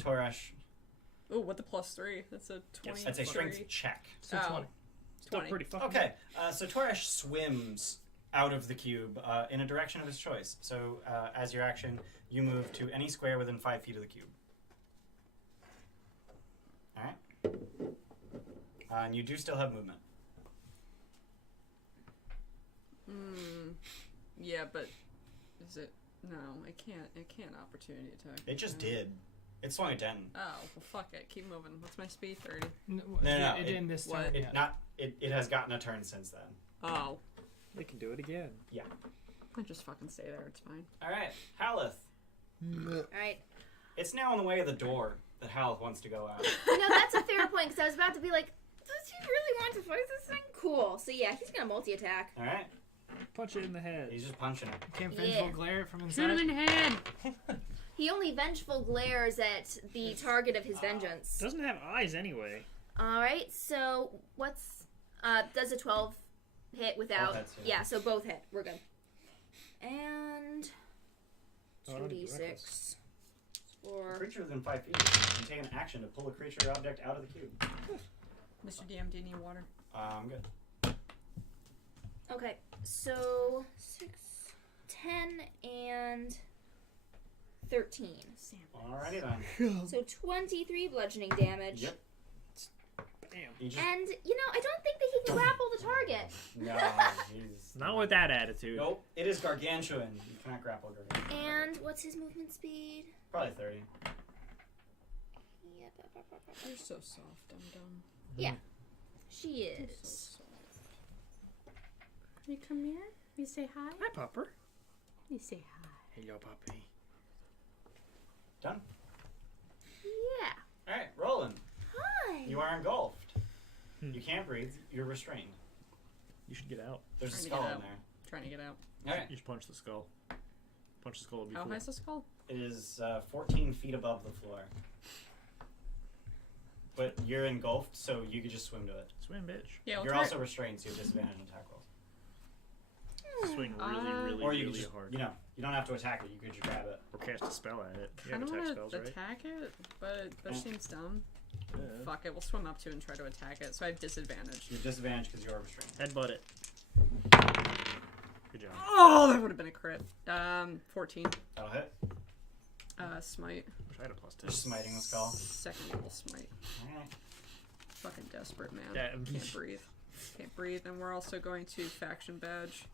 Torash. Oh, what the +3? That's a 20. That's a strength check. So Oh. 20. Still 20. pretty fucking Okay, so Torash swims out of the cube in a direction of his choice. So as your action, you move to any square within 5 feet of the cube. Alright. And you do still have movement. Yeah, but is it? No, it can't opportunity attack. It just did. It swung at 10. Oh, well, fuck it. Keep moving. What's my speed? 30. No, No, it didn't this what? turn It yet. not. It has gotten a turn since then. Oh. They can do it again. I just fucking stay there. It's fine. All right, Halleth. Alright. It's now on the way of the door that Halleth wants to go out. You know, that's a fair point, because I was about to be like, does he really want to fight this thing? Cool. So yeah, he's gonna multi-attack. All right, Punch it in the head. he's just punching it. Can't Yeah. vengeful glare it from Shoot him inside. in the head. He only vengeful glares at the target of his vengeance. Doesn't have eyes anyway. Alright, so what's... does a 12 hit without... Both hits, yeah. Yeah, so both hit. We're good. And... Oh, I don't need reckless. 2d6. A For... creature within 5 feet. You can take an action to pull a creature or object out of the cube. Mr. DM, do you need water? I'm good. Okay, so 6, 10, and 13. Alrighty then. So 23 bludgeoning damage. Yep. Bam. He just, And, you know, I don't think that he can grapple the target. no, he's Not with that attitude. Nope. It is gargantuan. You cannot grapple gargantuan. And what's his movement speed? Probably 30. Yep. You're so soft, dum-dum. Yeah, she You're so is. soft. You come here? You say hi? Hi, Pupper. You say hi. Hello, puppy. Done. Yeah. Alright, Roland. Hi. You are engulfed. Hmm. You can't breathe. You're restrained. You should get out. There's a Trying to skull get in out. there. Trying to get out. Alright. You should punch the skull. Punch the skull would be How cool. high's the skull? It is 14 feet above the floor. But you're engulfed, so you could just swim to it. Swim, bitch. Yeah, You're also restrained, so you have disadvantage on attack rolls. Swing really, really, Or you could really just, hard. you know, you don't have to attack it. You could just grab it. Or cast a spell at it. You I have don't attack want spells, to right? attack it, but that seems dumb. Yeah. Fuck it, we'll swim up to it and try to attack it. So I have disadvantage. You have disadvantage because you are restrained. Headbutt it. Good job. Oh, that would have been a crit. 14. That'll hit. Smite. Wish I had a +2. Just smiting the skull. Second level smite. Alright. Fucking desperate, man. Yeah. Can't breathe. Can't breathe. And we're also going to faction badge.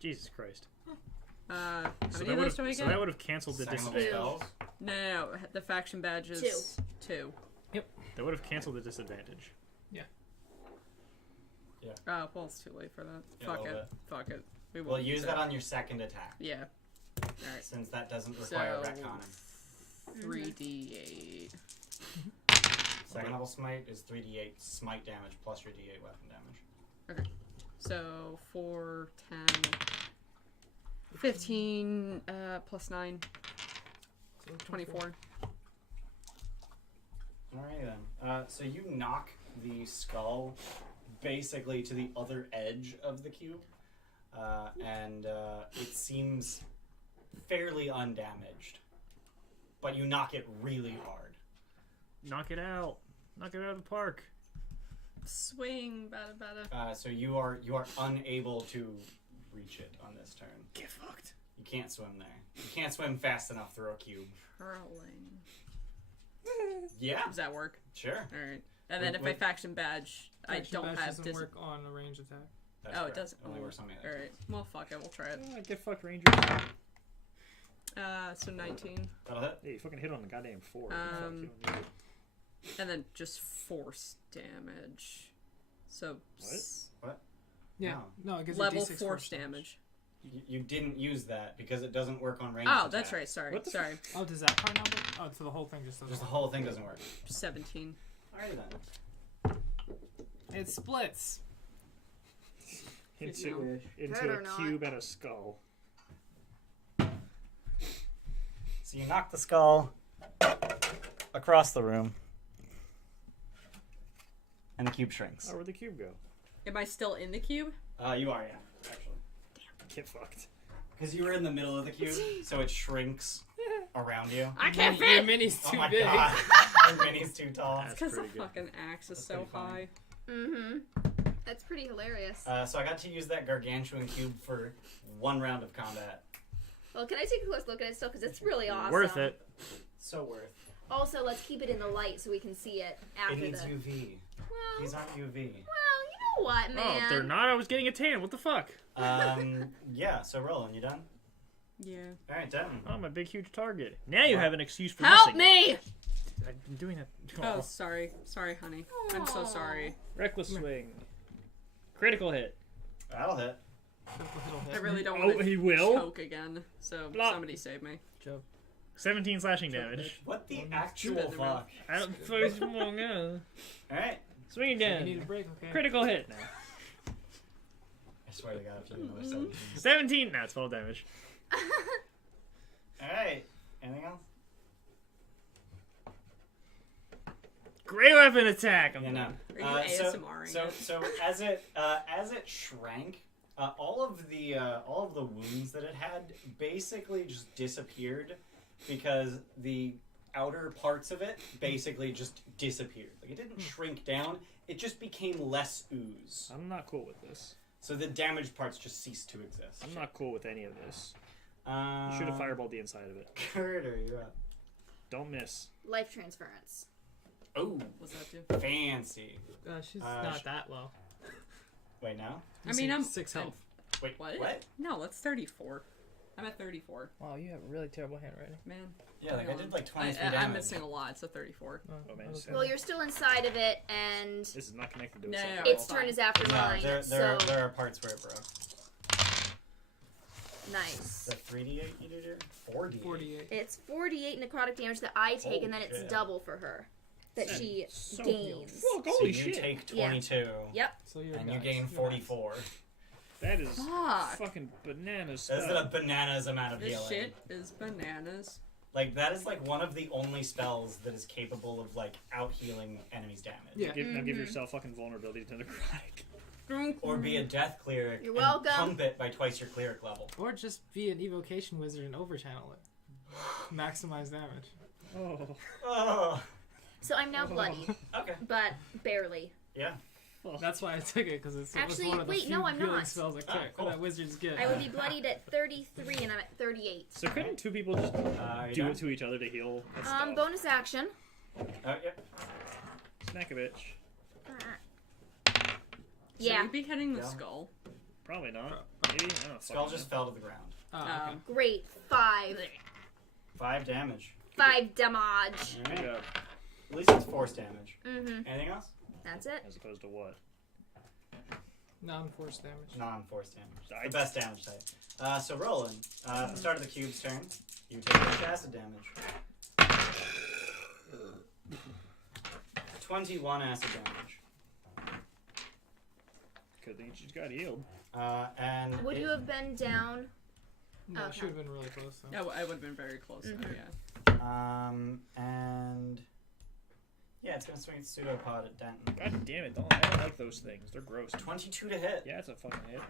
Jesus Christ. How So many of those do I that get? would have canceled the Second level disadvantage. spells. No, the faction badge is 2. That would have canceled the disadvantage. Oh, well, it's too late for that. Yeah, a Fuck little it. Fuck it. We We'll won't use it. that on your second attack, Yeah. Alright. since that doesn't require So, retconning. 3d8. Second level smite is 3d8 smite damage plus your d8 weapon damage. So 4, 10, 15, plus 9, So 24. Alright then. So you knock the skull basically to the other edge of the cube, and it seems fairly undamaged. But you knock it really hard. Knock it out. Knock it out of the park. Swing, bada. So you are unable to reach it on this turn. Get fucked. You can't swim there. You can't swim fast enough through a cube. Hurling. Yeah, Does that work? sure. Alright. And then if I faction badge, I Faction don't badge have doesn't work on a range attack. That's Oh, it correct. doesn't. Only works on me. All right. Well, fuck it. We'll try it. Oh, get fucked, Rangers. So 19, That'll hit. Hey, you fucking hit on the goddamn 4. Fuck, you don't need it. and then just force damage. So What? Yeah. No, it gives you level D6 force damage. You didn't use that because it doesn't work on range. Oh, that's right. Sorry. What the Sorry. Oh, does that part not work? Oh, so the whole thing just doesn't Just the work. whole thing doesn't work. 17. Alrighty then. It splits. Into Better a not. cube and a skull. So you knock the skull across the room, and the cube shrinks. Oh, where'd the cube go? Am I still in the cube? You are, yeah, actually. Get fucked. Because you were in the middle of the cube, so it shrinks around you. I can't Your fit. mini's Oh too my big. god, your mini's too tall. That's Because the pretty good. fucking axe is That's so pretty funny. high. Mm-hmm. That's pretty hilarious. So I got to use that gargantuan cube for one round of combat. Well, can I take a close look at it still? Because it's really awesome. Worth it. So worth. Also, let's keep it in the light so we can see it after It needs the... UV. Well, These aren't UV. you know what, man? Oh, if they're not, I was getting a tan. What the fuck? Yeah, so Roland, you done? Yeah. Alright, done. Oh, I'm a big, huge target. Now you Wow. have an excuse for Help missing. me! I've been doing that. Oh, sorry. Sorry, honey. I'm so sorry. Reckless swing. Critical hit. That'll hit. I really don't Oh, want to he will? choke again. So Blah. somebody save me. 17 slashing damage. What the Shoot it actual in the mouth. fuck? I don't suppose you won't go. Alright. Swing You again. need a break, okay? Critical hit. No. I swear to god, if you another 17. 17. No, it's 12 damage. Alright. Anything else? Great weapon attack. I'm Yeah, done. no. Are you ASMRing it? So as it shrank, all of the wounds that it had basically just disappeared because the outer parts of it basically just disappeared. Like it didn't shrink down; it just became less ooze. I'm not cool with this. So the damaged parts just ceased to exist. I'm not cool with any of this. You You should have fireballed the inside of it. Carter, you're up. Don't miss. Life transference. Oh, What's that do? fancy. She's Uh, not that low. Wait, now? I mean, I'm 6 health. Wait, What? what? No, that's 34. I'm at 34. Wow, you have really terrible handwriting. Man. Yeah, like I did like 23 I'm damage. missing a lot, so 34. Oh, man, just- Well, you're still inside of it, and This is not connected to No, itself. no, its turn is after No, mine. there so are parts where it broke. nice. The 3d8 you did here? 4d8. 48. It's 48 necrotic damage that I take, Holy and then it's shit. double for her that she So gains. Fuck, So holy you shit. take Yeah. 22, Yep. So you're and you nuts. gain You're 44. That is Fuck. fucking bananas. That is a bananas amount of This healing. shit is bananas. Like, that is like one of the only spells that is capable of, like, out-healing enemies' damage. Yeah. Now give yourself fucking vulnerability to necrotic. Or be a death cleric You're and welcome. pump it by twice your cleric level. Or just be an evocation wizard and overchannel it. Maximize damage. Oh. Oh, So I'm now bloody, okay. but barely. Yeah. That's why I took it, because it's Actually, one of the wait, few no, I'm healing not. spells that, Oh, cool. that wizards get. I would be bloodied at 33, and I'm at 38. So couldn't two people just You do done? it to each other to heal? That's dumb. Bonus action. Oh, yep. Smack a bitch. Should Yeah, we be hitting the Yeah. skull? Probably not. Maybe. I don't Skull fucking just know. fell to the ground. Oh, okay. great. 5. 5 damage. 5 damage. Alright. Good job. At least it's force damage. Mm-hmm. Anything else? That's it. As opposed to what? Non-force damage. Non-force damage. I- The best damage type. So Roland, at the start of the cube's turn, you take 8 acid damage. 21 acid damage. Good thing you just got healed. And Would you have been down? No, Okay. should have been really close though. No, I would have been very close though, Mhm. yeah. And yeah, it's gonna swing its pseudopod at Denton. God damn it! I don't like those things. They're gross. 22 to hit Yeah, it's a fucking hit.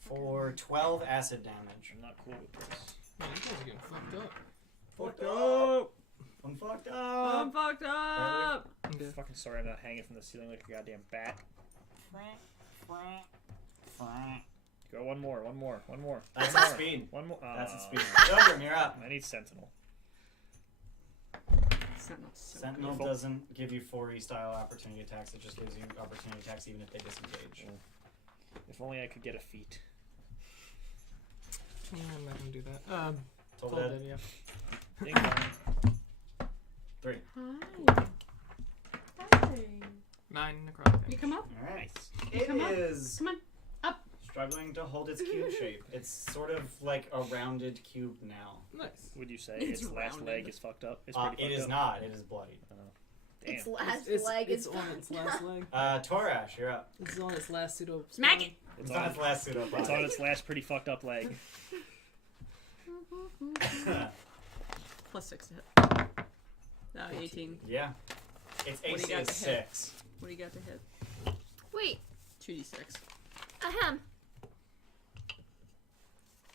for 12 acid damage. I'm not cool with this. Man, you guys are getting fucked up. Fucked up. I'm fucked up. I'm fucked up! Okay. Fucking sorry, I'm not hanging from the ceiling like a goddamn bat. Go one more. That's its speed. One more. That's its speed. Xogrim, you're up. I need sentinel. Sentinel's so Sentinel Beautiful. doesn't give you 4E style opportunity attacks. It just gives you opportunity attacks even if they disengage. If only I could get a feat. Yeah, I'm not gonna do that. Toll Toll dead. dead, yeah. Ding dong. 3. Hi. Hi. 9 necrotic. You come up? Alright. You It come up? is Come on. Up. struggling to hold its cube shape. It's sort of like a rounded cube now. Nice. Would you say It's its last rounded. leg is fucked up? It's pretty It fucked is up. not. It is bloody. Damn. Its last It's leg it's is on its last leg. Torash, you're up. This is on its last pseudo. Smack it. It's on its last pseudopod. It's on its last pretty fucked up leg. Plus 6 to hit. 18. Yeah. Its What do you AC got is to hit? 6. What do you got to hit? Wait. 2d6. Ahem.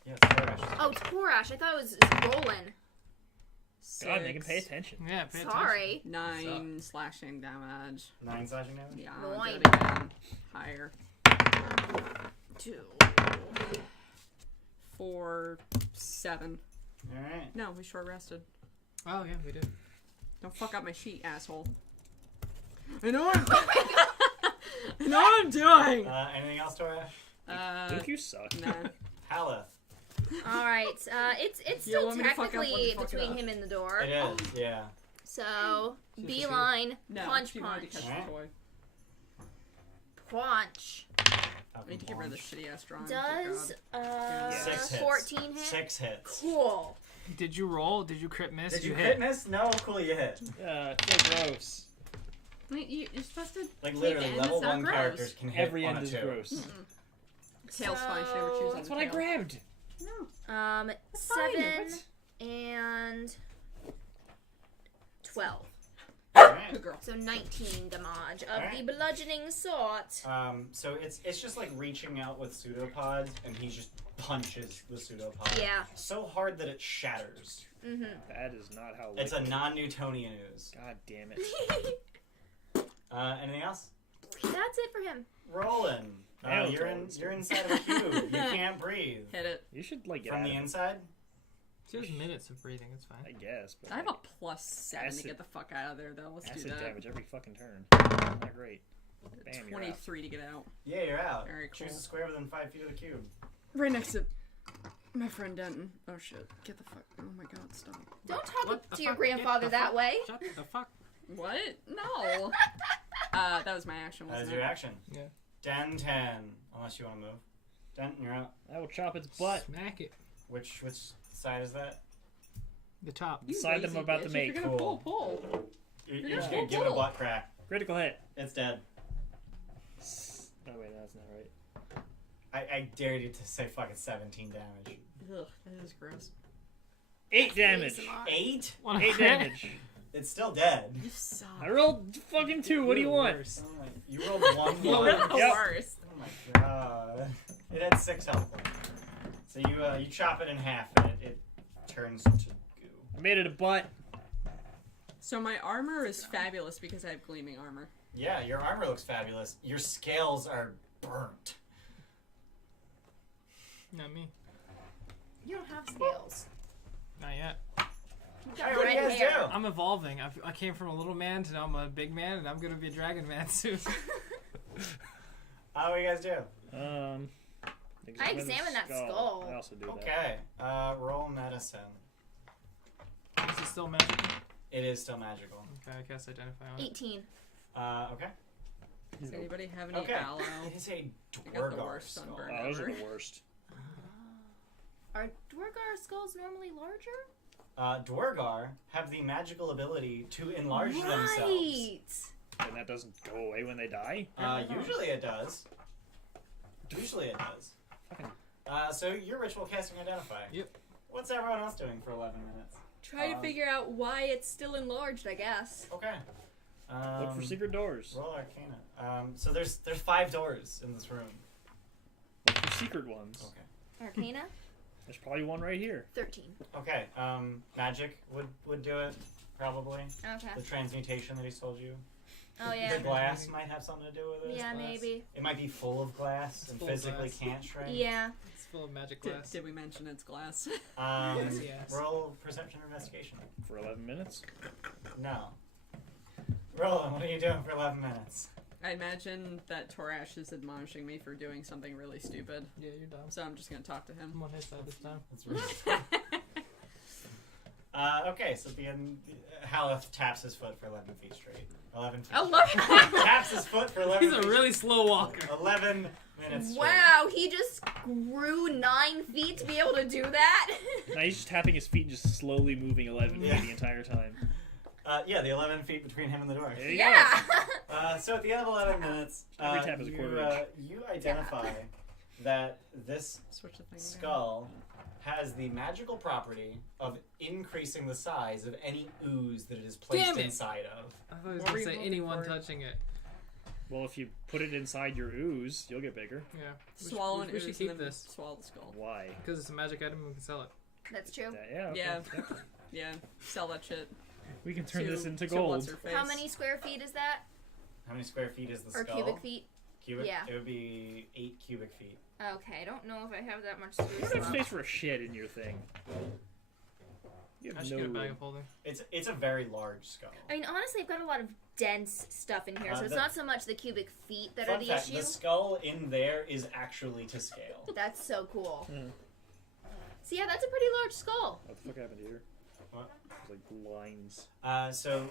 Yeah, it's Torash. Oh, Torash. I thought it was Roland. God, they can pay attention. Yeah, pay attention. Sorry. 9 slashing damage. 9 slashing damage? Yeah, Nine. do it again. Higher. 2. 4, 7. Alright. No, we short rested. Oh yeah, we did. Don't fuck up my sheet, asshole. I know I'm I know what I'm doing! Anything else, Torash? Think you suck. Nah. Halleth. All right. It's You still want me to fuck up, let me technically fuck it between up. him and the door. It is, yeah. So She's a beeline, No, punch, she wanted to punch, catch the toy. punch. I need to get rid of this shitty ass drawing. Does Yeah. 6 hits. 14 hit? 6 hits. Cool. Did you roll? Did you crit miss? Did you hit. crit miss? No, cool, you hit. So gross. Wait, you're supposed to. Like take literally, end, level it's not 1 gross. characters can hit Every on end a is 2. gross. Tail's fine, she never chooses That's on what I tail. grabbed. No. Seven What? and 12. Alright. Good girl. So 19 damage of the Alright. bludgeoning sort. So it's just like reaching out with pseudopods, and he just punches the pseudopod. Yeah. So hard that it shatters. Mm-hmm. That is not how. It's a wicked- non-Newtonian ooze. God damn it. Anything else? That's it for him. Roland. Now it's You're all inside of a cube. You can't breathe. Hit it. You should like get From out the of it, inside? She has minutes of breathing. It's fine. I guess. But I have a like, plus 7 to acid- get the fuck out of there, though. Let's do acid that. damage every fucking turn. Not great. Bam, you're out. 23 to get out. Yeah, you're out. Very cool. Choose a square within 5 feet of the cube. Right next to my friend Denton. Oh shit. Get the fuck. Oh my god, stop. Don't talk What the to your fuck? grandfather Get the that fuck- way. Shut the fuck. What? No. That was my action, That wasn't is it? your action. Yeah. Denton. Unless you want to move. Denton, you're out. I will chop its butt. Smack it. Which side is that? The top. You Decide lazy I'm about to bitch. If make. You're gonna Cool. pull. You're Yeah. just gonna give it a butt crack. Critical hit. It's dead. Oh wait, that's not right. I dare you to say fucking 17 damage. Ugh, that is gross. 8 damage. ASMR. 8? Wanna 8 crit? damage. It's still dead. You suck. I rolled fucking 2. What do you want? Worse. Oh my, you rolled 1 You're more. the Yep. worst. Oh my god. It had 6 health points. So you chop it in half and it turns to goo. I made it a butt. So my armor is fabulous because I have gleaming armor. Yeah, your armor looks fabulous. Your scales are burnt. Not me. You don't have scales. Not yet. You've Hey, got what do you red guys hair. do? I'm evolving. I came from a little man to now I'm a big man, and I'm gonna be a dragon man soon. What do you guys do? I examined that skull. I also do that. Okay, roll medicine. Is it still magical? It is still magical. Okay, I guess identify on it. 18. Okay. Does anybody have any Okay. aloe? It is a I got the Dwargar worst skull. sunburn. Oh, those are the worst. Are Dwargar skulls normally larger? Dwargar have the magical ability to enlarge themselves. Right. And that doesn't go away when they die? Usually it does. Usually it does. Fucking- So you're ritual casting identify. Yep. What's everyone else doing for 11 minutes? Try to figure out why it's still enlarged, I guess. Okay. Look for secret doors. Roll Arcana. So there's 5 doors in this room. Look for secret ones. Okay. Arcana? There's probably one right here. 13. Okay. Magic would do it probably. Okay. The transmutation that he told you. Oh, yeah. The glass might have something to do with it. Yeah, glass. maybe. It might be full of glass It's and full of physically glass. can't shrink. Yeah. It's full of magic glass. Did we mention it's glass? Yes. Roll perception or investigation. For 11 minutes? No. Roland, what are you doing for 11 minutes? I imagine that Torash is admonishing me for doing something really stupid, Yeah, you're dumb. so I'm just gonna talk to him. I'm on his side this time. That's really okay, so the end, Halleth taps his foot for 11 feet straight. 11 feet. 11. Taps his foot for 11 He's a feet. really slow walker. 11 minutes straight. Wow, he just grew 9 feet to be able to do that. Now he's just tapping his feet and just slowly moving 11 feet Yeah. the entire time. Yeah, the 11 feet between him and the door. There you Yeah. So at the end of 11 minutes, Every tap is a quarter inch. you identify that this Switch the thing again. skull has the magical property of increasing the size of any ooze that it is placed Damn it. inside of. I thought he was What were going to you say looking anyone for? touching it. Well, if you put it inside your ooze, you'll get bigger. Yeah. Swallow an we should ooze keep and then this. swallow the skull. Why? Because it's a magic item and we can sell it. That's true. Yeah, okay. Yeah. Yep. Yeah, sell that shit. We can turn to- this into to gold. what's her face. How many square feet is that? How many square feet is the Or skull? cubic feet? Cubic? Yeah. It would be 8 cubic feet. Okay, I don't know if I have that much You don't have space space left. for a shed in your thing. You I have should no get a bag room. of holding. It's a very large skull. I mean, honestly, I've got a lot of dense stuff in here, so it's the- not so much the cubic feet that Fun are the fact, issue. the skull in there is actually to scale. That's so cool. Mm. So yeah, that's a pretty large skull. What the fuck happened here? What? There's like lines. So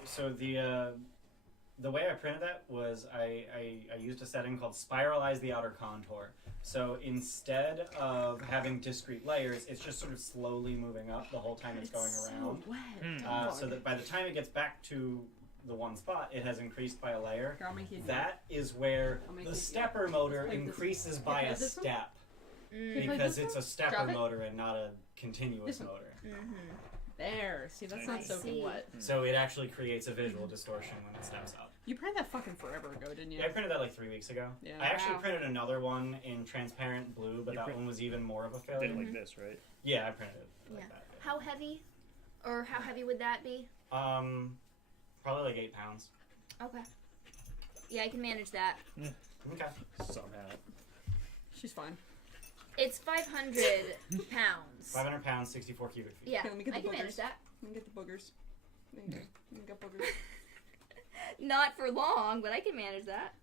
the way I printed that was I used a setting called Spiralize the Outer Contour. So instead of having discrete layers, it's just sort of slowly moving up the whole time it's going around. So wet. So that by the time it gets back to the one spot, it has increased by a layer. Here, I'll make you That is where I'll make the it- stepper motor Like this. increases Yeah, by a like this one? step. Play Because this it's a one? stepper Drop it? motor and not a continuous This one. motor. Mm-hmm. There. See, that's not I soaking see. wet. So it actually creates a visual distortion when it steps up. You printed that fucking forever ago, didn't you? Yeah, I printed that like 3 weeks ago. Yeah. I actually Wow. printed another one in transparent blue, but You that print- one was even more of a Did failure. it like this, right? Yeah, I printed it like Yeah. that. How heavy? Or how heavy would that be? Probably like 8 pounds. Okay. Yeah, I can manage that. Okay. Somehow. She's fine. It's 500 pounds. 500 pounds, 64 cubic feet. Yeah, Here, let me get I the can manage boogers. that. Let me get the boogers. There you go. Let me get boogers. Not for long, but I can manage that.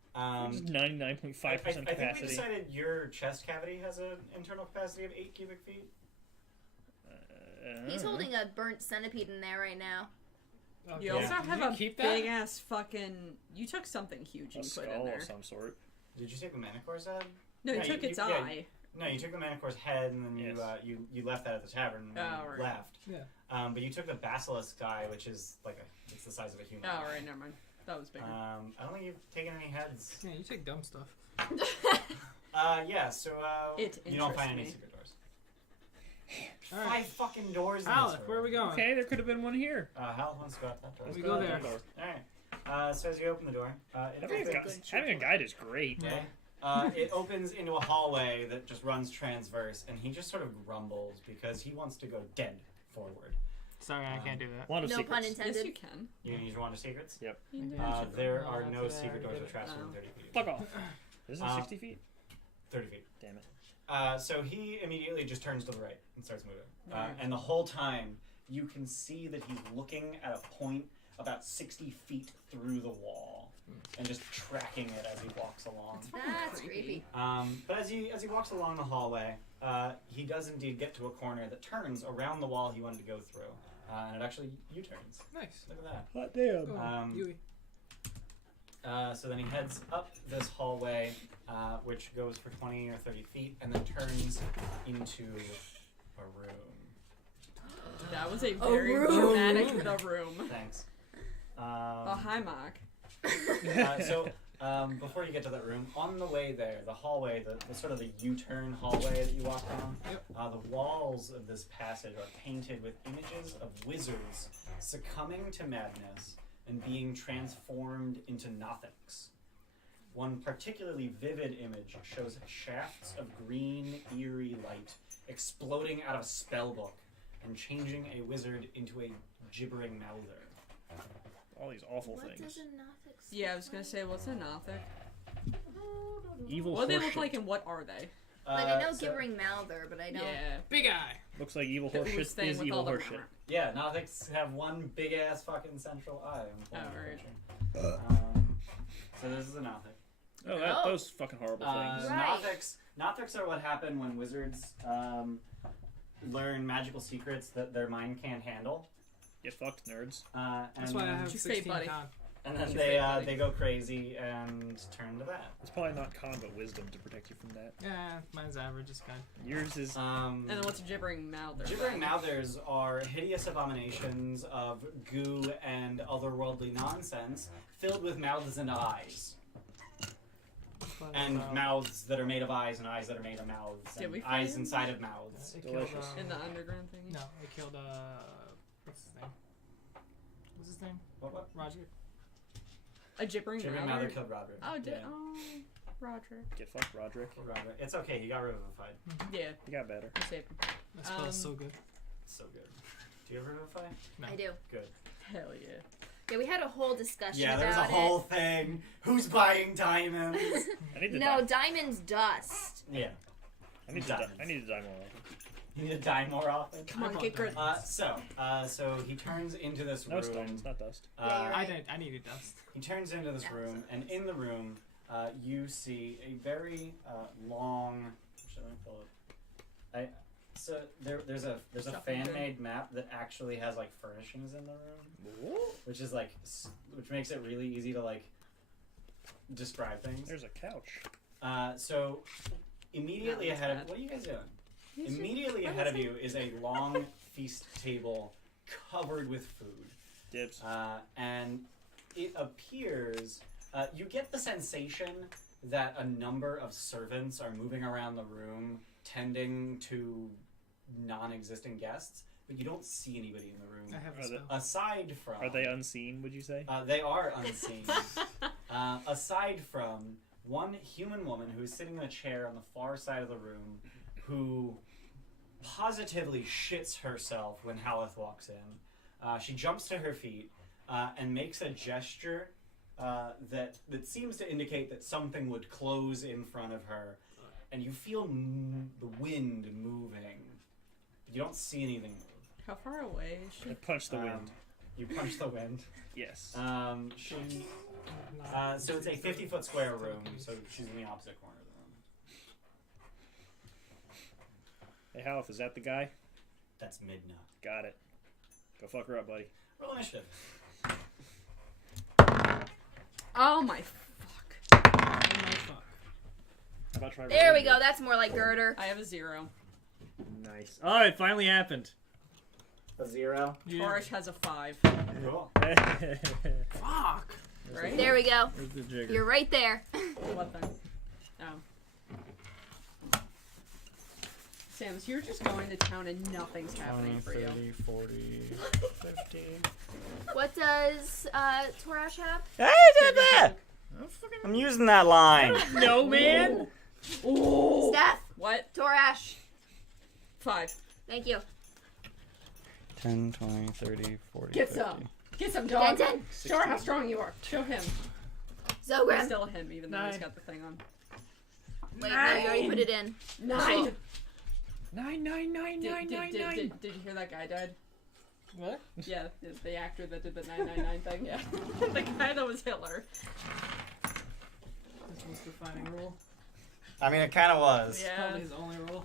Just I 99.5% think we capacity. decided your chest cavity has an internal capacity of 8 cubic feet. He's holding a burnt centipede in there right now. Okay. You also Yeah. have Did you a keep that? big ass fucking. You took something huge a and put in skull there. of some sort. Did you take the Manicore's head? No, you Yeah, took you- its yeah, eye. No, you took the Manicore's head and then Yes. you left that at the tavern and Oh, right. left. Yeah. But you took the Basilisk guy, which is like it's the size of a human. Oh, right, never mind. That was bigger. I don't think you've taken any heads. Yeah, you take dumb stuff. Yeah, so It you don't find any interests me. secret doors. All right. 5 fucking doors in Halleth, this room. where are we going? Okay, there could have been one here. Hal wants to go out that door. We go there. Alright. So as you open the door, Having a guide is great. Yeah. it opens into a hallway that just runs transverse, and he just sort of grumbles because he wants to go dead forward. Sorry, I can't do that. A lot of No secrets. pun Yes, intended. you can. You can use your wand of secrets. Yep. There Oh, are that's no it, I secret already doors did or it. traps Oh. within 30 feet. Fuck off. Isn't it Uh, 60 feet? 30 feet. Damn it. So he immediately just turns to the right and starts moving. Right. And the whole time, you can see that he's looking at a point about 60 feet through the wall and just tracking it as he walks along. That's creepy. But as he walks along the hallway, he does indeed get to a corner that turns around the wall he wanted to go through. And it actually U-turns. Nice. Look at that. Hot damn. Oh, Yui. So then he heads up this hallway, which goes for 20 or 30 feet, and then turns into a room. That was a very room. dramatic the room. Thanks. Oh, hi, Mark. Before you get to that room, on the way there, the hallway, the sort of the U-turn hallway that you walk down, the walls of this passage are painted with images of wizards succumbing to madness and being transformed into nothings. One particularly vivid image shows shafts of green, eerie light exploding out of a spellbook and changing a wizard into a gibbering mouther. All these awful What things. does a Nothic Yeah, I was gonna say, what's a Nothic? Evil What do they look horseshit. like and what are they? Like, I know so- Gibbering Mouther, but I don't. Yeah. Big eye. Looks like evil Who's horseshit staying is with evil all the horseshit. armor? Yeah, Nothics have one big ass fucking central eye. Oh, right. So this is a Nothic. Oh, those fucking horrible things. Right. Nothics are what happen when wizards learn magical secrets that their mind can't handle. Get fucked, nerds. That's why I have Just say, 16 buddy. con. And then Just say, buddy. they go crazy and turn to that. It's probably not con, but wisdom to protect you from that. Yeah, mine's average. It's good. Yours is. And then what's gibbering mouth? Gibbering Mouthers are hideous abominations of goo and otherworldly nonsense filled with mouths and eyes. But, And mouths that are made of eyes and eyes that are made of mouths. Did And we find eyes him? inside of mouths. It killed, Delicious. In the underground thing? No, it killed, what's his name? What's his name? What? Roger. A gibbering Gibbering mouth? Mouther killed Roderick. Oh, yeah. Roderick. Get fucked, Roderick. Killed Roderick. It's okay, he got revivified. Yeah, You got better. I saved him. That spell's so good. So good. Do you have revivify? No. I do. Good. Hell yeah. Yeah, we had a whole discussion Yeah, about there's a it. whole thing. Who's buying diamonds? I need to No, die. diamond's dust. Yeah. I need to die. I need to die more often. You need to die more often. Come on, get good. So he turns into this No room. stone. It's not dust. Yeah, you're right. I needed dust. He turns into this room, and in the room, you see a very long. Should I pull it? So there's a Shopping fan-made map that actually has like furnishings in the room, which is like which makes it really easy to like describe things. There's a couch. So immediately No, that's ahead of bad. what are you guys doing? Immediately ahead of you is a long feast table covered with food. Dibs. And it appears, you get the sensation that a number of servants are moving around the room tending to non-existent guests, but you don't see anybody in the room. I have a Are spell. Aside from... Are they unseen, would you say? they are unseen. Aside from one human woman who is sitting in a chair on the far side of the room who positively shits herself when Halleth walks in. She jumps to her feet and makes a gesture that seems to indicate that something would close in front of her, and you feel the wind moving. You don't see anything move. How far away is she? I punched the wind. You punch the wind. Yes. So it's a 50-foot square room, so she's in the opposite corner of the room. Hey, Halleth, is that the guy? That's Midna. Got it. Go fuck her up, buddy. Roll initiative. Oh my fuck. Oh my fuck. How about try There we rolling go. it? That's more like Girder. I have a 0. Nice. Oh, it finally happened. A 0. Yeah. Torish has a 5. Cool. Fuck. Right? There we go. Where's the jigger? You're right there. What then? Oh. Sam, so you're just going to town and nothing's happening for you. 30, 40, 50. What does Torash have? I did that! I'm using that line. No, man. Ooh. Steph. What? Torash. 5. Thank you. 10, 20, 30, 40, Get 50. some. Get some, dog. 10. Show her how strong you are. Show him. He's Xogrim. still him, even though he's 9. got the thing on. Wait, no, you already put it in. 9. 9, 9, 9, Did 9, 9, 9. you hear that guy died? What? Yeah, the actor that did the 999 thing. Yeah, the guy that was Hitler. This was the defining role. I mean, it kind of was. Yeah. Probably his only role.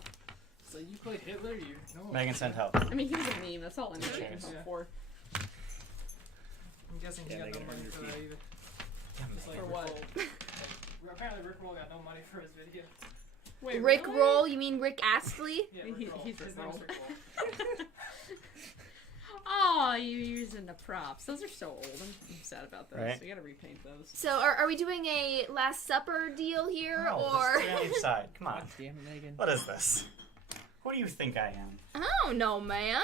So you played Hitler, you know. Megan sent help. I mean, he was a meme. That's all anyone can Cheers. hope for. I'm guessing he Yeah, got no they money can for earn that your either. Just like For Rick what? Roll. Apparently Rick Roll got no money for his video. Wait, Rick really? Roll? You mean Rick Astley? Yeah, He- Rick Roll. he's His Rick name's Roll. Rick Roll. Oh, you're using the props. Those are so old. I'm sad about those. Right. We gotta repaint those. So are we doing a Last Supper deal here, or? Stay on each side. Come on. God damn it, Megan. What is this? Who do you think I am? I don't know, man.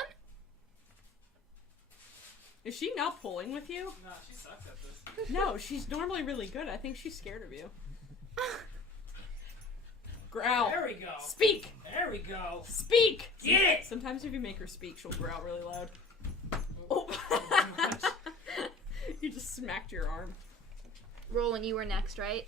Is she not pulling with you? Nah, she sucks at this. No, she's normally really good. I think she's scared of you. Growl. There we go. Speak. There we go. Speak. Get it! Sometimes if you make her speak, she'll growl really loud. Oh. You just smacked your arm. Roland, you were next, right?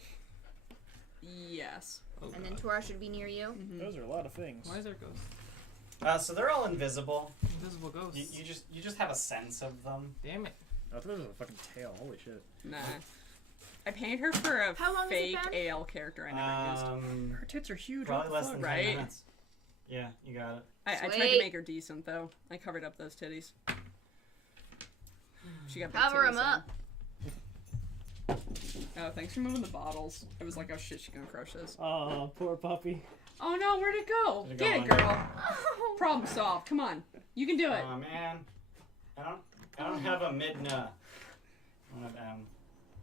Yes. Oh, And then God. Tora should be near you. Mm-hmm. Those are a lot of things. Why is there ghosts? So they're all invisible. Invisible ghosts. You just have a sense of them. Damn it. I thought there was a fucking tail. Holy shit. Nah. I painted her for a How long has it fake been? AL character I never used. Her tits are huge. Probably what less the than fuck? 10 Right? minutes. Yeah, you got it. I tried to Sweet. make her decent though. I covered up those titties. She got big Cover titties, him up. though. Oh, thanks for moving the bottles. I was like, oh shit, she's gonna crush this. Oh, poor puppy. Oh no, where'd it go? Did it Get go it, under? girl. Problem solved. Come on, you can do it. Oh man, I don't have a midna.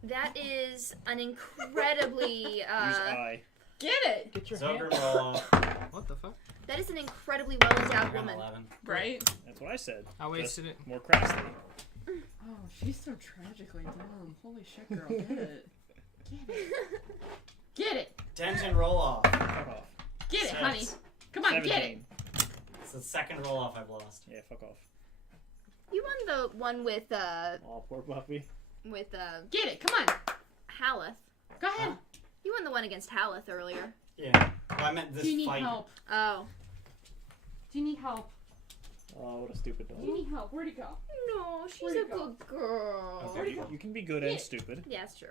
That is an incredibly Use eye. Get it, Get your hand. Xogrim roll off. What the fuck? that is an incredibly well I endowed got an woman. 11. right? That's what I said. I wasted it. More crassly. Oh, she's so tragically dumb. Holy shit, girl, get it. Get it. Get it. Denton roll off. Fuck off. Get it, Six. honey. Come on, get it. 17. It's the second roll off I've lost. Yeah, fuck off. You won the one with Oh, poor puppy. Get it. Come on. Halleth. Go ahead. You won the one against Halleth earlier. Yeah. Well, I meant this Do you need fight. help? Oh. Do you need help? Oh, what a stupid dog. Do you need help? Where'd he go? No, she's Where'd a it go? good girl. Okay. You can be good and stupid. Yeah, it's true.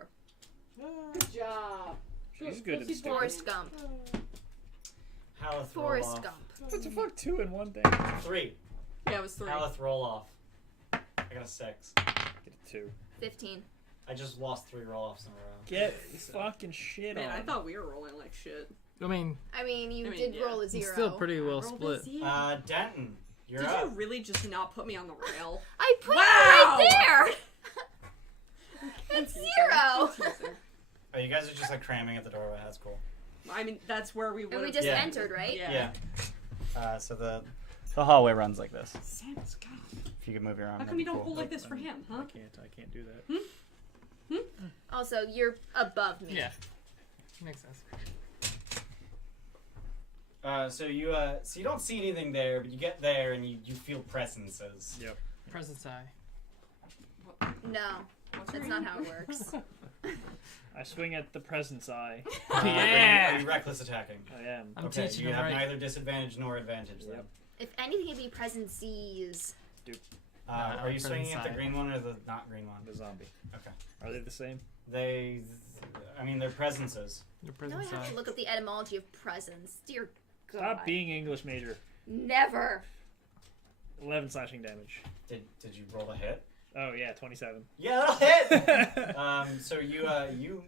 Good job. She's good and Go see stupid. Forrest Gump. Halleth roll Forrest off. Gump. What the fuck? 2 in one thing. 3. Yeah, it was 3. Halleth roll off. I got a 6. Get a 2. 15. I just lost 3 roll offs in a row. Get fucking shit Man, on. I thought we were rolling like shit. I mean, You I mean, did yeah. roll a it's 0. still pretty well Rolled split. a zero. Denton, you're Did up. you really just not put me on the rail? I put Wow! you right there! It's I'm 0! teasing. Oh, you guys are just like cramming at the doorway. That's cool. I mean, that's where we would And we have just Yeah. entered, right? Yeah. So the hallway runs like this. Sam's got. If you could move your arm. How that'd come be you don't cool. hold like this for him, huh? I can't do that. Also, you're above me. Yeah. Makes sense. So you don't see anything there, but you get there and you feel presences. Yep. Presence eye. No, What's that's her not name? how it works. I swing at the presence eye. Yeah. Are you reckless attacking? I am. I'm Okay. teaching You him have right. neither disadvantage nor advantage then. Yep. If anything, it'd be presences. Are you swinging at the side. green one or the not green one? The zombie. Okay. Are they the same? They're presences. Your Now I presence have eye. to look up the etymology of presence. Dear God. Stop being English major. Never. 11 slashing damage. Did you roll a hit? Oh yeah, 27. Yeah, that'll hit. So you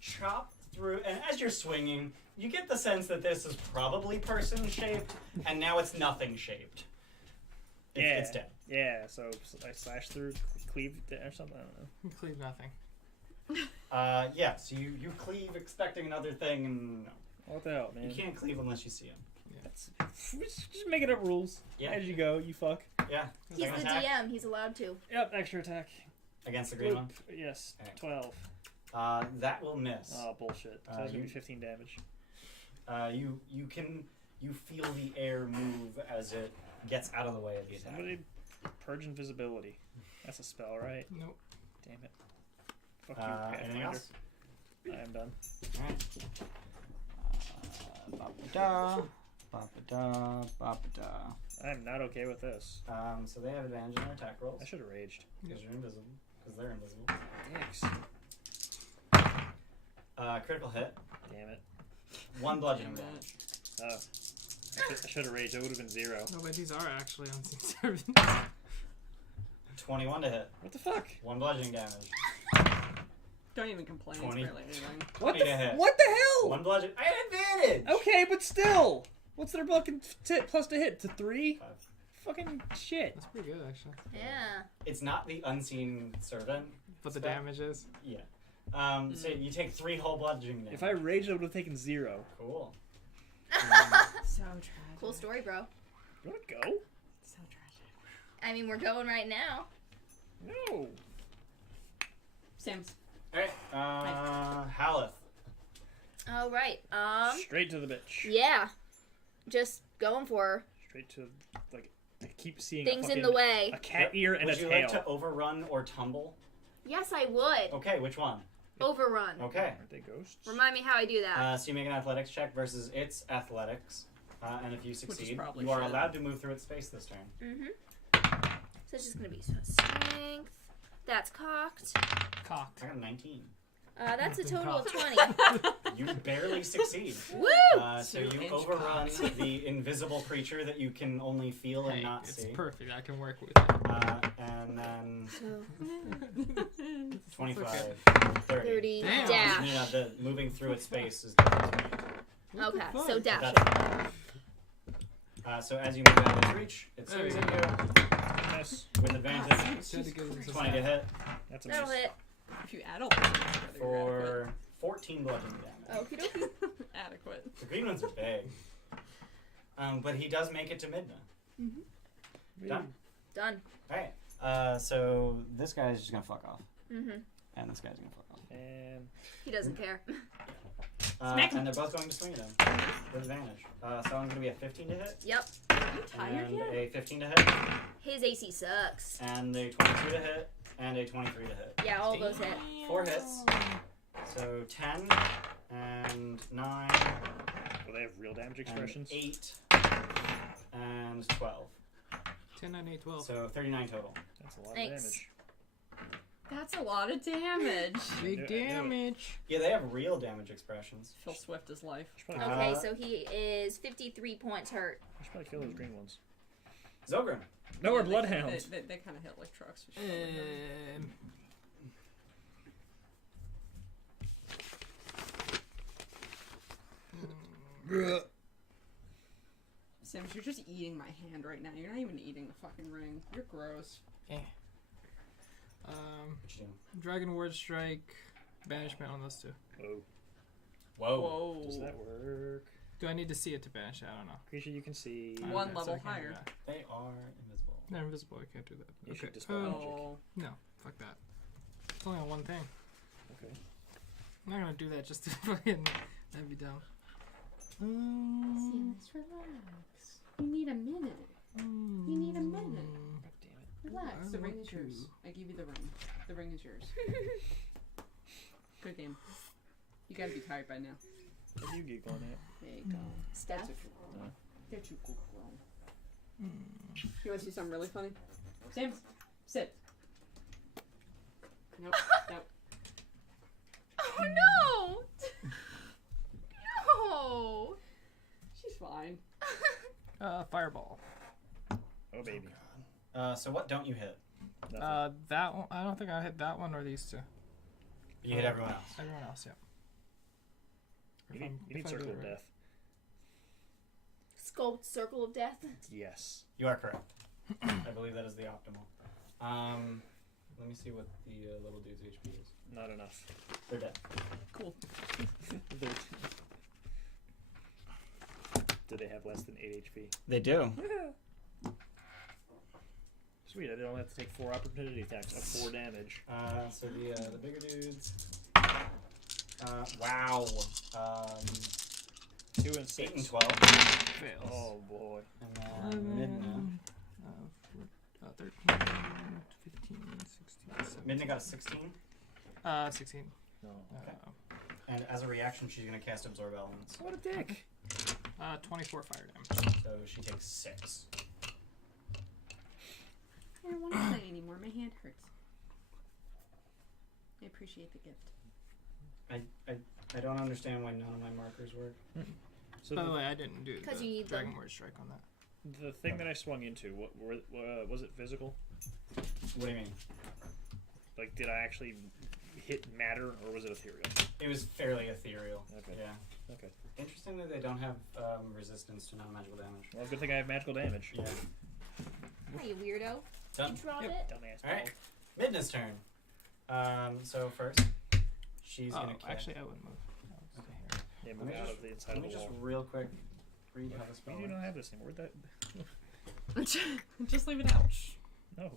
chop through, and as you're swinging, you get the sense that this is probably person shaped, and now it's nothing shaped. It's dead. Yeah, so I slash through, cleave it or something. I don't know. You cleave nothing. Yeah. So you cleave expecting another thing, and no, What the hell, man? you can't cleave unless you see him. Just making up rules. Yeah. As you go, you fuck. Yeah. He's Second the attack DM. He's allowed to. Yep, extra attack. against the green one. Yes, Okay. 12. That will miss. Oh, bullshit. So it's gonna be 15 damage. You feel the air move as it gets out of the way of the attack. Somebody purge invisibility. That's a spell, right? Nope. Damn it. Fuck you, Anything Pathfinder. else? I am done. Alright. Ba-ba-da, ba-ba-da. I am not okay with this. So they have advantage on their attack rolls I should have raged. because you're invisible. Because they're invisible. Dicks. Critical hit. Damn it. 1 bludgeoning damage. Oh. I should have raged. It would have been 0. No, but these are actually unseen servants. 21 to hit. What the fuck? 1 bludgeoning damage. Don't even complain. 20. It's barely anything. What 20 the to hit. What the hell? 1 bludgeon. I had advantage! Okay, but still. What's their fucking plus to hit? To 3? 5. Fucking shit. That's pretty good, actually. Yeah. It's not the unseen servant. But the Spell. damage is. Yeah. So you take 3 whole bludgeoning damage. If I raged, I would have taken 0. Cool. So tragic. Cool story, bro. You wanna go? So tragic. I mean, we're going right now. No. Sam's. Alright. Halleth. All right. Straight to the bitch. Yeah. Just going for her. Straight to, like, I keep seeing Things a in the way. a cat ear and Would a you tail. like to overrun or tumble? Yes, I would. Okay, which one? Overrun. Okay. Aren't they ghosts? Remind me how I do that. So you make an athletics check versus its athletics, and if you succeed, probably you are shit. allowed to move through its space this turn. So it's just gonna be strength. That's cocked. Cocked. I got a 19. That's a total of 20. You barely succeed. Woo! So you 2-inch overrun cocked. the invisible creature that you can only feel and Hey, not it's see. perfect. I can work with it. And then So 25, 30. 30 Damn. dash. No, the moving through its space is different. Okay, fuck? so dash. So as you move out of its reach, it swings at you Miss. with advantage. Tried to get it into 20 to hit That's a That'll miss. hit. If you add all those together, you're for 14 bludgeoning damage. Okie dokie. adequate. The green ones are big. But he does make it to Midna. Done. Done. Alright. So this guy's just gonna fuck off. Mm-hmm. And this guy's gonna fuck off. And He doesn't care. And they're both going to swing at him with advantage. So I'm gonna be a 15 to hit. Yep. Are you tired And yet? a 15 to hit. His AC sucks. And a 22 to hit. And a 23 to hit. Yeah, all those hit. 4 hits. So 10 and 9 will they have real damage and expressions? 8 and 12. 10, 9, 8, 12. So 39 total. That's a lot Thanks. of damage. That's a lot of damage. I Big knew it. damage. Yeah, they have real damage expressions. Phil Swift is life. I should probably, Okay, so he is 53 points hurt. I should probably kill those green ones. Xogrim. No, we're Yeah, they- bloodhounds. They kind of hit like trucks. We should probably do Sims, you're just eating my hand right now. You're not even eating the fucking ring. You're gross. What you doing? Dragon Word Strike, banishment on those two. Whoa. Whoa. Whoa. Does that work? Do I need to see it to banish it? I don't know. Creature you can see. One Okay, so level I can't do higher. that. They are invisible. They're invisible. I can't do that. You Okay. should dispel magic. Oh. No, fuck that. It's only on one thing. Okay. I'm not gonna do that just to fucking. That'd be dumb. Sims, relax. You need a minute. You need a minute. God damn it. Relax. I The ring want is yours. to. I give you the ring. The ring is yours. Good game. You gotta be tired by now. What are you giggling at? There you go. Steph? That's a good girl. That's a good girl. You want to see something really funny? Sims, sit. Nope. Nope. Oh no! No! She's fine. Fireball. Oh, baby. So what don't you hit? Nothing. That one. I don't think I hit that one or these two. You hit everyone else. Everyone else, yeah. you need if I do Circle it of right. Death. Sculpt Circle of Death. Yes. You are correct. I believe that is the optimal. Let me see what the little dude's HP is. Not enough. They're dead. Cool. Do they have less than 8 HP? They do. Sweet, I don't have to take 4 opportunity attacks of 4 damage. So the bigger dudes. Wow. 2 and 6. 8 and 12. Fails. Oh boy. And then Midna. 13, 15, 16, Midna got a 16. 16. No. Okay. And as a reaction, she's going to cast Absorb Elements. What a dick. 24 fire damage. So she takes 6. I don't want to play anymore. My hand hurts. I appreciate the gift. I don't understand why none of my markers work. So By the way, I didn't do 'Cause the you need Dragon them. Word Strike on that. the thing that I swung into, what was it physical? What do you mean? Like, did I actually hit matter, or was it ethereal? It was fairly ethereal. Okay. Yeah. Okay. Interesting that they don't have resistance to non-magical damage. Well, good thing I have magical damage. Yeah. Hi, you weirdo. Done. You drop it? Dumbass. Alright. Midna's turn. So first, she's Oh, gonna cast. actually, I wouldn't move. I was Okay. here. Yeah, Let move me out just- of the inside Let of me the just wall. real quick read how the spell We do not works. have this anymore. Where'd that? Just leave it out. No.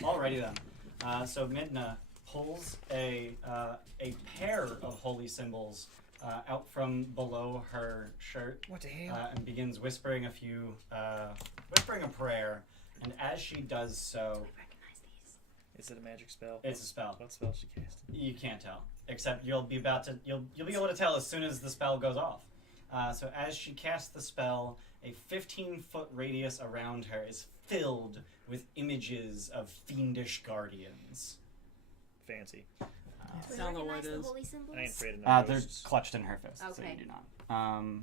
Alrighty then. So Midna pulls a pair of holy symbols out from below her shirt What the hell? and begins whispering whispering a prayer. And as she does so, Is it a magic spell? It's a spell. What spell she cast? You can't tell, except you'll be able to tell as soon as the spell goes off. So as she casts the spell, a 15-foot radius around her is filled with images of fiendish guardians. Fancy. Do I we don't know what recognize it the is. holy symbols? I ain't afraid of no They're ghosts. clutched in her fist, so Okay. you do not.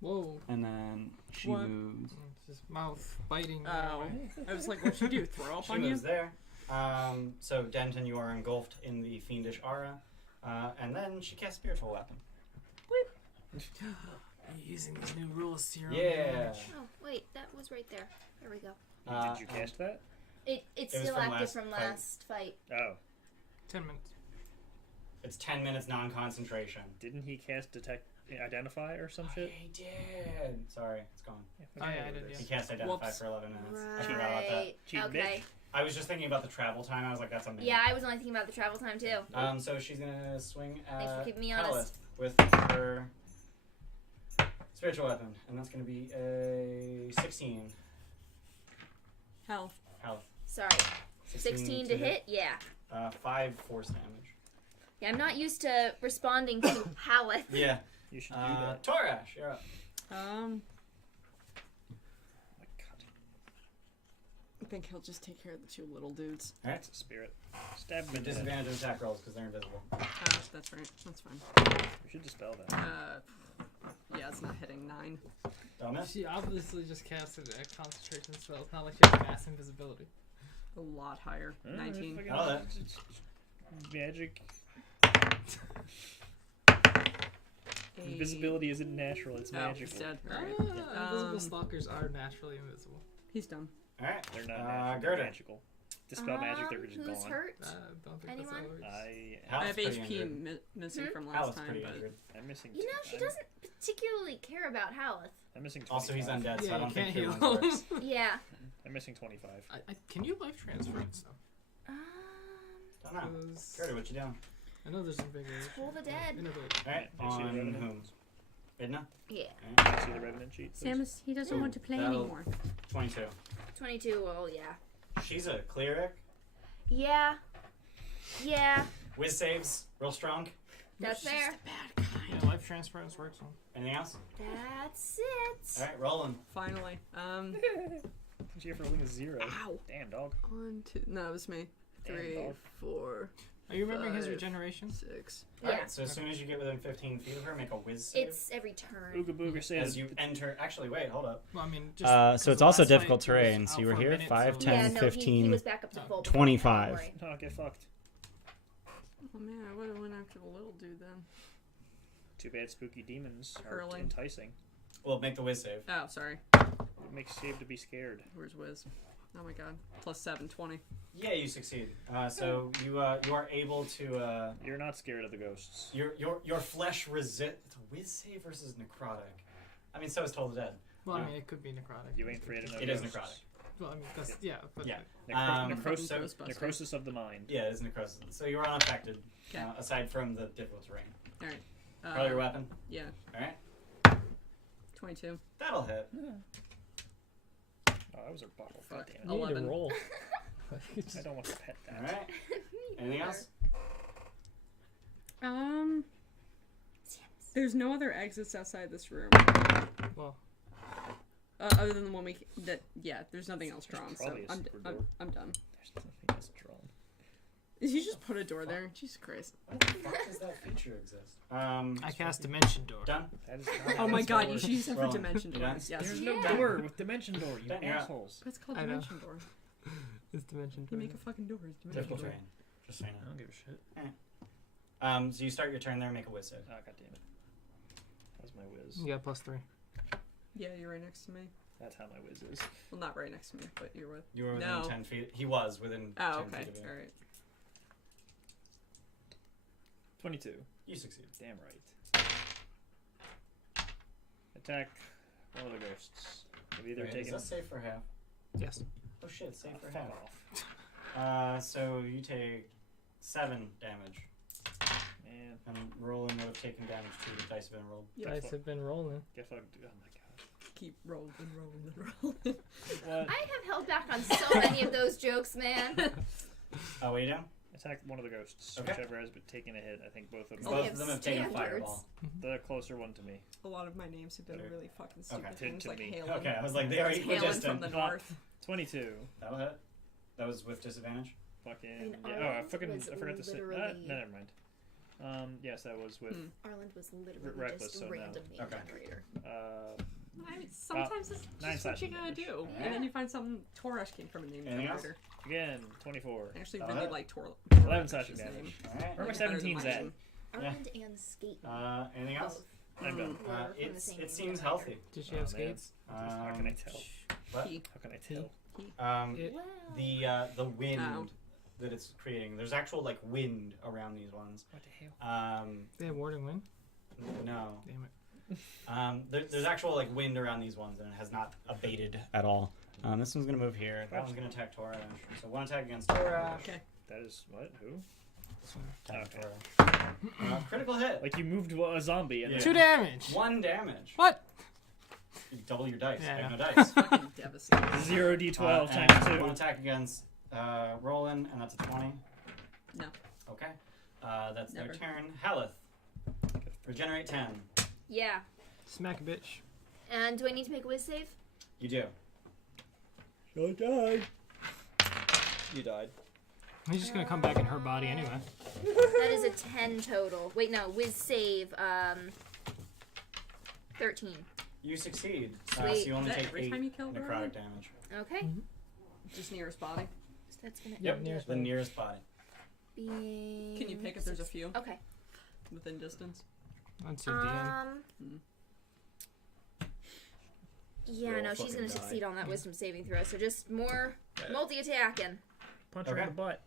Whoa. And then she What? moves. It's his mouth biting. Oh, I was like, what'd she do? Throw up She on you? moves there. So Denton, you are engulfed in the fiendish aura. And then she casts spiritual weapon. Using these new rules, zero Yeah. damage. Oh, wait, that was right there. There we go. Did you cast that? It's was still from active last from fight. last fight. Oh. 10 minutes. It's 10 minutes non-concentration. Didn't he cast identify or some shit? He did. Sorry, it's gone. Yeah, Oh, yeah, I whatever did, it yeah. He is. cast identify Whoops. for 11 minutes. I forgot about that. Right. Cheating Okay. I was just thinking about the travel time. I was like, that's a minute. Yeah, I was only thinking about the travel time too. So she's gonna swing at Thanks for keeping me Halleth honest. with her spiritual weapon, and that's gonna be a 16. Health. Halleth. Sorry. 16 to hit? Yeah. 5 force damage. Yeah, I'm not used to responding to Halleth. Yeah. You should do that. Torash, you're up. Oh my god. I think he'll just take care of the two little dudes. That's a spirit. Stab him The in the head. disadvantage of attack rolls because they're invisible. That's right. That's fine. We should dispel that. Yeah, it's not hitting 9. Don't miss. She obviously just casted a concentration spell. It's not like she has mass invisibility. A lot higher. Mm, 19. fucking- Oh, that- Magic. A- Invisibility isn't natural, it's Oh, magical. he's dead. Alright. Invisible stalkers are naturally invisible. He's done. Alright. They're not natural, they're Gerda. magical. Dispel magic, they're just Who's gone. hurt? Don't think Anyone? that's how it works. I Halleth's have pretty HP injured. missing from last Halleth's time, pretty but injured. I'm missing. You know, she doesn't particularly care about Halleth. I'm missing 25. Also, he's undead, so Yeah, I you don't think can't healing heal. works. Yeah. I'm missing 25. Can you life transfer and stuff? Don't know. 'Cause Gerda, what you doing? I know there's some bigger. Pull the dead. Alright, Do you see the on revenant? whom? Edna? Yeah. Can you see the revenant sheet? please? Samus, he doesn't want to play That'll- anymore. 22. 22, well, yeah. She's a cleric. Yeah. Yeah. Whiz saves, real strong. That's fair. Bad Yeah, kind. life transference works on. Anything else? That's it. Alright, rolling. Finally. Did you ever rolling a 0? Ow. Damn, dog. 1, 2. No, it was me. Damn, 3, dog. 4, Are you remembering his 5, regeneration? 6. Yeah. Alright, so as soon as you get within 15 feet of her, make a whiz save. It's every turn. Ooga booga says. As you enter. Actually, wait, hold up. Well, I mean, just So 'cause it's the also last difficult fight terrain. was So out you were for a here, minute, 5, so- 10, yeah, no, 15, he was back up to full. 25. Don't worry. No, get fucked. Oh man, I would have went after the little dude then. Too bad spooky demons are Curling. enticing. Well, make the whiz save. Oh, sorry. It makes save to be scared. Where's Wiz? Oh my god. Plus 7, 20. Yeah, you succeed. So you are able to You're not scared of the ghosts. your flesh resist. It's a whiz save versus necrotic. I mean, so is Toll the Dead. Well, I Yeah. mean, it could be necrotic. You ain't afraid of no It is ghosts. necrotic. Well, I mean, that's, yeah, but Yeah. Necrosis, Fucking so Ghostbusters. necrosis of the mind. Yeah, it is necrosis. So you are unaffected, Okay. aside from the difficult terrain. Alright. Roll your weapon. Yeah. All right, 22. that'll hit. Oh, that was a bottle. God Fuck. damn it. you need to 11. roll. I don't want to pet All that. right. Anything else? There's no other exits outside this room. Well, Other than the one there's nothing else drawn, so probably a I'm super door. done. There's nothing else drawn. Did you just put a door there? Jesus Christ. Why the fuck does that feature exist? I cast Dimension Door. Done. That is not Oh how my this god, you works. should use that for Roll. dimension Yeah. doors. Yes. There's Yeah. no door with Dimension Door, you Yeah. assholes. That's called I know. dimension door. It's Dimension You Door. make a fucking door. It's dimension Difficult door. terrain. Just so you I know. don't give a shit. So you start your turn there. Make a whiz save. Oh, god damn it. That's my whiz. You got +3. Yeah, you're right next to me. That's how my whiz is. Well, not right next to me, but you're with. You were within No. 10 feet. He was within Oh, 10 okay. feet of you. Alright. 22. You succeed. Damn right. Attack one of the ghosts. They've either Wait, is taken. that safe for half? Yes. Oh shit, it's safe for fuck half. off. So you take 7 damage. Man, And Roland would have taken damage too. The dice have been rolled. Yep. Dice have been rolling. get fucked. Oh my god. Keep rolling, rolling, rolling. What? I have held back on so many of those jokes, man. Oh, what are you doing? Attack one of the ghosts, Okay. whichever has been taken a hit. I think both of them. Both of them have taken a standards. fireball. The closer one to me. A lot of my names have been Better. really fucking stupid Okay. things To like me. Halen. Okay, I was like, they are Halen from equidistant. the north. 22. That'll hit. That was with disadvantage. Fucking. mean, yeah. Oh, Ireland was I forgot to say. literally- No, never mind. Yes, that was with. Arland was literally Reckless, just so no. random name Okay. generator. I mean, sometimes it's 9 just what you slashing gotta damage. do. And then you find something Toresh came from a name Anything else? generator. Again, 24. I actually That'll really hit. like 11 slashing Toresh's damage. name. Alright. Where are my Like, better than 17s at? mine. Arland and Skate. Anything else? I'm done. Were from the It's same it name seems generator. healthy. Did she Oh, have man. skates? How can I tell? What? He. How can I tell? It- Wow. The wind Oh. that it's creating. There's actual like wind around these ones. What the hell? They have warding wind? No. Damn it. There's actual like wind around these ones, and it has not abated at all. This one's gonna move here. That one's gonna attack Torah. So one attack against Torah. Okay. That is what? Who? This one attack Okay. Torah. Critical hit. Like you moved a zombie and Yeah. 2 damage! 1 damage. What? You double your dice. Yeah, I have I no dice. Fucking devastating. 0d12 and times 2. One attack against Roland, and that's a 20. No. Okay. That's Never. their turn. Halleth. Regenerate 10. Yeah. Smack a bitch. And do I need to make a whiz save? You do. I died. You died. He's just gonna come back in her body anyway. That is a 10 total. Wait, no. Whiz save. 13. You succeed. So Sweet. you only Is that take every 8 time you kill necrotic Roland? damage. Okay. Just nearest body. So that's gonna Yep, end nearest up The nearest body. being. Can you pick if there's a few Okay. within distance? That's your DM. Yeah, Roll no, she's fucking gonna die. succeed on that wisdom saving throw. So just more multi-attacking. Punch her Okay. in the butt.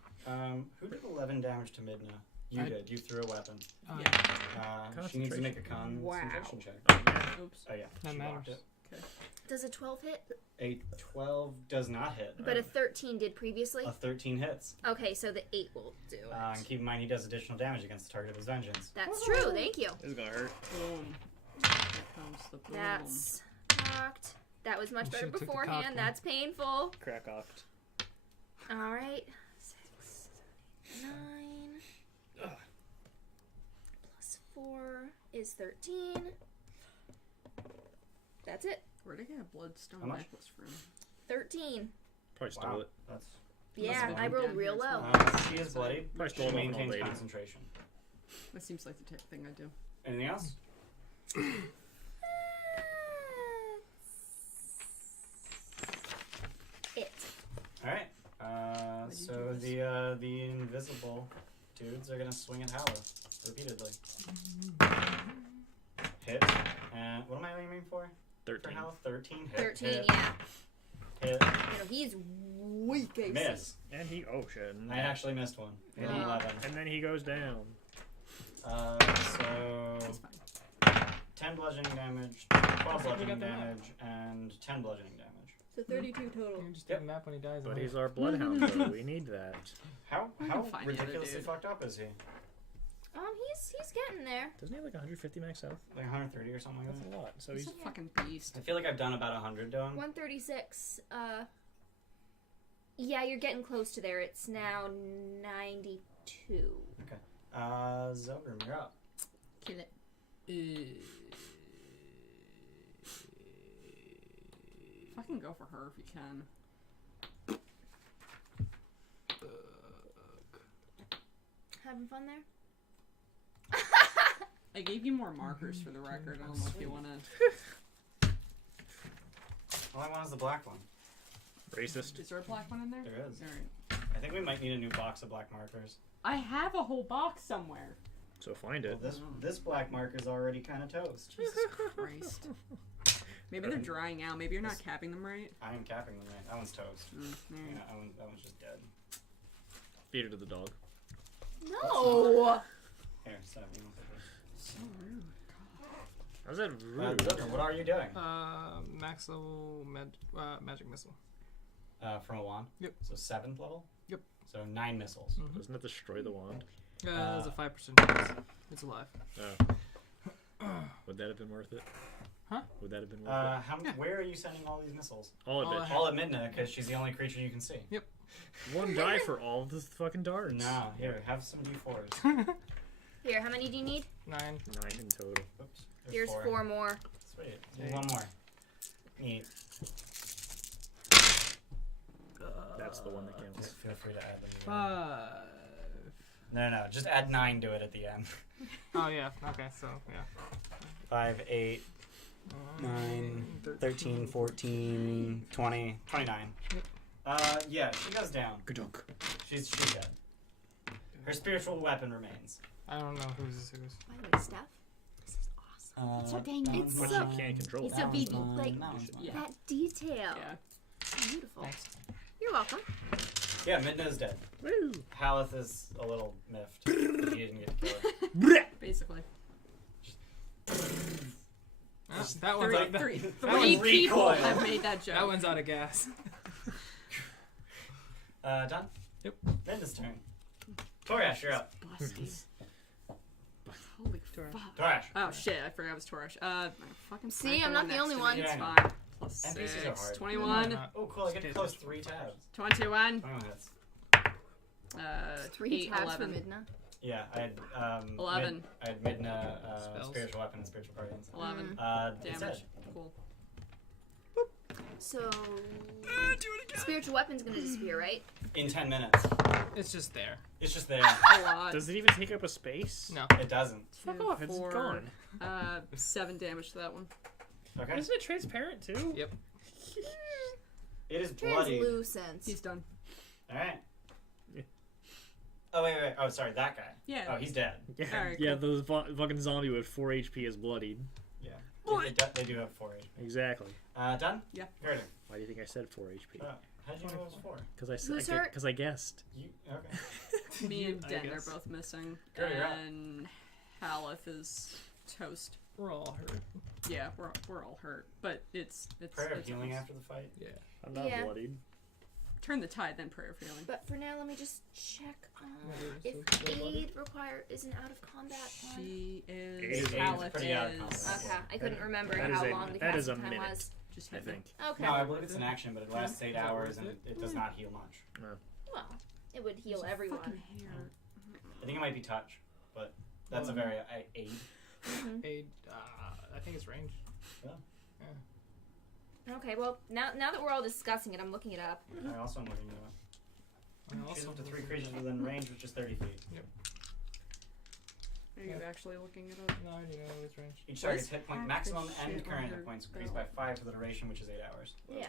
Who did 11 damage to Midna? You I- did. You threw a weapon. Yeah. She needs to make a Wow. concentration check. Oops. Oh yeah, That she blocked matters. it. Does a 12 hit? A 12 does not hit. But a 13 did previously. A 13 hits. Okay, so the 8 will do it. And keep in mind he does additional damage against the target of his vengeance. That's true. Thank you. This is gonna hurt. Boom. Here comes the boom. That's knocked. That was much You better should've took the beforehand. cock That's painful. Crack offed. All right. 6, 9. Plus 4 is 13. That's it. Where'd I get a bloodstone How much? necklace from? 13. Probably stole Wow, it. that's. Yeah, been I down rolled here real as well. low. She is bloody. Probably She stole it from an old maintains lady. concentration. That seems like the type of thing I do. Anything else? It. All right. did you So do the invisible dudes are gonna swing at Halleth repeatedly. Hit. And what am I aiming for? For 13. Halleth? 13. Hit. 13, Hit. yeah. Hit. You know, he's weak, AC. Miss. And he. Oh shit. I actually missed one. Hit Wow. 11. And then he goes down. So It's fine. 10 bludgeoning damage, 12 I thought we bludgeoning got the map. damage, and 10 bludgeoning damage. So 32 total. You just Yep. take a map when he dies. But and he's leave. our bloodhound, though. We need that. How can find the other ridiculously dude. fucked up is he? He's getting there. Doesn't he have like 150 max health? Like 130 or something like That's that? a lot. So He's he's. a fucking beast. I feel like I've done about 100 to him. 136. Yeah, you're getting close to there. It's now 92. Xogrim, you're up. Kill it. Fucking go for her if you can. Having fun there? I gave you more markers for the record. I don't know if you want to. All I want is the black one. Racist. Is there a black one in there? There is. Alright. I think we might need a new box of black markers. I have a whole box somewhere. So find Well, it. this black marker's already kind of toast. Jesus Christ. Maybe they're drying out. Maybe you're not capping them right. I am capping them right. That one's toast. Alright. Yeah, that one's just dead. Feed it to the dog. No! Here, so you want this? So rude. How's that Xogrim, what are you doing? Max level magic missile. From a wand? Yep. So 7th level? Yep. So 9 missiles. Doesn't it destroy the wand? There's a 5% chance. It's alive. Oh. Would that have been worth it? Would that have been worth it? Where are you sending all these missiles? All of it. All at Midna, because she's the only creature you can see. Yep. One die for all of the fucking darts. No, here, have some D4s. Here, how many do you need? 9. 9 in total. Oops. Here's 4 more. Sweet. Do one more. Neat. That's the one that counts. Feel free to add them. 5. No. Just add 9 to it at the end. Oh yeah. Okay. So yeah. 5, 8, 9, 13, 14, 20, 29. Yeah, she goes down. Gadunk. She's dead. Her spiritual weapon remains. I don't know who's. By the way, Steph, this is awesome. It's so dang. It's But so. she can't control It's it. so big, like Yeah. that detail. Yeah. Beautiful. Thanks. You're welcome. Yeah, Midna's dead. Woo! Halleth is a little miffed. He didn't get to kill her. Basically. That one's out. Three one's people recoil. have made that joke. That one's out of gas. Done? Yep. Midna's turn. Torash, you're up. Busty. Holy fuck. Torash. Oh shit, I forgot it was Torish. I fucking See, franked I'm the not the next only to one. me, It's Yeah, I fine. Plus NPCs are 6. hard. 21. Oh, cool. I get to close 3 tabs. 21. 21 hits. 3 8, tabs 11. for Midna. Yeah, I had 11. I had Midna, Spells. spiritual weapon, and spiritual guardians. 11 It's damage. dead. Cool. So, spiritual weapon's gonna disappear, right? In 10 minutes. It's just there. It's just there. A lot. Does it even take up a space? No. It doesn't. Fuck off, it's gone. 7 damage to that one. Okay. Isn't it transparent too? Yep. It is bloody. Translucent. He's done. Alright. Yeah. Oh, wait. Oh, sorry, that guy. Yeah. Oh, he's dead. Yeah, Alright, yeah. cool. Those fucking zombie with 4 HP is bloodied. Yeah. They do have 4 HP. Exactly. Done? Yeah. Gerda. Why do you think I said 4 HP? How'd you know it was 4? Because I Who's said hurt? because I guessed. You, okay. Me and I Den are guess. both missing. Go, you're up. And Halleth is toast. We're all hurt. Yeah, we're all hurt. But it's Prayer of it's healing almost- after the fight? Yeah. I'm not Yeah. bloodied. Turn the tide, then prayer for healing. But for now, let me just check if so aid isn't out of combat. She is. Aid is Halleth pretty out of is. combat. Okay, I couldn't remember That is how a- long the that is casting a time minute. was. Just I hit think. Okay. No, I believe it's an action, but it lasts 8 Is that hours worth and it? it does not heal much. Well, it would heal There's a everyone. fucking hair. I think it might be touch, but that's a very aid. Aid. I think it's range. Okay, well, now that we're all discussing it, I'm looking it up. I also am looking at it. I Choose also up to 3 creatures within range, which is 30 feet. Are you actually looking it up? No, I do know it's range. Each target's hit point Hack maximum the and shit current on hit her points increase belt. by 5 for the duration, which is 8 hours. Yeah.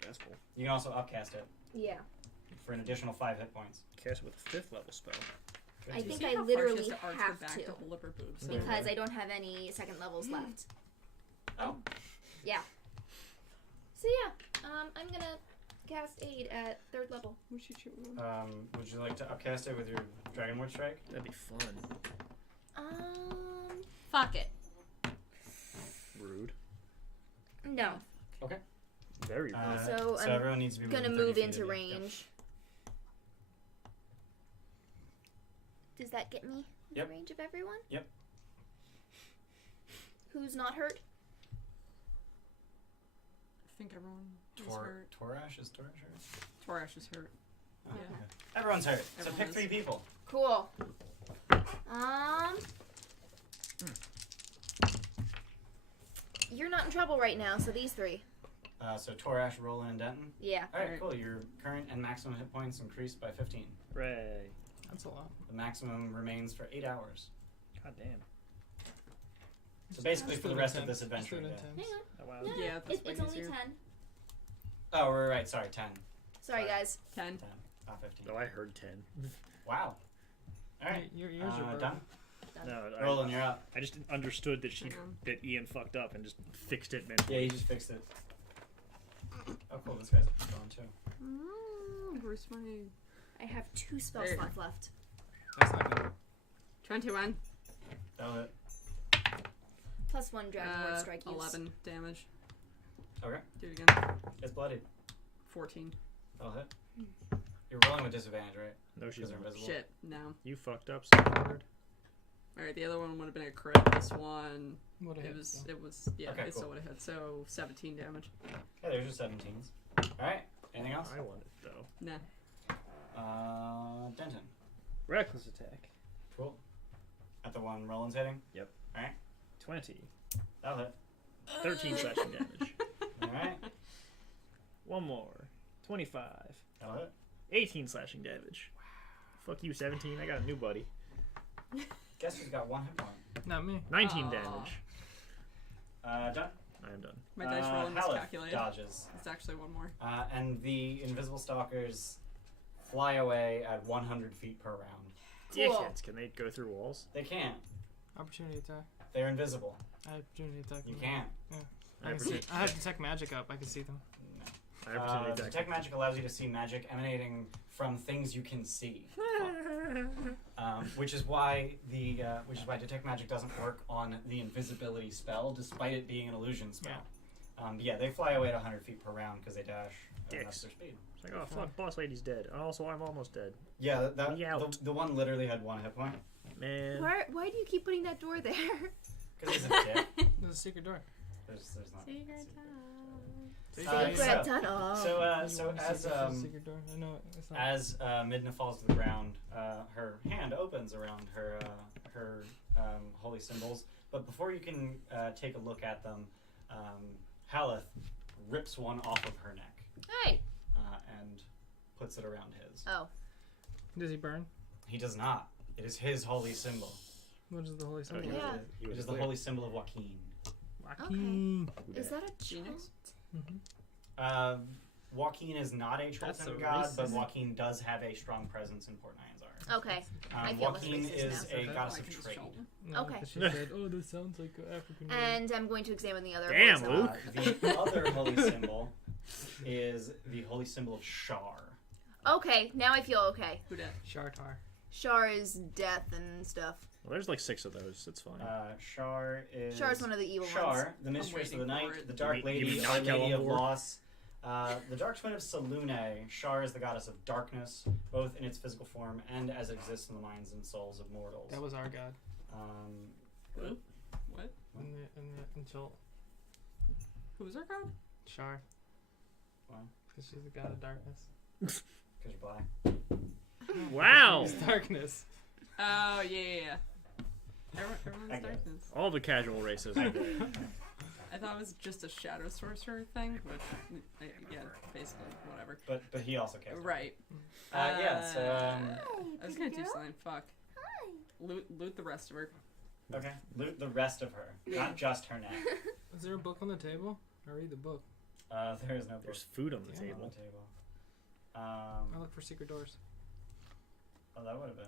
That's cool. You can also upcast it Yeah. for an additional 5 hit points. Cast it with a 5th level spell. I Good. think See I how far she literally has to arch her have back to. to hold up her boobs. Because I don't have any second levels left. Oh. Yeah. So yeah, I'm gonna cast aid at 3rd level. Would she shoot one? Would you like to upcast it with your Dragonward Strike? That'd be fun. Fuck it. Rude. No. Very rude. So I'm everyone needs to be Gonna within 30 move feet into of you. Yep. range. Does that get me in Yep. range of everyone? Yep. Who's not hurt? I think everyone is hurt. Torash? Is Torash hurt? Torash is hurt. Oh, Yeah. okay. Everyone's hurt. So Everyone pick is. 3 people. Cool. You're not in trouble right now, so these 3. So Torash, Roland, and Denton. Yeah. Alright, Alright. cool. Your current and maximum hit points increased by 15. Hooray. That's a lot. The maximum remains for 8 hours. God damn. So basically Just for do the it rest in of this 10. Just adventure. do it in Yeah. 10s. Hang on. Oh, wow. No, Yeah, that's it's way only easier. 10. Oh, we're right. Sorry, 10. Sorry, Sorry. guys. 10. 10. Not 15. No, I heard 10. Wow. Alright. Yours are broken. Done? No, Roland, you're up. I just understood that that Ian fucked up and just fixed it mentally. Yeah, you just fixed it. Oh, cool. This guy's gone too. Where's my... I have 2 spell There. slots left. That's not good. 21. That'll hit. Plus 1 Dragonward Strike use. 11 damage. Okay. Do it again. It's bloodied. 14. That'll hit. You're rolling with disadvantage, right? No, she's Because they're not. invisible. Shit, no. You fucked up so hard. Alright, the other one would have been a crit. This one, What It was yeah, Okay, it's cool. still what it had. So 17 damage. Yeah, there's your 17s. Alright, anything else? I want it though. Nah. Denton. Reckless attack. Cool. At the one Roland's hitting? Yep. Alright, 20. that'll hit. 13 slashing damage. Alright, One more. 25. that'll hit. 18 slashing damage. Fuck you, 17. I got a new buddy. Guess who's got 1 hit point? Not me. 19 Aw. damage. Done. I am done. My dice rolling was Halleth calculated. dodges. It's actually one more. And the invisible stalkers fly away at 100 feet per round. Cool. Dickheads. Can they go through walls? They can't. Opportunity attack. They're invisible. I have opportunity attack. You can't. I can see. I have detect magic up. I can see them. I have opportunity attack. Detect magic allows you to see magic emanating from things you can see, which is why detect magic doesn't work on the invisibility spell, despite it being an illusion spell. Yeah, they fly away at 100 feet per round because they dash. That's Dicks. their speed. It's like, oh fuck, boss lady's dead. And also, I'm almost dead. Yeah, Me out. the one literally had 1 hit point. Man. Why do you keep putting that door there? Because he's a dick. There's a secret door. There's not. Secret Secret tunnel. So as secret door. I know it's not. as Midna falls to the ground, her hand opens around her holy symbols. But before you can take a look at them, Halleth rips one off of her neck Hey. and puts it around his. Oh. Does he burn? He does not. It is his holy symbol. What is the holy symbol? Yeah. It is the holy symbol of Joaquin. Joaquin. Is that a Phoenix? Mm-hmm. Joaquin is not a That's chosen a god, but racist. Joaquin does have a strong presence in Port Nyanzar. Okay. I feel less Joaquin racist is now. a goddess I of can just trade. show them. No, Okay. 'cause she said, "Oh, this sounds like an African." name." And I'm going to examine the other. Damn, holy symbol. Luke. The other holy symbol is the holy symbol of Shar. Okay, now I feel okay. Who dat? Shartar. Shar is death and stuff. Well, there's like 6 of those. It's fine. Shar is Shar is one of the evil ones. Shar, the mistress of the waiting night, for it. the dark You mean lady, not our lady of Celeborn? loss, the dark twin of Selune. Shar is the goddess of darkness, both in its physical form and as it exists in the minds and souls of mortals. That was our god. What? Until Who's our god? Shar. Why? Because she's the god of darkness. Because you're black. Wow. It's darkness. Oh, yeah. Everyone's I get it. darkness. All the casual races. I get it. I thought it was just a shadow sorcerer thing, which, yeah, basically, whatever. But he also cares. Right. So I was gonna do something. Fuck. Loot the rest of her. okay, loot the rest of her, not just her neck. Is there a book on the table? I read the book. There is no book There's food on the on table. the table. I look for secret doors. Oh, that would have been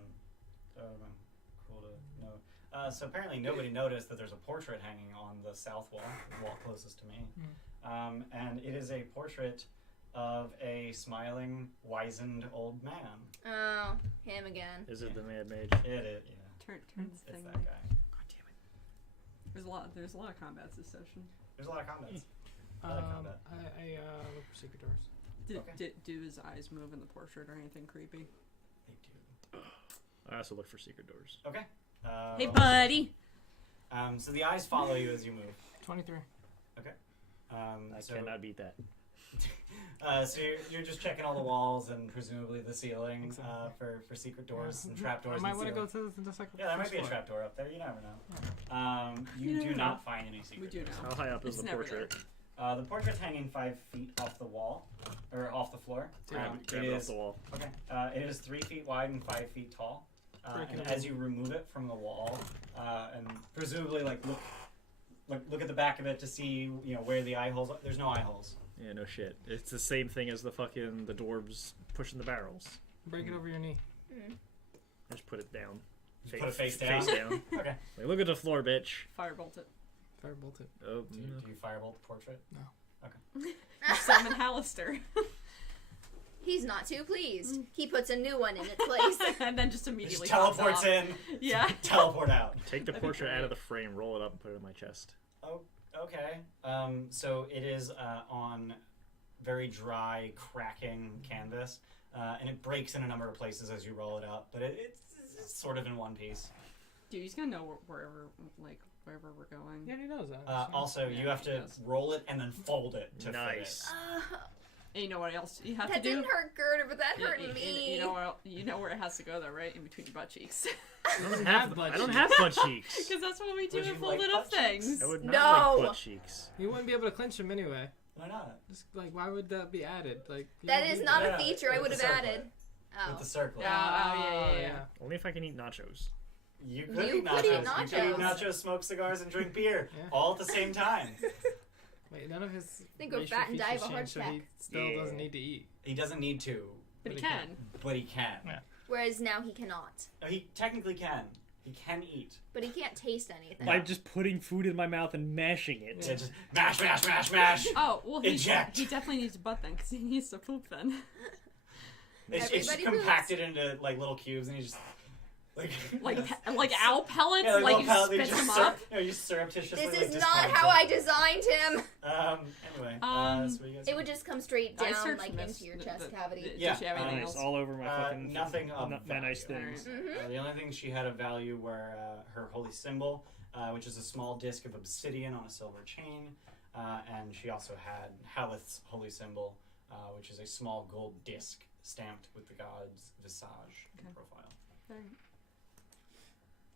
cool to know. So apparently nobody noticed that there's a portrait hanging on the south wall, the wall closest to me. And it is a portrait of a smiling, wizened old man. Oh, him again. Is it the Mad Mage? It is, yeah. Turn this It's thing. that Like, guy. God damn it. there's a lot of combats this session. There's a lot of combats. I like combat. I look for secret doors. Do his eyes move in the portrait or anything creepy? They do. I also look for secret doors. Okay. Hey, buddy. So the eyes follow you as you move. 23. I cannot beat that. So you're just checking all the walls and presumably the ceiling for secret doors and trap doors. I might and want to go ceiling. to the second Yeah, there might be a floor. trap door up there. You never know. You do not find any secret We do doors. know. How high up is It's the never portrait? The portrait's hanging 5 feet off the wall, or off the floor. Grab It it off is the wall. okay. It is 3 feet wide and 5 feet tall. Breaking And it. as you remove it from the wall, and presumably look at the back of it to see where the eye holes are. There's no eye holes. Yeah, no shit. It's the same thing as the dwarves pushing the barrels. Break it over your knee. I just put it down. Just put it face down? Face down. Okay. Like, look at the floor, bitch. Firebolt it. Firebolt it. Oh, Do you firebolt the portrait? You summon Hallister. He's not too pleased. He puts a new one in its place. And then just It immediately just teleports pops off. in. Yeah. Teleport out. Take the That'd be portrait out great. of the frame, roll it up, and put it in my chest. Oh, okay. So it is on very dry, cracking canvas, and it breaks in a number of places as you roll it up, but it's sort of in one piece. Dude, he's gonna know wherever, like, wherever we're going. Yeah, he knows that. Also, you have to Yes. roll it and then fold it to Nice. And you know what else you have That to do? didn't hurt Gerda, but that hurt You me. you know where it has to go though, right? In between your butt cheeks. I don't have butt I don't cheeks. have butt cheeks. Because that's what we do Would you with folded like up butt cheeks? things. I would not No. like butt cheeks. You wouldn't be able to clinch him anyway. Why not? Just like, why would that be added? Like you That don't is need not that. a feature I with would the have circlet. added. With Oh. the circle. Yeah. Only if I can eat nachos. You could You eat could nachos. eat You could eat nachos. nachos, smoke cigars, and drink beer Yeah. all at the same time. Wait, none of his Then go racial fat and die of features a heart change, so he attack. still Yeah. doesn't need to eat. He doesn't need to, But he But he can. but he can. Yeah. Whereas now he cannot. Oh, he technically can. He can eat. But he can't taste anything. By just putting food in my mouth and mashing it. Yeah, just mash, mash, mash, mash. Oh, well, he Eject. definitely needs a butt then, because he needs to poop then. It's just Everybody compacted into like little cubes, and he just like owl pellets, yeah, like little you pellet, spit just them up. you just surreptitiously. This like, is not discards how it. I designed him. Anyway, so what do you guys It would just come straight I down, searched like, this- into your the- chest the- cavity. the- Yeah, Does she have anything Nice, else? all over my fucking nothing of my nice value. things. Mm-hmm. The only thing she had of value were her holy symbol, which is a small disc of obsidian on a silver chain, and she also had Halleth's holy symbol, which is a small gold disc stamped with the god's visage profile. Alright.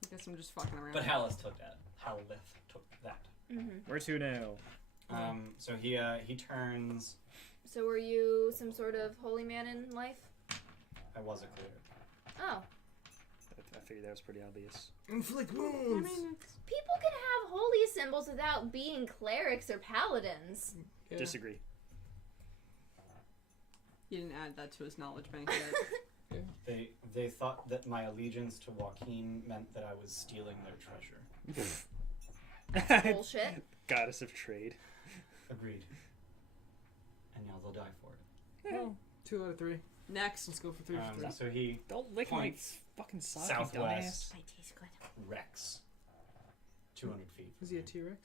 I guess I'm just fucking around. But Halleth took that. Halleth took that. Mm-hmm. Where to now? So he turns. So were you some sort of holy man in life? I was a clear. Oh. I figured that was pretty obvious. Inflict I wounds. mean, it's, People can have holy symbols without being clerics or paladins. Yeah. Disagree. you didn't add that to his knowledge bank yet. They thought that my allegiance to Joaquin meant that I was stealing their treasure. Bullshit. Goddess of trade. Agreed. And now they'll die for it. Well, 2 out of 3. Next. Let's go for 3 for 3. So he Don't lick Points my fucking sock, you southwest. Might taste good. Rex. 200 feet. Is he a T-Rex?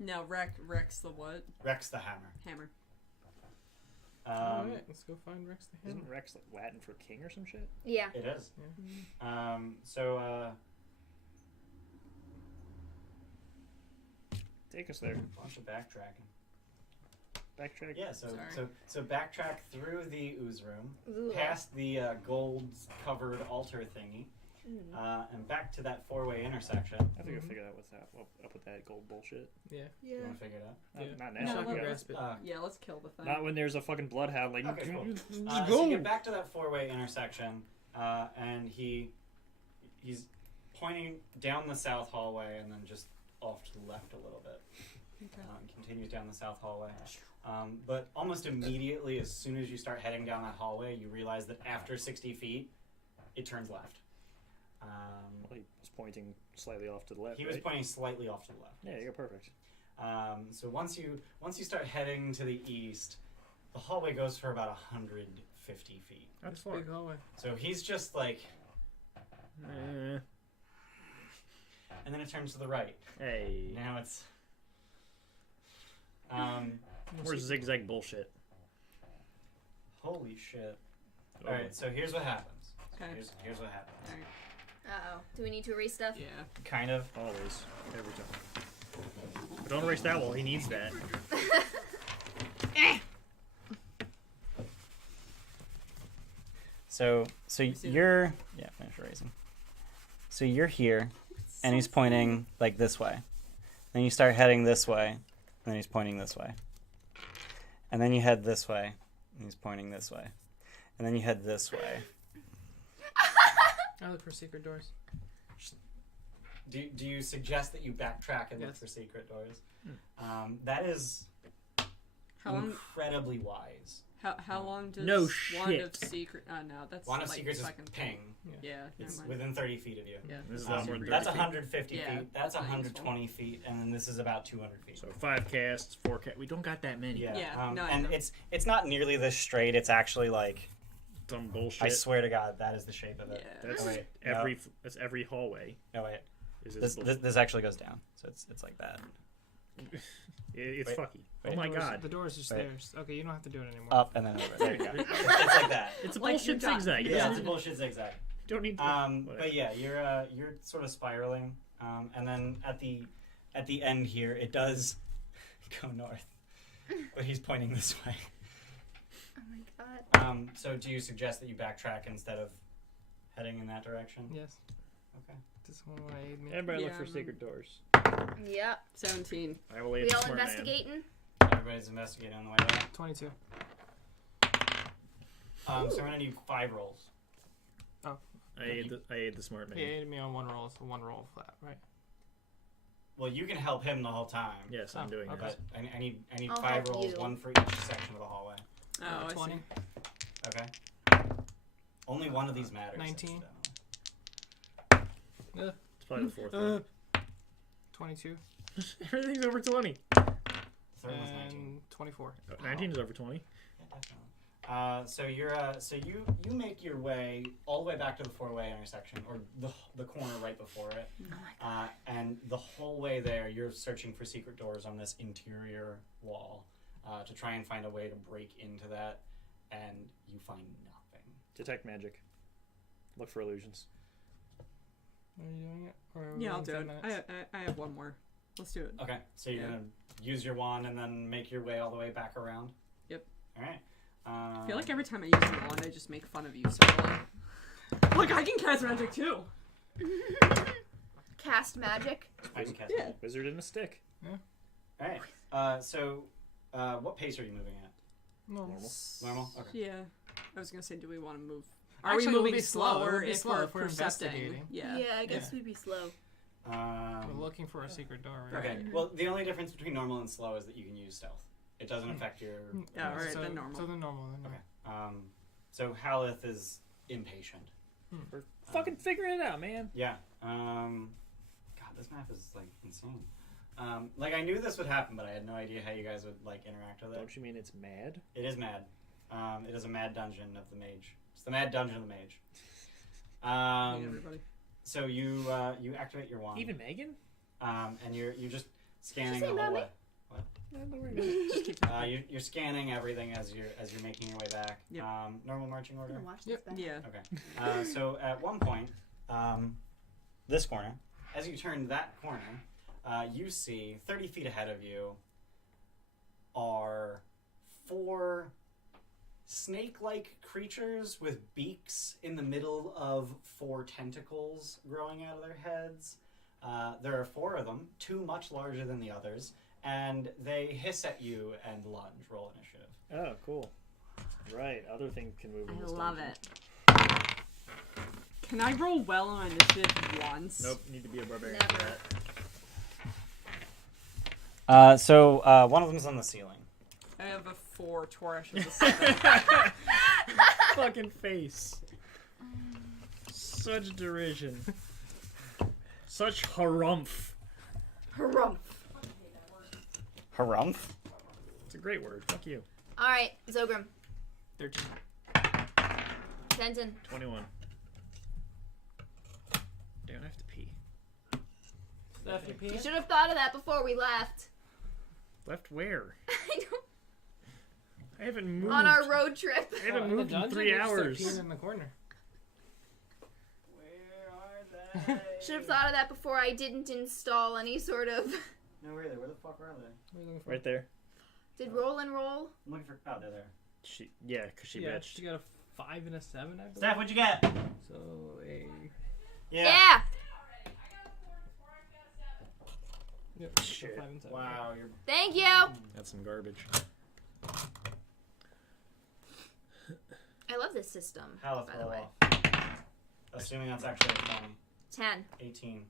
No, Rex the what? Rex the hammer. Hammer. Alright, let's go find Rex the Hammer. Isn't Rex like Latin for king or some shit? Yeah. It is. Yeah. Take us there. Bunch of backtracking. Backtrack. Yeah, Sorry. so backtrack through the ooze room, Ooh. past the gold-covered altar thingy, and back to that four-way intersection. I think I figured out what's up with that gold bullshit. Yeah. You want to figure it out? Yeah. Not No, now. I can let- grasp it. Yeah, let's kill the thing. Not when there's a fucking bloodhound like. Okay, cool. Just So go. you get back to that four-way intersection, and he's pointing down the south hallway and then just off to the left a little bit. Okay. And continues down the south hallway. But almost immediately, as soon as you start heading down that hallway, you realize that after 60 feet, it turns left. Well, he was pointing slightly off to the left. He was right? pointing slightly off to the left. Yeah, you're perfect. So once you start heading to the east, the hallway goes for about 150 feet. That's This far. big hallway. So he's just like, and then it turns to the right. Hey. Now it's. More zigzag bullshit. Holy shit! Oh, All right, so here's what happens. Okay. Here's what happens. Alright. Uh-oh. Do we need to erase stuff? Yeah. Kind of. Always. Every time. But don't erase that wall. He needs that. So you're finish erasing. So you're here, and he's pointing like this way. Then you start heading this way, and then he's pointing this way. And then you head this way, and he's pointing this way. And then you head this way. I look for secret doors. Do you suggest that you backtrack and look Yes. for secret doors? That is How long? incredibly wise. How long does No Wand shit. of Secret? No, that's Wand of like Secrets is second ping. Yeah. It's never mind. within 30 feet of you. Yeah. This is a lot more than That's 30 feet. 150 Yeah, feet. That's not 120 feet, and then this is about 200 feet. So 5 casts, 4 casts. We don't got that many. Yeah. Yeah, no, I and know. it's not nearly this straight. It's actually like, Some bullshit. I swear to God, that is the shape of it. Yeah. That's Oh, wait, that's every hallway. No wait, Is this actually goes down, so it's like that. It's wait, fucky. wait. Oh my Doors- god. The door is just Wait. there. Okay, you don't have to do it anymore. Up and then over. There you go. It's like that. It's a Like bullshit you're done. zigzag. Yeah, Yeah. it's a bullshit zigzag. Don't need to. But yeah, you're sort of spiraling, and then at the at the end here, it does go north, but he's pointing this way. Oh my god. So do you suggest that you backtrack instead of heading in that direction? Yes. Okay. This one will aid me. Everybody look Yeah, for secret doors. Yep. 17. I will aid We the all smart man. investigating? Everybody's investigating on the way there. 22. So I'm gonna need 5 rolls. I aid the smart man. He aided me on one roll, so one roll flat, right? Well, you can help him the whole time. Yes, I'm doing okay. that. But I need I'll 5 help rolls, you. 1 for each section of the hallway. Oh, I 20. see. Okay. Only one of these matters. 19. incidentally. It's probably the fourth one. 22. Everything's over 20. The third one's 19. And 24. 19 is over 20. Yeah, definitely. So you make your way all the way back to the 4-way intersection, or the corner right before it. Oh my god. And the whole way there, you're searching for secret doors on this interior wall to try and find a way to break into that, and you find nothing. Detect magic. Look for illusions. Are you doing it? Or are we Yeah, I'll waiting do 10 it. minutes? I have one more. Let's do it. Okay, so you're Yeah. gonna use your wand and then make your way all the way back around. Yep. All right. I feel like every time I use the wand, I just make fun of you. So look, I can cast magic too. Cast magic. I can cast Yeah. it. Wizard in a stick. All right. What pace are you moving at? Normal. Normal. Okay. Yeah. I was gonna say, do we want to move? Are Actually, we we'll moving be slow. slower We'll be if slow we're if we're percepting? investigating. Yeah. I guess we'd be slow. We're looking for a secret door, right? Okay. Well, the only difference between normal and slow is that you can use stealth. It doesn't affect your. Yeah, all right, so, then normal. So then normal. Then Okay. normal. So Halleth is impatient. We're fucking figuring it out, man. Yeah. God, this map is like insane. Like I knew this would happen, but I had no idea how you guys would like interact with it. Don't you mean it's mad? It is mad. It is a mad dungeon of the mage. It's the mad dungeon of the mage. Hey, everybody. So you activate your wand. Even Megan? And you're just scanning say the whole about way. Just keep. You're scanning everything as you're making your way back. Yep. Normal marching order. I'm gonna watch this Yep. back. Yeah. Okay. So at one point, this corner, as you turn that corner, you see 30 feet ahead of you are 4 snake-like creatures with beaks in the middle of 4 tentacles growing out of their heads. There are 4 of them, 2 much larger than the others, and they hiss at you and lunge. Roll initiative. Oh, cool. Right, other things can move in I this love dungeon. it. Can I roll well on initiative once? Nope, need to be a barbarian Never. for that. So one of them's on the ceiling. I have a 4. Torish is a 7. Fucking face. Such derision. Such harumph. Harumph. Harumph? It's a great word. Fuck you. Alright, Xogrim. 13. Denton. 21. Don't have to pee. You should have thought of that before we left. Left where? I don't. I haven't moved. On our road trip. I haven't moved in 3 hours. In the corner. Where are they? Should have thought of that before I didn't install any sort of. No, where are they? Where the fuck are they? Right there. Did roll and roll? I'm looking for. Oh, they're there. Because she Yeah, bitched. she got a 5 and a 7, I believe. Steph, what'd you get? So a. Yeah. Yep, Shit. So 5 and 7. Wow, you're. Thank you. That's some garbage. I love this system. Halleth, by the roll way. off. Assuming that's actually a 20. 10. 18.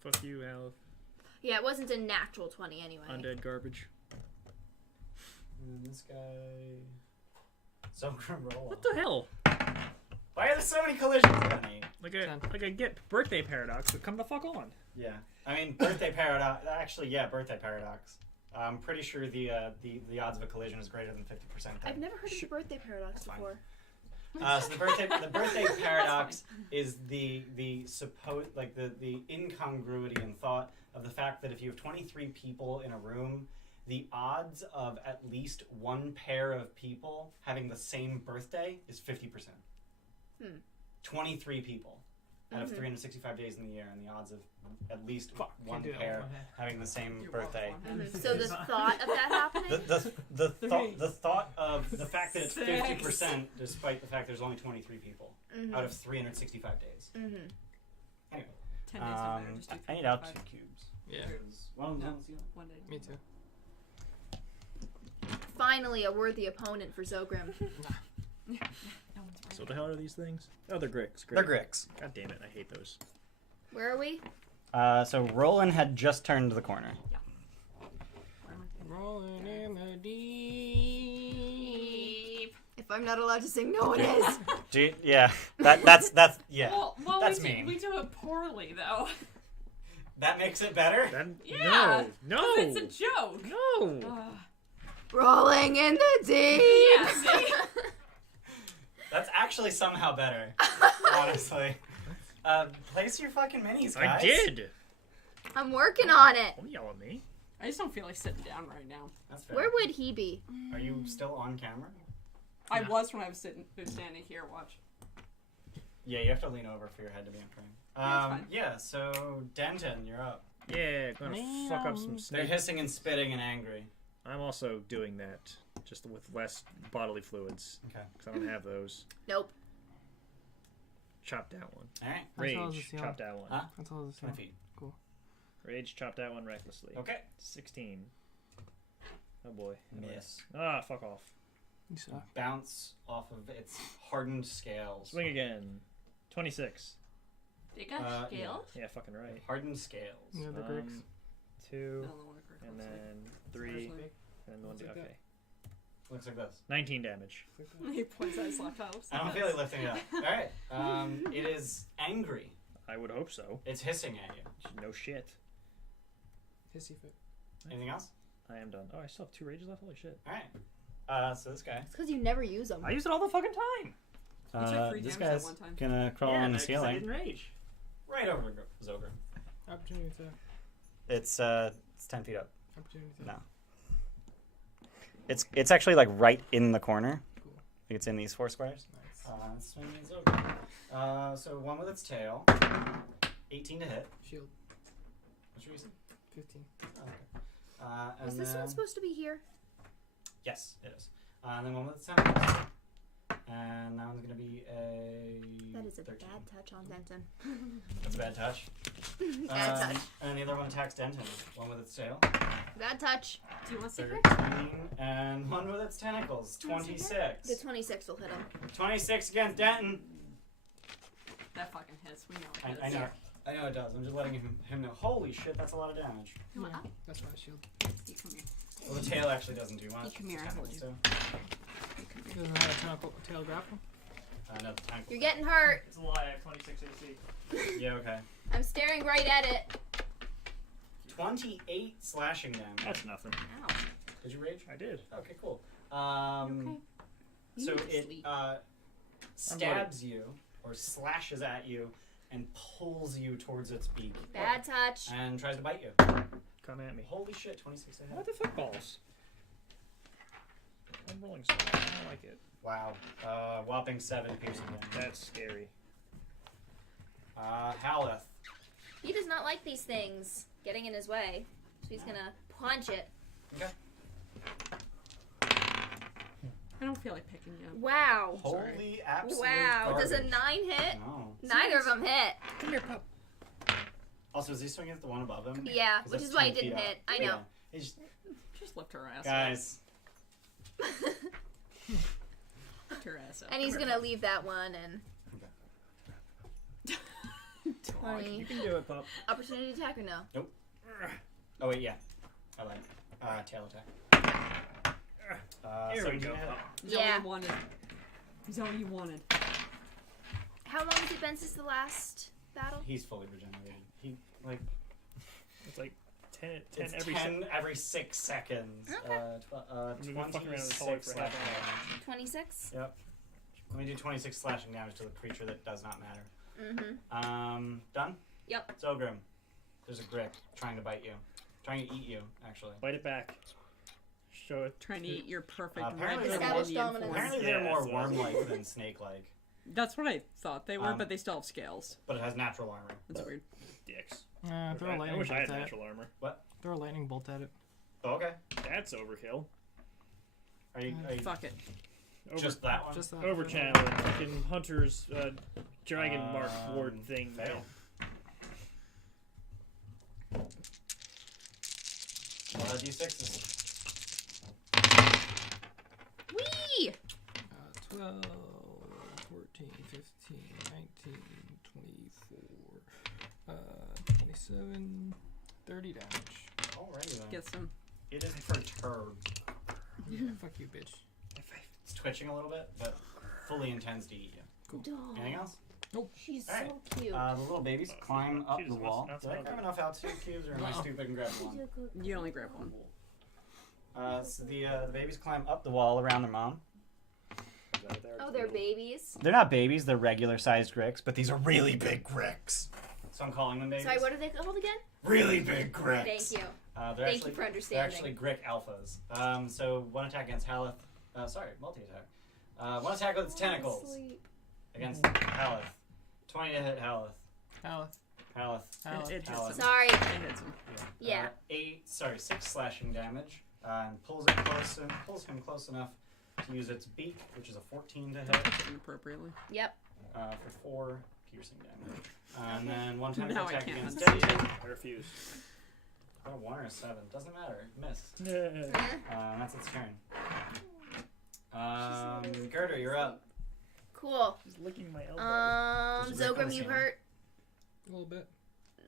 Fuck you, Halleth. Yeah, it wasn't a natural 20 anyway. Undead garbage. And this guy. Xogrim, roll What off. the hell? Why are there so many collisions, Benny? Like I get birthday paradox, but come the fuck on. Yeah. I mean, birthday paradox. Actually, yeah, birthday paradox. I'm pretty sure the odds of a collision is greater than 50%. I've never heard of the birthday paradox fine. before. So the birthday paradox is the incongruity in thought of the fact that if you have 23 people in a room, the odds of at least one pair of people having the same birthday is 50%. 23 people. out of 365 days in the year, and the odds of at least one Can't do that pair with one hand. having the same You're birthday. welcome. So the thought of that happening? The thought of the fact that it's 50%, despite the fact there's only 23 people out of 365 days. Mm-hmm. Anyway, 10 days don't matter, just do I need out 2 365. cubes. Yeah. One of them. No. One day. Me too. Finally, a worthy opponent for Xogrim. No one's right. So what the hell are these things? Oh, they're Gricks. They're Gricks. God damn it, I hate those. Where are we? So Roland had just turned the corner. Rolling in the deep. If I'm not allowed to sing, no one is. Yeah, that's yeah. Well, That's we mean. we do it poorly though. That makes it better. Yeah. No. 'Cause it's a joke. No. Rolling in the deep. Yeah, see? That's actually somehow better. Honestly. Place your fucking minis, guys. I did. I'm working on it. Don't yell at me. I just don't feel like sitting down right now. That's fair. Where would he be? Are you still on camera? I was when I was standing here. Watch. Yeah, you have to lean over for your head to be in frame. Yeah, it's fine. Yeah, so Denton, you're up. Yeah, gonna fuck up some They're snakes. hissing and spitting and angry. I'm also doing that, just with less bodily fluids, Okay. because I don't have those. Nope. Chop that one. Alright. That's all Rage, the seal. chop that one. Huh? That's all the 20 same. feet. Rage, chop that one recklessly. Okay. 16. Oh boy. Miss. Ah, fuck off. You suck. Bounce off of its hardened scales. Swing again. 26. They got scales. Yeah, fucking right. Hardened scales. Yeah, the Greeks. 2, I don't know what a crick and looks like. then 3, and then 1, Looks like okay. Looks like this. 19 damage. He points at his laptops. I don't feel like lifting it up. Alright. It is angry. I would hope so. It's hissing at you. No shit. Hissy fit. Anything else? I am done. Oh, I still have 2 rages left? Holy shit. Alright. So this guy. It's because you never use them. I use it all the fucking time! You took 3 This damage at guy's one time. gonna crawl on the I ceiling. didn't rage. Right over Xogrim. Opportunity to. It's 10 feet up. Opportunity to. No. It's actually like right in the corner. Cool. It's in these 4 squares. Nice. Swinging Xogrim. So one with its tail. 18 to hit. Shield. What's your reason? 15. Oh, okay. And Was this then, one supposed to be here? Yes, it is. And then one with its tentacles. And that one's gonna be a. That is a 13. bad touch on Denton. That's a bad touch. Bad touch. And then the other one attacks Denton. One with its tail. Bad touch. Do you want secret? 13. And one with its tentacles. 26. The 26 will hit him. 26 against Denton. That fucking hits. We know it I hits. know. I know it does. I'm just letting him know. Holy shit, that's a lot of damage. Come on, up. That's my shield. You come here. Well, the tail actually doesn't do much. Come here, The I told tentacles you. do. You come It here. doesn't have a tail grapple. No, the tentacles. You're getting hurt. It's a lie, I have 26 AC. Yeah, okay. I'm staring right at it. 28 slashing damage. That's nothing. Ow. Did you rage? I did. Okay, cool. Okay. You So need to it sleep. stabs you or slashes at you and pulls you towards its beak Bad touch. and tries to bite you. Come at me. Holy shit, 26 to hit. What the fuck balls? I'm rolling so I don't like it. Wow. Whopping 7 piercing damage. That's scary. Halleth. He does not like these things getting in his way. So he's gonna punch it. Okay. I don't feel like picking you up. Wow. Holy absolute Wow. Does a garbage. 9 hit? No. Neither of them hit. Come here, pup. Also, is he swinging at the one above him? Yeah, 'Cause which that's is why 10 it didn't feet hit. up. I know. Yeah. He's Just lift her ass up. guys. Lift her ass up. And he's gonna leave that one and You 20. can do it, pup. Opportunity attack or no? Oh wait, yeah. I like tail attack. Here we 17 go, to hit. pup. He's all Yeah. you wanted. He's all you wanted. How long has it been since the last battle? He's fully regenerated. He like It's like 10 it's every 10 every 6 seconds. Okay. We've been fucking around this hole 26 for half slashing an hour. damage. 26? Yep. Let me do 26 slashing damage to the creature that does not matter. Mm-hmm. Done? Yep. Xogrim. There's a Grick trying to bite you. Trying to eat you, actually. Bite it back. Show it. Trying to eat your perfect Apparently red they're Indian Established dominance. form. Apparently Yeah, they're more that's what I was worm-like than snake-like. That's what I thought they were, but they still have scales. But it has natural armor. That's weird. Dicks. Throw a I lightning wish I bolt had at it. natural armor. Throw a lightning bolt at it. Oh, okay. That's overkill. Are you Fuck it. just that one? Just that. Over channel, fucking hunter's dragon mark ward thing. Fail. D6s. Whee! 12, 14, 15, 19, 24, 27, 30 damage. Alrighty then. Get some. It is perturbed. Yeah, fuck you, bitch. It's twitching a little bit, but fully intends to eat you. Dog. Anything else? She's Alright. so cute. The little babies climb up She the just wall. must Did I not grab be. enough altitude cubes, or am I stupid and grab one? You only grab one. So the babies climb up the wall around their mom. Oh, they're babies. They're not babies; they're regular-sized gricks, but these are really big gricks. So I'm calling them babies. Sorry, what are they called again? Really big gricks. Thank you. They're Thank actually, you for They're understanding. actually Grick alphas. So one attack against Halleth. Multi-attack. One attack with its tentacles Sleep. against Halleth. 20 to hit Halleth. Halleth. It hits Halleth. him. Sorry. It hits him. Yeah. 6 slashing damage. And pulls him close enough to use its beak, which is a 14 to hit, Inappropriately. Yep. for 4 piercing damage. And then one time Now I attack can't against unsee Debbie. it. I refuse. Oh, 1 or a 7. Doesn't matter. It missed. Yeah. That's its turn. Gerder, you're up. Cool. He's licking my elbow. Just Rick on Zogrim, the you ceiling. hurt? A little bit.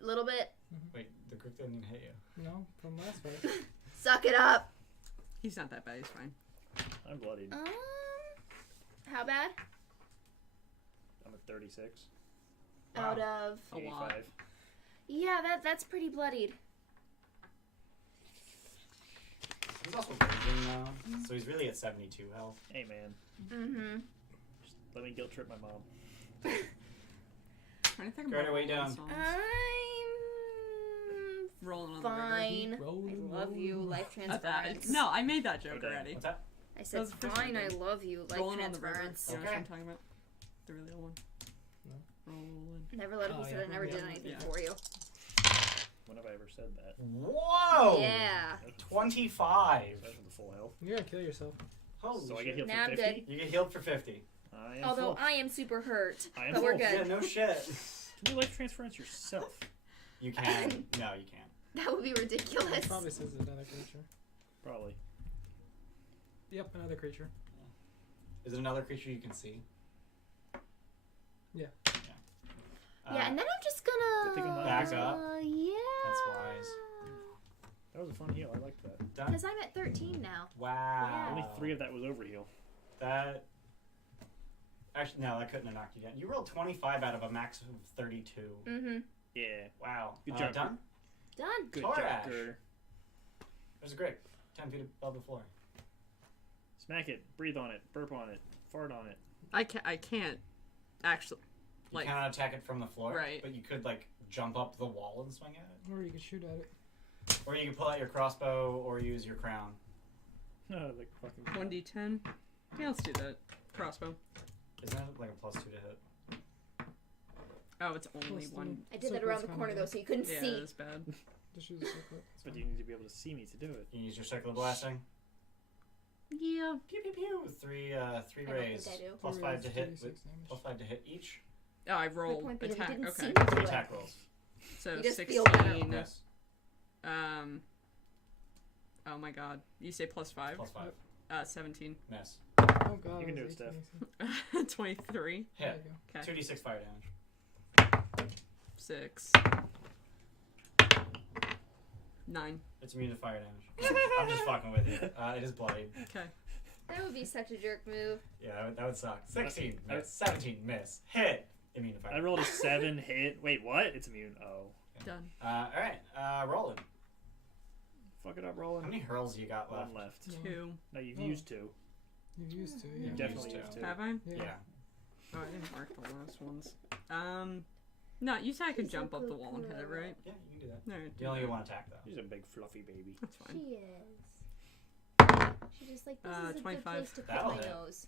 Little bit. Wait, the Grick didn't even hit you. No, from last fight. Suck it up. He's not that bad. He's fine. I'm bloodied. How bad? I'm at 36. Out of. A lot. 85. Yeah, that's pretty bloodied. He's also raging now, so he's really at 72 health. Hey, man. Mm-hmm. Just let me guilt trip my mom. Trying to think Gerder, about way all down. the songs. I'm Rolling on the river. fine. Rolling, I love you. rolling. Life That- transference. No, I made that joke Okay. already. What's that? I said That was the first fine. one I I did. love you. Life Rolling on the river. transference. You know what Okay. I'm talking about? The really old one. No. Rolling. Never let it be Oh, said yeah. I never did Yeah. anything Yeah. for you. When have I ever said that? Whoa! Yeah. That's 25. That's with the full health. You're gonna kill yourself. Holy So I shit. get healed Nah, for I'm 50? good. You get healed for 50. I am Although full. I am super hurt. I am But we're full. good. Yeah, no shit. Can you life transference yourself? You can. No, you can't. That would be ridiculous. It probably says another creature. Probably. Yep, another creature. Is it another creature you can see? Yeah. Yeah, and then I'm just I think I'm gonna not- Back up. Yeah. That's wise. That was a fun heal. I liked that. Done. Because I'm at 13 now. Wow. Only 3 of that was overheal. That. Actually, no, that couldn't have knocked you down. You rolled 25 out of a max of 32. Mm-hmm. Yeah. Wow. Good job. Done? Done. Good Torash. job, Gerder. There's a Grick. 10 feet above the floor. Smack it. Breathe on it. Burp on it. Fart on it. I can't actually. You Like- cannot attack it from the floor. Right. But you could, like, jump up the wall and swing at it. Or you can shoot at it. Or you could pull out your crossbow or use your crown. Like fucking. 1d10. Yeah, let's do that. Crossbow. Isn't it like a +2 to hit? Oh, it's only Plus one. I did that around the corner though, so you couldn't Yeah, see. that's bad. Just use a circlet. It's But fine. you need to be able to see me to do it. You can use your circular blasting. Yeah. Pew pew pew. Three don't rays. think I do. Plus 5 to hit. 36 damage. Plus 5 to hit each. Oh, I My roll point being, if you attack. didn't Okay. see me do 3 it. attack rolls. So You just 16. feel better. Yes. Oh my god. You say plus 5? Plus 5. 17. Miss. Oh god. You can it do was it, Steph. 18. 23. There Hit. you go. Okay. 2d6 fire damage. 6. 9. It's immune to fire damage. I'm just fucking with you. It is bloodied. Okay. That would be such a jerk move. Yeah, that would suck. 16 I- miss. 17 miss. Hit. Immune to fire I rolled a 7 hit. Wait, what? It's immune. Oh. Done. Alright. Roland. Fuck it up, How Roland. many hurls you got left? 1 left. 2. No, you've Oh. used 2. You've used to, You yeah. definitely used used to. 2. Have I? Yeah. Yeah. Oh, I didn't mark the last ones. No, you said I could She's so jump up the wall and hit it, cool. right? Yeah, you can do that. No, You only get 1 attack though. She's a big fluffy baby. that's fine. She is. She's just like, this is a good 25. place to put That'll my hit. nose.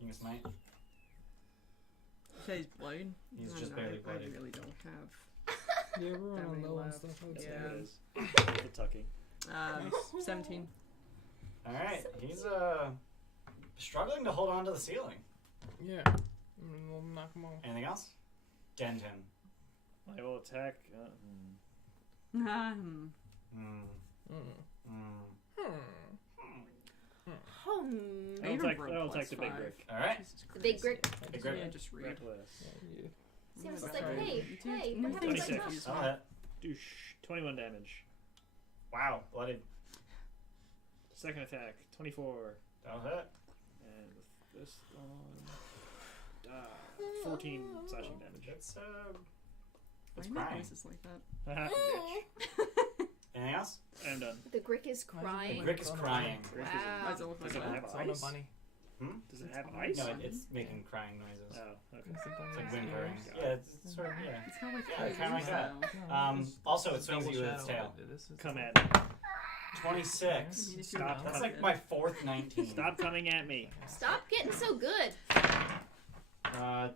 You can smite. say he's bloodied? He's I just don't know, barely I bloodied. really don't have. Yeah, we're That running many low on left. stuff. I would That's say. what Yeah. it is. The tucking. 17. All right, he's struggling to hold on to the ceiling. Yeah. We'll knock him off. Anything else? Denton. I will attack. Mm. Hmm. I will attack the big brick. All right. The big brick. Big brick. Yeah, just read. Reckless. Seems That's like, right. hey, You hey, do- what you happens do right now? 26. I'll hit. Douche. 21 damage. Wow, bloodied. Second attack. 24. That'll hit. And with this on. 14 slashing damage. It's Why it's do you make crying. noises like that? Haha, bitch. Anything else? I'm done. The Grick is Why is it crying. Grick is crying. Grick Wow. Why does it look like Does it that? have It's on a ice? bunny. Does it have ice? No, it's making crying noises. Oh, okay. It's a bunny. It's like It's whimpering. ears. Yeah, it's sort of, yeah. It's kind of like Yeah, kinda like that. No, it's- Also, it it's swings at double you with its shadow. tail. This is- Come at me. 26. Stop. That's like my fourth 19. Stop coming at me. Stop getting so good.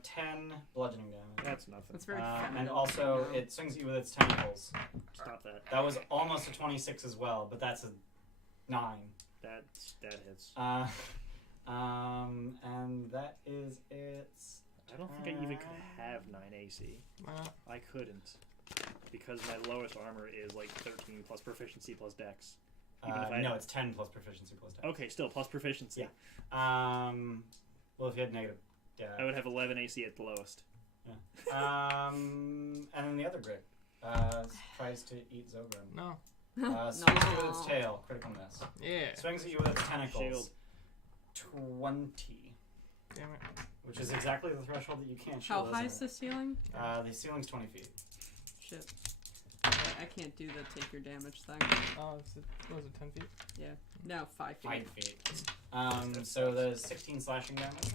10 bludgeoning damage. That's nothing. That's very And feminine. also, it swings at you with its tentacles. Stop that. That was almost a 26 as well, but that's a 9. That hits. And that is its. I don't think I even could have 9 AC. Why not? I couldn't. Because my lowest armor is like 13 plus proficiency plus dex. Even if I No, it's 10 plus proficiency plus dex. Okay, still plus proficiency. Yeah. Well, if you had negative. Yeah. I would have 11 AC at the lowest. And then the other Grick tries to eat Xogrim. No. Swings at you with its tail. Critical miss. Yeah. Swings at you with its tentacles. Shield. 20. Damn it. Which is exactly the threshold that you can't How shield. high is the ceiling? The ceiling's 20 feet. Shit. I can't do the take your damage thing. Oh, what was it, 10 feet? No, 5 feet. 5 feet. So the 16 slashing damage.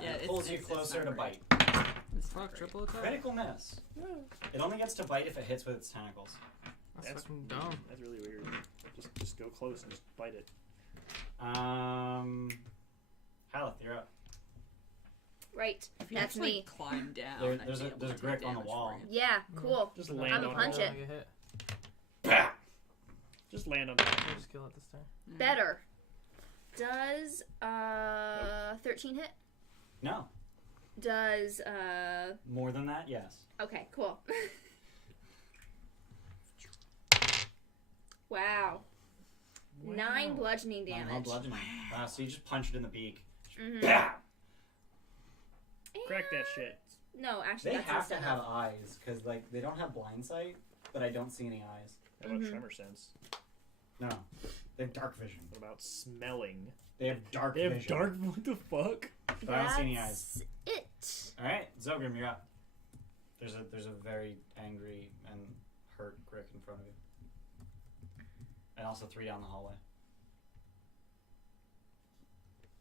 Yeah, It it's- pulls you it's closer not to great. bite. It's not Fuck, great. triple attack? Critical miss. It only gets to bite if it hits with its tentacles. That's fucking dumb. That's really weird. Just go close and just bite it. Halleth, you're up. Right. If you That's actually me. climb down, There- I'd there's be a- able there's a to brick take on the damage wall. for you. Yeah, cool. Just I'm land a on punch it. it. Get hit. Just land on it. I'll just kill it this time. Better. Does 13 hit? No. Does More than that, yes. okay, cool. Wow. 9 bludgeoning 9 damage. bludgeoning. Wow, so you just punch it in the beak. Mhm. Bah! Crack that shit. No, actually, They that's have to instant have enough. eyes, because like they don't have blind sight, but I don't see any eyes. How about Mhm. tremor sense? No. They have dark vision. What about smelling? They have dark They have vision. dark. What the fuck? But I don't see any eyes. That's it. Alright, Xogrim, you're up. There's a very angry and hurt Grick in front of you. And also 3 down the hallway.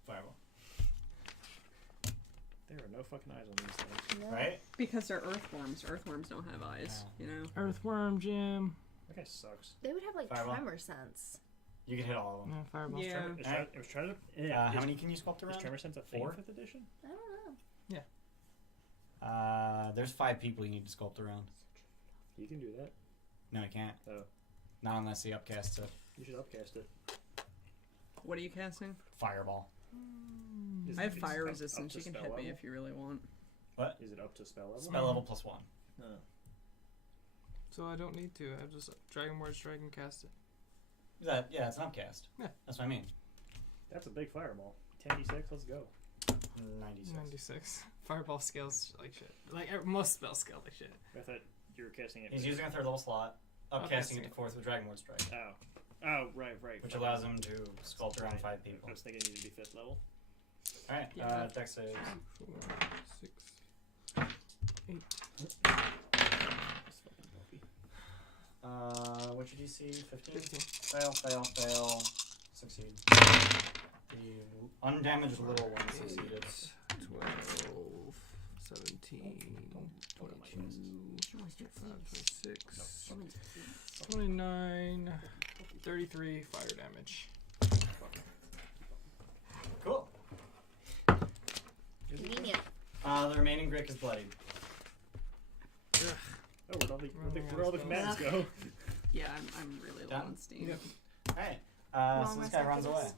Fireball. There are no fucking eyes on these things. No. Right? Because they're earthworms. Earthworms don't have eyes, you know? Earthworm, Jim. That guy sucks. They would have like Fireball. tremor sense. You can hit all of them. Yeah, fireball. Yeah. Tremor, it was trying to. How many can you sculpt Is around? tremor sense a thing 4? 5th edition? I don't know. There's 5 people you need to sculpt around. You can do that. No, you can't. Oh. Not unless he upcasts it. You should upcast it. What are you casting? Fireball. Is I have it- fire it's up resistance. to You can spell hit me level? if you really want. Is it up to spell level? Spell level +1. Oh. So I don't need to. I just Dragon Word Strike and cast it. Yeah, it's an upcast. Yeah. That's what I mean. That's a big fireball. 10d6, let's go. 96. 96. Fireball scales like shit. Like most spells scale like shit. I thought you were casting it. He's using a 3rd level slot, upcasting it to 4th with Dragon Ward Strike, Oh, right. which allows him to sculpt around 5 I people. was thinking it needed to be 5th level. Alright, Yeah. dex saves. 4, 6, 8. That's fucking healthy. What's your DC? 15? 15. Fail. Succeed. The undamaged little one succeeded. 12, 17, 22, 26, 29, 33 fire damage. Cool. Convenient. The remaining brick is bloodied. Oh, where'd all the commands go? Yeah, I'm really low Done? on steam. Yep. Alright, Long so this rest guy after runs away. this.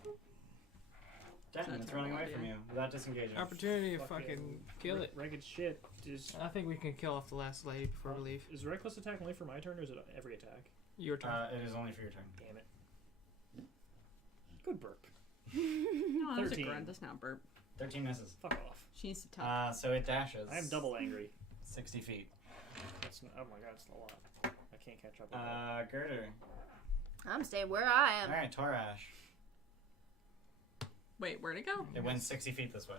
Denton, Not it's running away terrible from you without disengaging. Opportunity to fucking kill it. Ragged shit. Is I think we can kill off the last lady before we leave. is reckless attack only for my turn, or is it every attack? Your turn. It is only for your turn. Damn it. Good burp. No, that was a 13. grunt. That's not burp. 13 misses. Fuck off. She needs to talk. So it dashes. I am double angry. 60 feet. That's oh my god, it's a lot. I can't catch up with that. Girder. I'm staying where I am. Alright, Torash. Wait, where'd it go? It went 60 feet this way.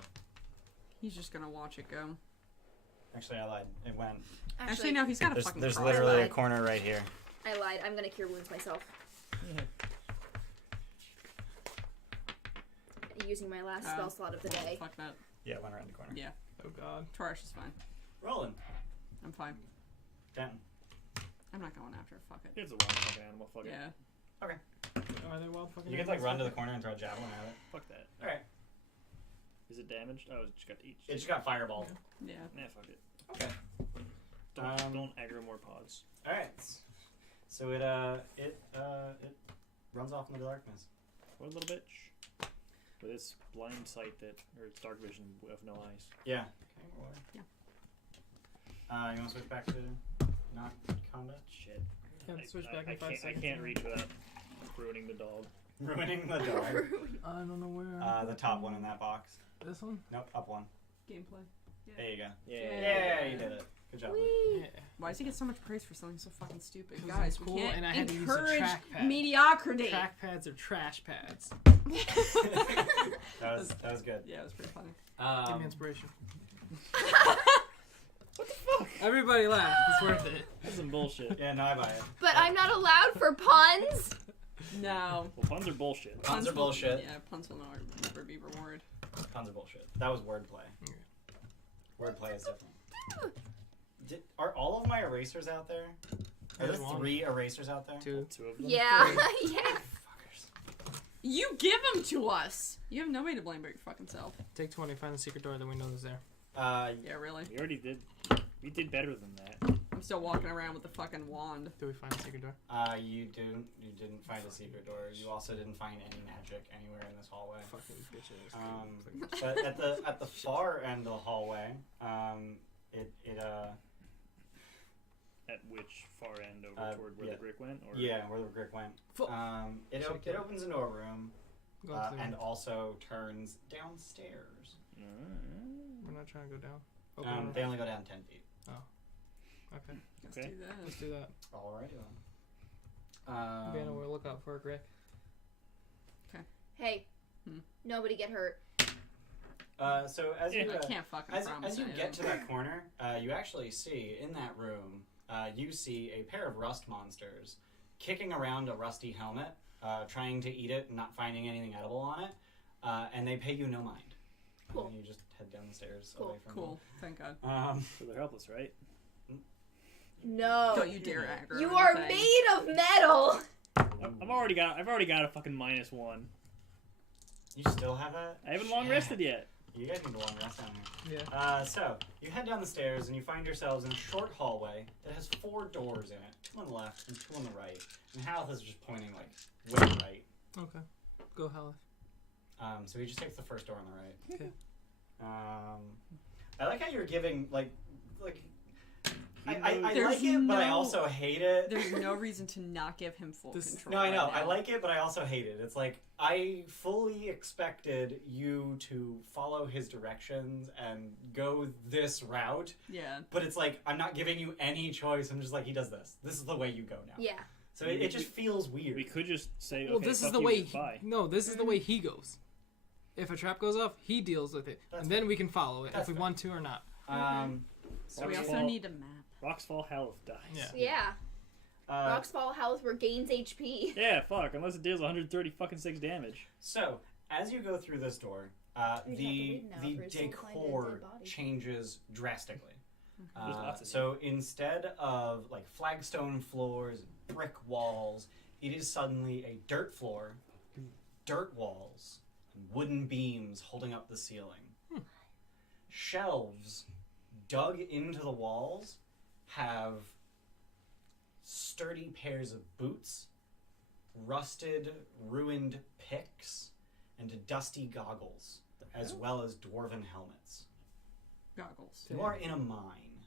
He's just gonna watch it go. Actually, I lied. It went. Actually, no, he's got a fucking There's cross. literally a lied. corner right here. I lied. I'm gonna cure wounds myself. Using my last spell slot of the day. Fuck that. Yeah, it went around the corner. Yeah, Oh god. Torash is fine. Roland. I'm fine. Denton. I'm not going after it. Fuck it. It's a wild fucking animal. Fuck it. Yeah. Are they wild fucking You can like run to the corner and throw a javelin at it. Fuck that. Alright. Is it damaged? Oh, it just got each. It just got fireballed. Yeah. Nah, fuck it. Okay. Don't aggro more pods. Alright. So it runs off in the darkness. What a little bitch. With its blind sight or its dark vision of no eyes. Yeah. Okay, Yeah. You want to switch back to not combat? Shit. Yeah, switch back in 5 I seconds. can't reach without ruining the dog. Ruining the dog. I don't know where. The top one in that box. This one? Nope, up one. Gameplay. There you go. Yeah. Yeah, you did it. Good job. Yeah. Why does he get so much praise for something so fucking stupid? 'Cause Guys, it's we cool, can't and I had to use a encourage trackpad. mediocrity. Trackpads are trash pads. That was good. Yeah, it was pretty funny. Give me inspiration. Everybody laugh. It's worth it. That's some bullshit. Yeah, no, I buy it. But I'm not allowed for puns. No. Well, puns are bullshit. Puns are will- bullshit. Yeah, puns will never be rewarded. Puns are bullshit. That was wordplay. Wordplay is different. Are all of my erasers out there? Are there There's one. 3 erasers out there? 2. Two of them. Yeah, yeah. Fuckers. You give them to us. You have nobody to blame but your fucking self. Take 20, find the secret door, then we know it's there. Yeah, really. We already did. We did better than that. I'm still walking around with the fucking wand. Do we find the secret door? You didn't find a secret door. You also didn't find any magic anywhere in this hallway. Fucking bitches. But at the far end of the hallway, At which far end over toward where yeah. the brick went? Or yeah, where the brick went. It opens into a room Go up and there. also turns downstairs. We're not trying to go down. Open They only go down 10 feet. Okay. Let's Okay. do that. Let's do that. Alrighty then. Be on the lookout for it, Rick. Hey, nobody get hurt. So as you I can't fucking promise as you anything. get to that corner, you actually see in that room, you see a pair of rust monsters kicking around a rusty helmet, trying to eat it and not finding anything edible on it, and they pay you no mind. Cool. And you just head down the stairs Cool. away from Cool. Thank God. them. So they're helpless, right? No. Don't you dare aggro You are anything. made of metal. I've already got a fucking -1. You still have that? I haven't long Shit. rested yet. You guys need to long rest down here. Yeah. So you head down the stairs and you find yourselves in a short hallway that has 4 doors in it, 2 on the left and 2 on the right. And Halleth is just pointing like way right. Okay. Go, Halleth. So he just takes the first door on the right. Okay. I like how you're giving like I There's like it, but I no- also hate it. There's no reason to not give him full This- control. No, I know. right I now. like it, but I also hate it. It's like I fully expected you to follow his directions and go this route, Yeah. but it's like I'm not giving you any choice. I'm just like, he does this. This is the way you go now. Yeah. So it just feels weird. We could just say, Well, okay, this is fuck the you, way. bye. No, this is the way he goes. If a trap goes off, he deals with it, That's and then we can follow it That's if we fair. want to or not. So we Rocks also fall- need a map. Rocks fall, Halleth dies. Yeah. Yeah. Uh, Rocks fall, Halleth regains HP. Yeah, fuck. Unless it deals 130 fucking 6 damage. So as you go through this door, You'd have to the leave now the for his soul to find a decor dead body. changes drastically. There's lots of So instead of like flagstone floors, brick walls, it is suddenly a dirt floor, dirt walls, and wooden beams holding up the ceiling. Shelves dug into the walls have sturdy pairs of boots, rusted, ruined picks, and dusty goggles, as well as dwarven helmets. Goggles. You are in a mine.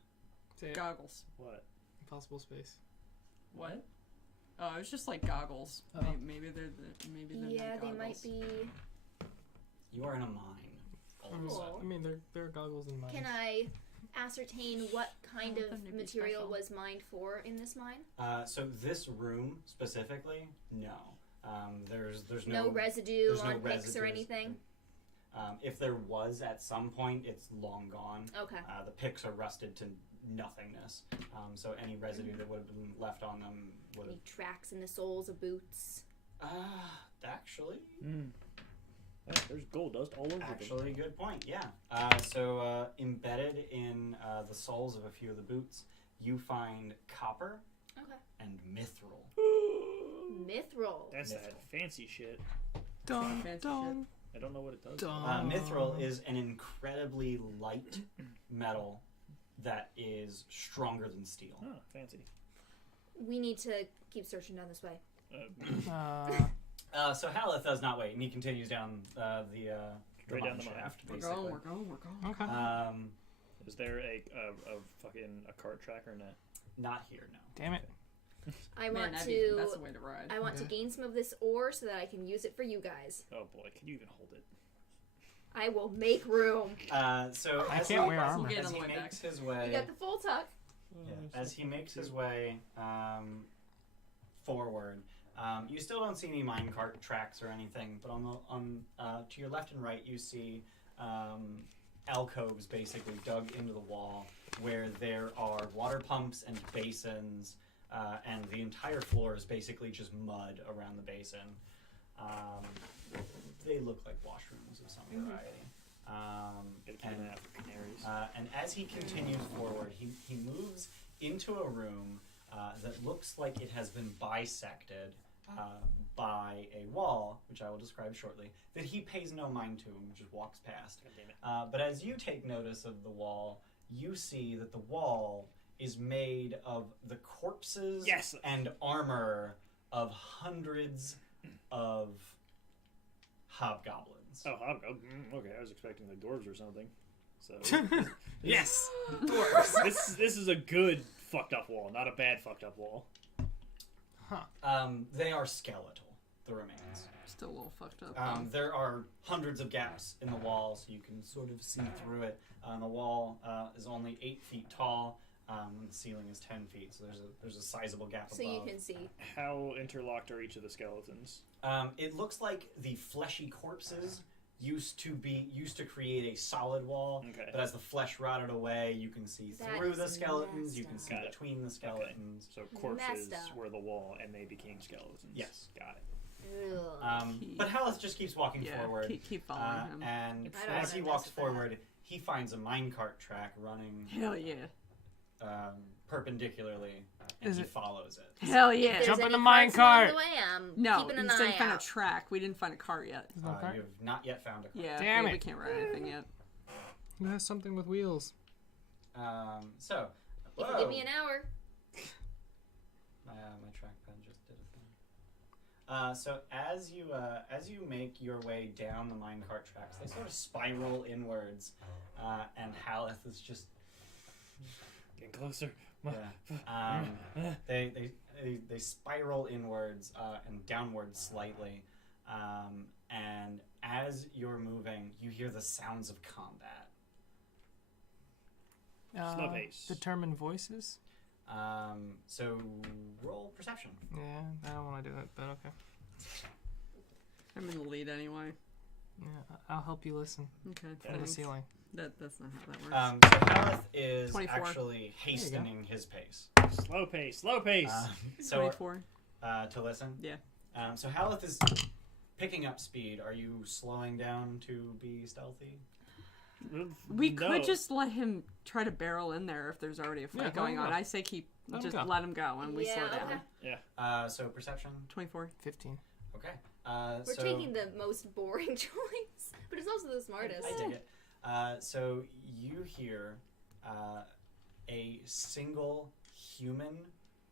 Say it. Goggles. What? Impossible space. What? Oh, it's just like goggles. Oh. Maybe they're Yeah, not they goggles. might be. You are in a mine. All of a Cool. sudden. I mean, there are goggles in mine. Can I ascertain what kind I want them of to be material special. was mined for in this mine? So this room specifically, no. There's No residue there's no on picks or residues. anything? If there was at some point, it's long gone. Okay. The picks are rusted to nothingness. So any residue that would have been left on them would have. Any tracks in the soles of boots? Actually, Yeah, there's gold dust all over them. actually, good point. Yeah. So embedded in the soles of a few of the boots, you find copper Okay. and mithril. Mithril. That's Mithril. that fancy shit. Dun, Fancy dun, I don't know what it does. dun. Mithril is an incredibly light metal that is stronger than steel. Oh, fancy. We need to keep searching down this way. So Halleth does not wait, and he continues down the Straight down the mine. shaft, We're basically. going. We're going. We're going. Okay. Is there a fucking a cart track or not? Not here, no. Damn it. I Man, want that's to. the way to ride. I want to Okay. gain some of this ore so that I can use it for you guys. Oh boy, can you even hold it? I will make room. So I as can't he, wear armor. We'll get as on the he way makes back. his You way, got the full tuck. as he makes his way forward, you still don't see any minecart tracks or anything. But on to your left and right, you see alcoves basically dug into the wall where there are water pumps and basins, and the entire floor is basically just mud around the basin. They look like washrooms of some variety. Gotta keep an eye out for canaries. And as he continues forward, he moves into a room that looks like it has been bisected by a wall, which I will describe shortly, that he pays no mind to and just walks past. God damn it. But as you take notice of the wall, you see that the wall is made of the corpses Yes! and armor of hundreds of hobgoblins. Oh, okay. I was expecting the dwarves or something. So Yes. this is a good fucked up wall, not a bad fucked up wall. They are skeletal, the remains. Still a little fucked up. There are hundreds of gaps in the wall, so you can sort of see through it. The wall is only 8 feet tall, and the ceiling is 10 feet, so there's a sizable gap So above. you can see. How interlocked are each of the skeletons? It looks like the fleshy corpses used to create a solid wall, Okay. but as the flesh rotted away, you can see That through is the skeletons, you can messed see up. Got it. between the skeletons. So corpses Messed up. were the wall, and they became skeletons. Yes. Got it. Ugh. But Halleth just keeps walking Yeah, forward. keep following him. And I don't as wanna he mess walks with that. forward, he finds a minecart track running Hell yeah. perpendicularly, and Is he it- follows it. Hell If yeah. there's Jump in any the carts along minecart. the way, I'm No, keeping an you said eye find a out. track. We didn't find a car yet. There's no cart? You have not yet found a car. Yeah, Damn we it. can't ride anything yet. Who has something with wheels? So, You can give me an hour. my trackpad just did a thing. So as you make your way down the minecart tracks, they sort of spiral inwards, and Halleth is just Getting closer. yeah. They spiral inwards and downwards slightly, and as you're moving, you hear the sounds of combat. Slow pace. Determine voices? So roll perception. Yeah, I don't want to do it, but okay. I'm in the lead anyway. Yeah, I'll help you listen Okay, from the thanks. ceiling. That's not how that works. So Halleth is 24. actually hastening his pace. Slow pace. Slow pace. So 24. to listen. Yeah. So Halleth is picking up speed. Are you slowing down to be stealthy? We No. could just let him try to barrel in there if there's already a fight Yeah, let going him on. go. I say Let him just go. let him go and we Yeah, slow okay. down. So perception. 24. 15. Okay. We're so taking the most boring choice, but it's also the smartest. I dig it. So you hear a single human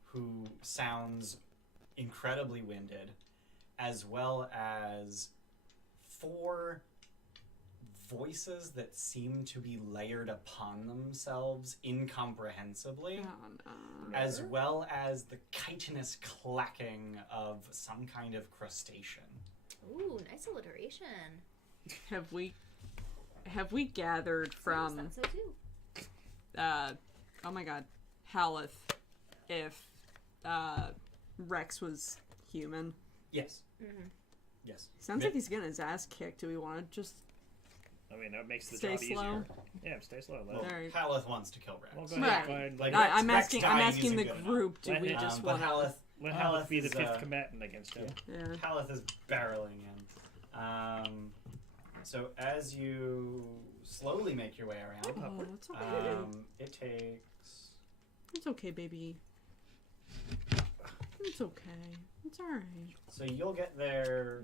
who sounds incredibly winded, as well as 4 voices that seem to be layered upon themselves incomprehensibly, as well as the chitinous clacking of some kind of crustacean. Ooh, nice alliteration. Have we gathered from That's so too. oh my god, Halleth, if Rex was human? Yes. Mm-hmm. Yes. Sounds like he's getting his ass kicked. Do we want to just I mean, that makes the stay job slow? easier. Yeah, stay slow. Well, Alright. Halleth wants to kill Rex. Well, go ahead. Right. Go ahead. Like, I'm Rex asking. dying I'm asking the isn't good group. Do enough. we Let just but want? Halleth, Let Halleth be the is, 5th combatant against him. Yeah. Halleth is barreling in. So as you slowly make your way around, Oh, it's okay. it takes. It's okay, baby. It's okay. It's alright. So you'll get there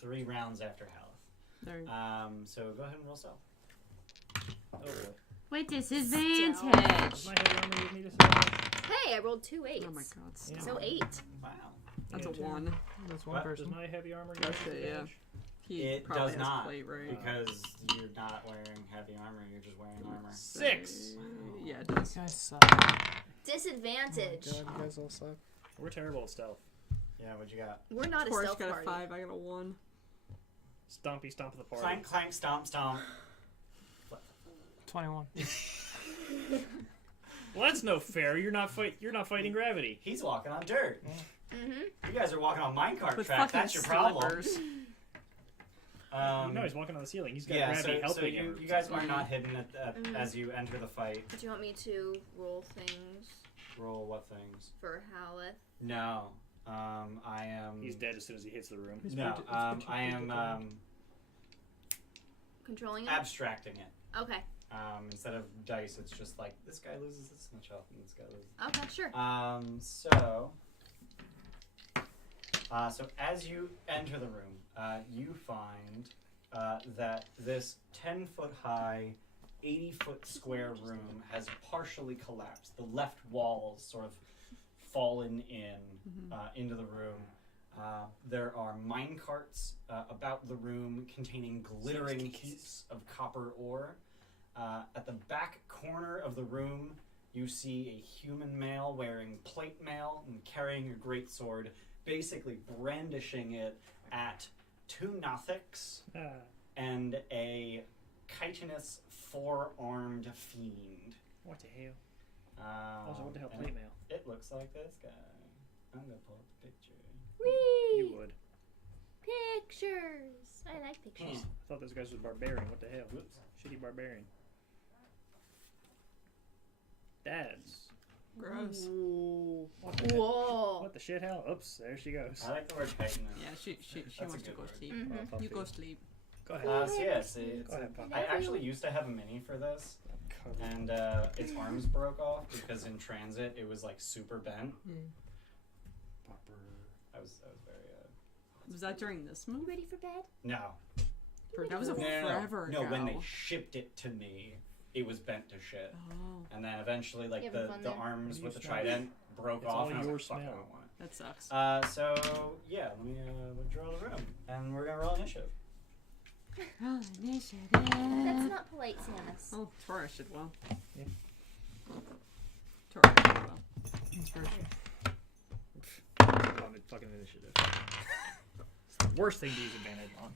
3 rounds after Halleth. There. So go ahead and roll stealth. Oh, boy. With disadvantage. Does my heavy armor give me disadvantage? Hey, I rolled 2 8s. Oh my god. Yeah. So 8. Wow. That's Yeah, a too. 1. That's one What? Does person. my heavy armor give That's me it, yeah. disadvantage? He It probably does has not, plate, right? because you're not wearing heavy armor. You're just wearing armor. 6! Yeah, it does. You guys suck. Disadvantage. Oh my God, you guys all suck. We're terrible at stealth. Yeah, what you got? We're not a Torch stealth got party. a 5. I got a 1. Stompy stomp of the party. Clank, clank, stomp, stomp. 21. Well, that's no fair. You're not fighting gravity. He's walking on dirt. Mm-hmm. You guys are walking on minecart With track. fucking That's your problem. slippers. No, he's walking on the ceiling. He's got Yeah, gravity so helping him. you guys are not hidden as you enter the fight. Do you want me to roll things Roll what things? for Halleth? No. I am. He's dead as soon as he hits the room. No, I am Controlling it? abstracting it. Okay. Instead of dice, it's just like this guy loses this much health and this guy loses. Okay, sure. So as you enter the room, you find that this 10-foot high, 80-foot square room has partially collapsed. The left wall sort of fallen into the room. There are mine carts about the room containing glittering heaps of copper ore. At the back corner of the room, you see a human male wearing plate mail and carrying a greatsword, basically brandishing it at 2 Nothics and a chitinous 4-armed fiend. What the hell? Also, what the hell, and plate mail? It looks like this guy. I'm gonna pull up the picture. Whee! You would. Pictures. I like pictures. I thought this guy was barbarian. What the hell? Whoops. Shitty barbarian. That's Gross. Ooh. what the hell? Whoa. What the shit hell? Oops, there she goes. I like the word chitinous. Yeah, she That's a wants to good go word. sleep. Mhm. Oh, Puffy. You go sleep. Go ahead. So yeah, see, it's Go ahead, Puffy. I actually used to have a mini for this, and its arms broke off because in transit it was like super bent. I was very Was that during this movie? Ready for bed? no. That was a forever ago. No, when they shipped it to me, it was bent to shit, Oh, and then eventually like You having the fun there? arms What with do the you smell? trident broke It's off, all and I was your like, fuck, I smell. don't want it. that sucks. So yeah, let me withdraw the room, and we're gonna roll initiative. Oh, initiative. That's not polite, Samus. Oh, Tora should well. Yeah. Tora should well. Inspiration. On the fucking initiative. It's the worst thing to use advantage on.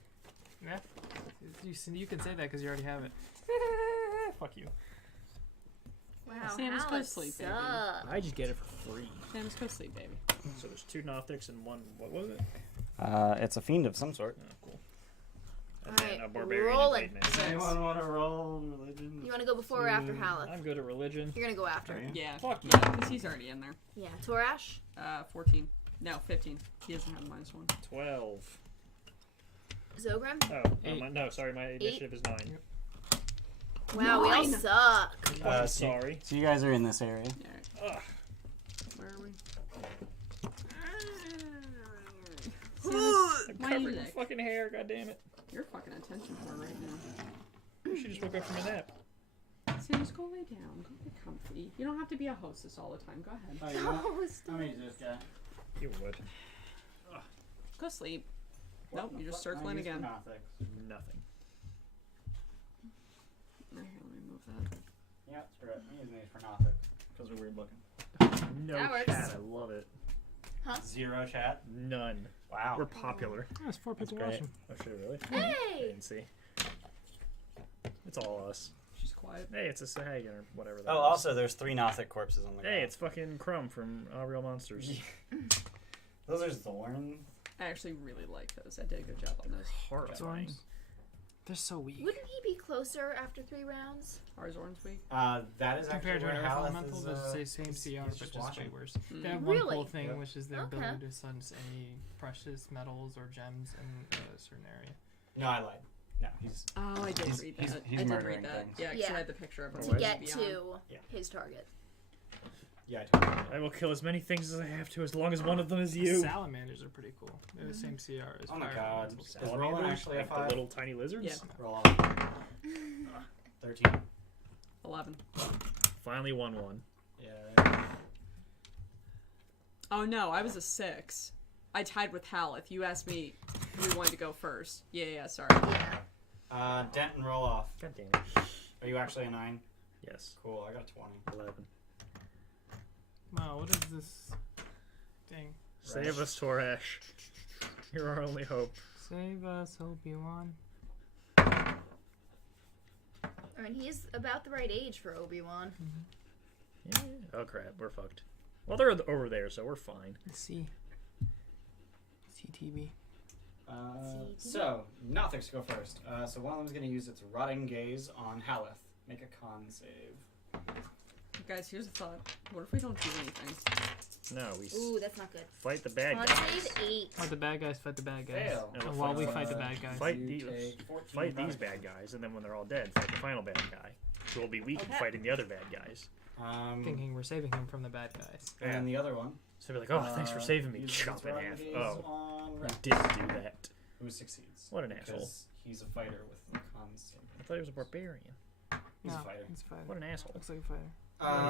Yeah. You can say that because you already have it. Fuck you. Wow, Samus, go Halleth sleep, baby. sucks. I just get it for free. Samus, go sleep, baby. So there's 2 Nothics and 1. What was it? It's a fiend of some sort. Oh, cool. And Alright, then a barbarian rolling. and plate mail. Anyone want to roll religion? You want to go before or after Halleth? I'm good at religion. You're gonna go after. Yeah. Fuck yeah, because he's already in there. Yeah, Torash. 14. No, 15. He doesn't have -1. 12. Zogrim. Oh, Eight. No, sorry, my initiative is 9. Wow, we all 9. suck. I'm sorry. So you guys are in this area. Yeah. Ugh. Where are we? Ooh. Samus, I'm why you covering my lick? fucking hair, goddammit. You're fucking attention whore right now. She just woke up from a nap. So just go lay down. Go get comfy. You don't have to be a hostess all the time. Go ahead. Oh, you know what? Oh, stop. How many is this guy? You would. Go sleep. What Nope, the you're just fuck? circling I used again. Nothing. Nothing. Here, let me move that. Yeah, screw it. I'm using these for nothing. Because they're weird looking. No That works. chat. I love it. Zero chat? None. Wow. We're popular. There's 4 people Great. watching. Oh shit, really? I Hey! didn't see. It's all us. She's quiet. Hey, it's a Sahag or whatever that Oh, is. also, there's 3 Nothic corpses on the ground. Hey, it's fucking Crumb from Real Monsters. Those are Zorn. I actually really like those. I did a good job on those. Horrifying. They're so weak. Wouldn't he be closer after 3 rounds? Ours orange week. That is Compared to actually an where air Halleth elemental, is, they're the same he's CR, but just just watching. way worse. Mm. They have one Really? cool thing, Yep. which is their Okay. ability to sense any precious metals or gems in a certain area. No, I lied. No, he's... Oh, I did He's- read he's- that. he's I did murdering read that. things. Yeah, because Yeah. I had the picture of him. To Alright. get Beyond. to Yeah. his target. Yeah, I told you. I will kill as many things as I have to, as long as one of them is you. Salamanders are pretty cool. They're the same CR as Oh my fire god. elementals. Is Roland Salamanders, actually a like the 5? little tiny lizards? Yeah. Roll off. 13. 11. Finally won one. Yeah. Oh no, I was a 6. I tied with Halleth. You asked me who wanted to go first. Yeah, sorry. Yeah. Denton, roll off. God damn it. Are you actually a 9? Yes. Cool, I got 20. 11. Wow, what is this thing? Save us, Torash. You're our only hope. Save us, Obi-Wan. I mean, he's about the right age for Obi-Wan. Yeah. Oh crap, we're fucked. Well, they're over there, so we're fine. Let's see. CTV. So, Nothics go first. So one of them's going to use its Rotting Gaze on Halleth. Make a con save. Guys, here's a thought. What if we don't do anything? No, we Ooh, that's not good. fight the bad Con guys. save 8. Fight the bad guys, fight the bad guys. Fail. And And we'll while we fight- fight the bad guys. Fight You these, take 14 fight these damage. bad guys, and then when they're all dead, fight the final bad guy, who will be weak in Okay. fighting the other bad guys. Thinking we're saving him from the bad guys. And the other one. So they'll be like, oh, thanks for saving me. uses Chop its in Rotting half. Gaze Oh, on you Rex, didn't do that. who succeeds. What an asshole. Because he's a fighter with the con save. I thought he was a barbarian. He's no, a fighter. He's a fighter. What an asshole. Looks like a fighter.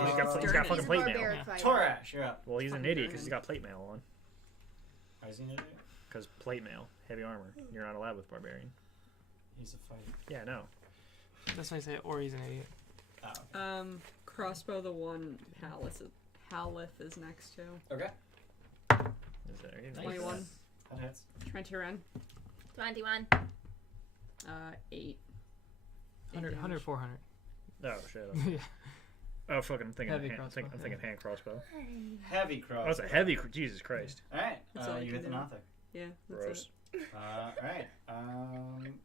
He's got Stern. fucking He's a plate mail. barbaric Yeah. fighter. Torash, you're up. Well, he's an Fucking idiot because Stern. he's got plate mail on. Why is he an idiot? Because plate mail, heavy armor. You're not allowed with barbarian. He's a fighter. Yeah, no. That's why I say, or he's an idiot. Oh. Crossbow the one Halleth is next to. Okay. Is there any- 21. That hits. 20 run. 21. 8. 100, 400. Oh shit. Okay. Yeah. Oh fucking I'm thinking Heavy hand, crossbow, I'm thinking hand crossbow. Heavy cross. Oh, it's a heavy. Jesus Christ. Alright, That's all I you can hit the do. Nothic. Yeah, that's Gross. it. Alright.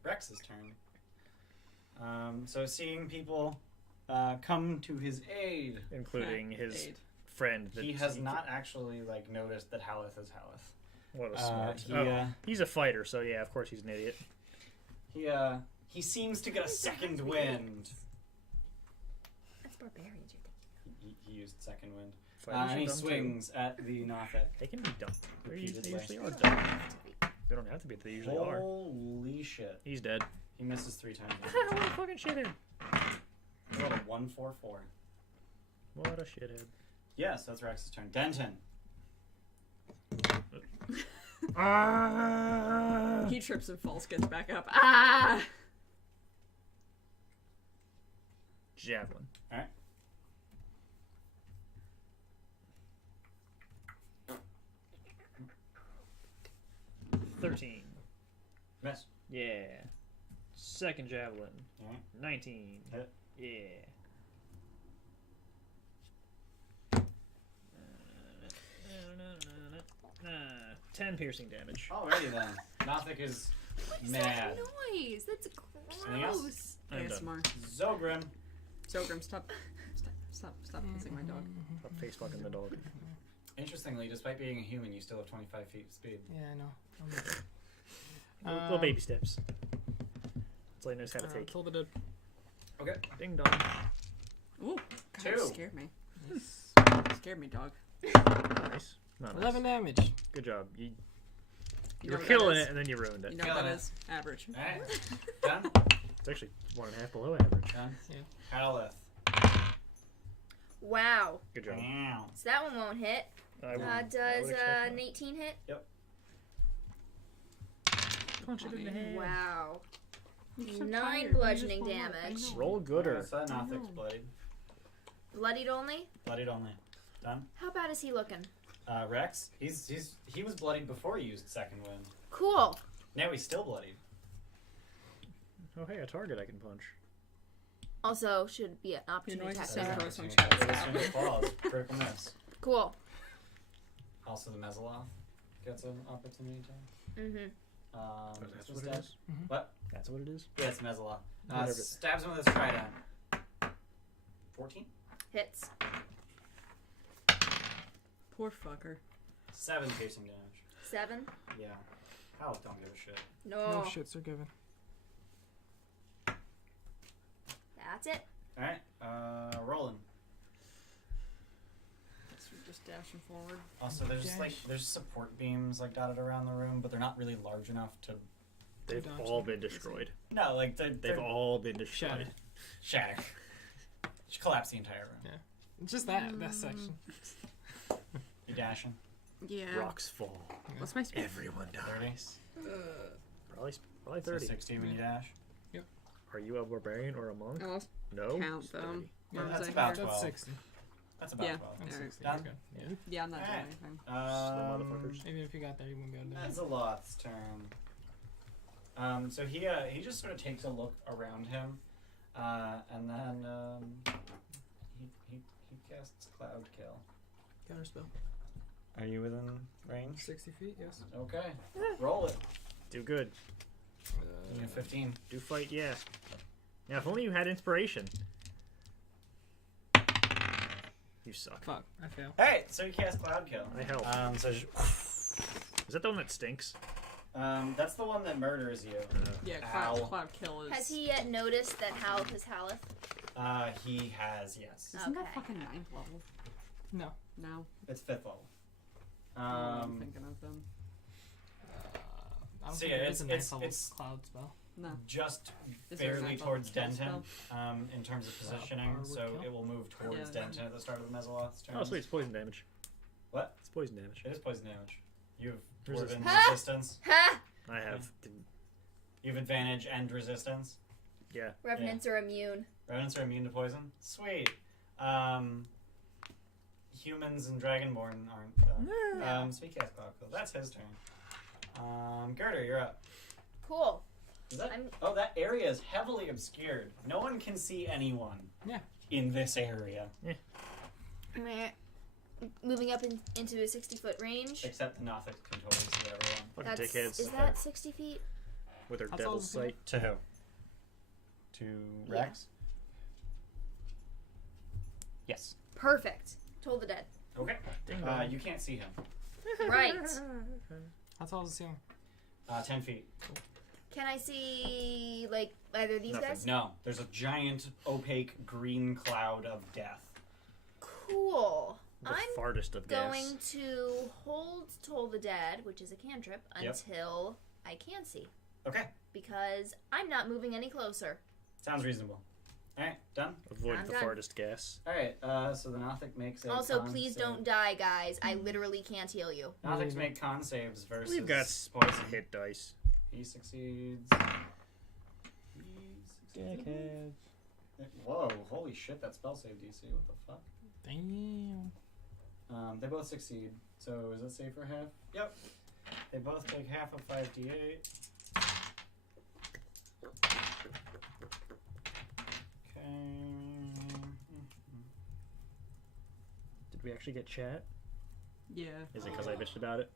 Rex's turn. So seeing people come to his aid, Including his Aid. friend. That he has not actually noticed that Halleth is Halleth. What a smart. He, He's a fighter, so yeah, of course he's an idiot. he seems to get a second wind. That's barbarians, you're thinking. He used second wind. Fighters And are he dumb, too. swings at the Nothic. They can be dumb. They Repeatedly. usually are They don't dumb. have to be. They don't have to be. They usually are. Holy shit. He's dead. He misses 3 times. What a fucking shithead. He rolled a 1-4-4. What a shithead. Yes, that's Rex's turn. Denton. Ah! He trips and falls, gets back up. Ah! Javelin. Alright. $13. Miss. Yeah. Second javelin. Alright. 19. Hit. Yeah. Uh, 10 piercing damage. Alrighty then. Nothic is What is mad. that noise? That's Anything else? gross. I'm done. ASMR. Zogrim. Zogrim, stop kissing my dog. Stop face fucking the dog. Interestingly, despite being a human, you still have 25 feet speed. Yeah, I know. Little baby steps. That's all he knows how to take. Kill the dead. Okay. Ding dong. Ooh, God, Two. you scared me. Scared me, dog. Nice. Not nice. 11 damage. Good job. You You were know what killing that it is? and then you ruined it. You know what Killing that it. is? Average. Alright. Done? It's actually 1.5 below average. Done? Yeah. Halleth. Wow. Good job. Wow. So that one won't hit. I would Does expect an that. 18 hit? Punch it in the head. Wow. I'm so 9 tired. bludgeoning You just woke up. damage. I know. Roll gooder. So that Nothic's bloodied. Bloodied only? Bloodied only. Done. How bad is he looking? Rex, he was bloodied before he used second wind. Cool. Now he's still bloodied. Oh, hey, a target I can punch. Also, should be an opportunity noise attack. is there. so gross. It was from his claws. Critical miss. Cool. Also, the Mezzaloth gets an opportunity attack. Mm-hmm. That's so what it stab- is? What? That's what it is? Yeah, it's Mezzaloth. Whatever. Stabs him with his trident. 14? Hits. Poor fucker. 7 piercing damage. 7. Yeah. Halleth don't give a shit. No. No shits are given. That's it. Alright, rolling. So we're just dashing forward. Also, there's just there's support beams like dotted around the room, but they're not really large enough to. They've Dodge all them. been destroyed. No, like They've all been destroyed. Shattered. shatter. Just collapse the entire room. Just that section. You dashing. Yeah. Rocks fall. What's my speed? Everyone 30. dies. Probably So 30. 60 when you dash. Are you a barbarian or a monk? I'll No. count It's them. 30. Where was That's I about here? 12. That's 60. That's about Yeah. 12. That's Alright. 60. Done? You're good. Yeah. Yeah, I'm not doing Alright. anything. Motherfuckers. Even if you got there, you wouldn't be able to do it. Mezzaloth's turn. So he just sort of takes a look around him, and then he casts Cloud Kill. Counterspell. Are you within range? 60 feet, yes. Okay. Roll it. Do good. You get 15. Do fight, yeah. Now, if only you had inspiration. You suck. Fuck, I fail. Alright, so you cast Cloud Kill. I help. So Is that the one that stinks? that's the one that murders you. Yeah, Ow. cloud kill is. Has he yet noticed that Halleth is Halleth? He has, yes. Isn't that Okay. fucking 9th level? No. No. It's 5th level. I'm thinking of them. I don't So think yeah, it is a it's- ninth level it's- cloud spell. No. Just Is there a barely ninth towards level Denton, spell? in terms of positioning, Power so would kill? it will move towards Yeah. Denton at the start of the Mezzaloth's turn. Oh, sweet. It's poison damage. What? It's poison damage. It is poison damage. You've Resistance. dwarven Ha! resistance. Ha! I have. You have advantage and resistance. Yeah. Revenants are immune. Revenants are immune to poison. Sweet. Humans and Dragonborn aren't. No. So he casts Cloud Kill. That's his turn. Girder, you're up. Cool. Is that? I'm- Oh, that area is heavily obscured. No one can see anyone. Yeah. In this area, Meh. Moving up into a 60-foot range. except the Nothic can totally see everyone. Fucking That's, dickheads. is that 60 feet? With their That's devil's all I'm sight. To who? To Rex? Yes. Perfect. Toll the dead. Okay. Ding dong. You can't see him. Right. That's all I was assuming. 10 feet. Can I see, like, either of these Nothing. guys? No, there's a giant, opaque, green cloud of death. Cool. The I'm fartest of going gas. to hold Toll the Dead, which is a cantrip, Yep. until I can see. Okay. Because I'm not moving any closer. Sounds reasonable. Alright, done? Avoid I'm the done. farthest gas. Alright, so the Nothic makes a Also, con please save. don't die, guys. I literally can't heal you. Nothics make con saves versus We've got poison. hit dice. He succeeds. Dickheads. Whoa, holy shit, that spell save DC, what the fuck? Damn. They both succeed. So is it safe for half? Yep. They both take half of 5d8. Okay. Did we actually get chat? Yeah. Is it because I bitched about it?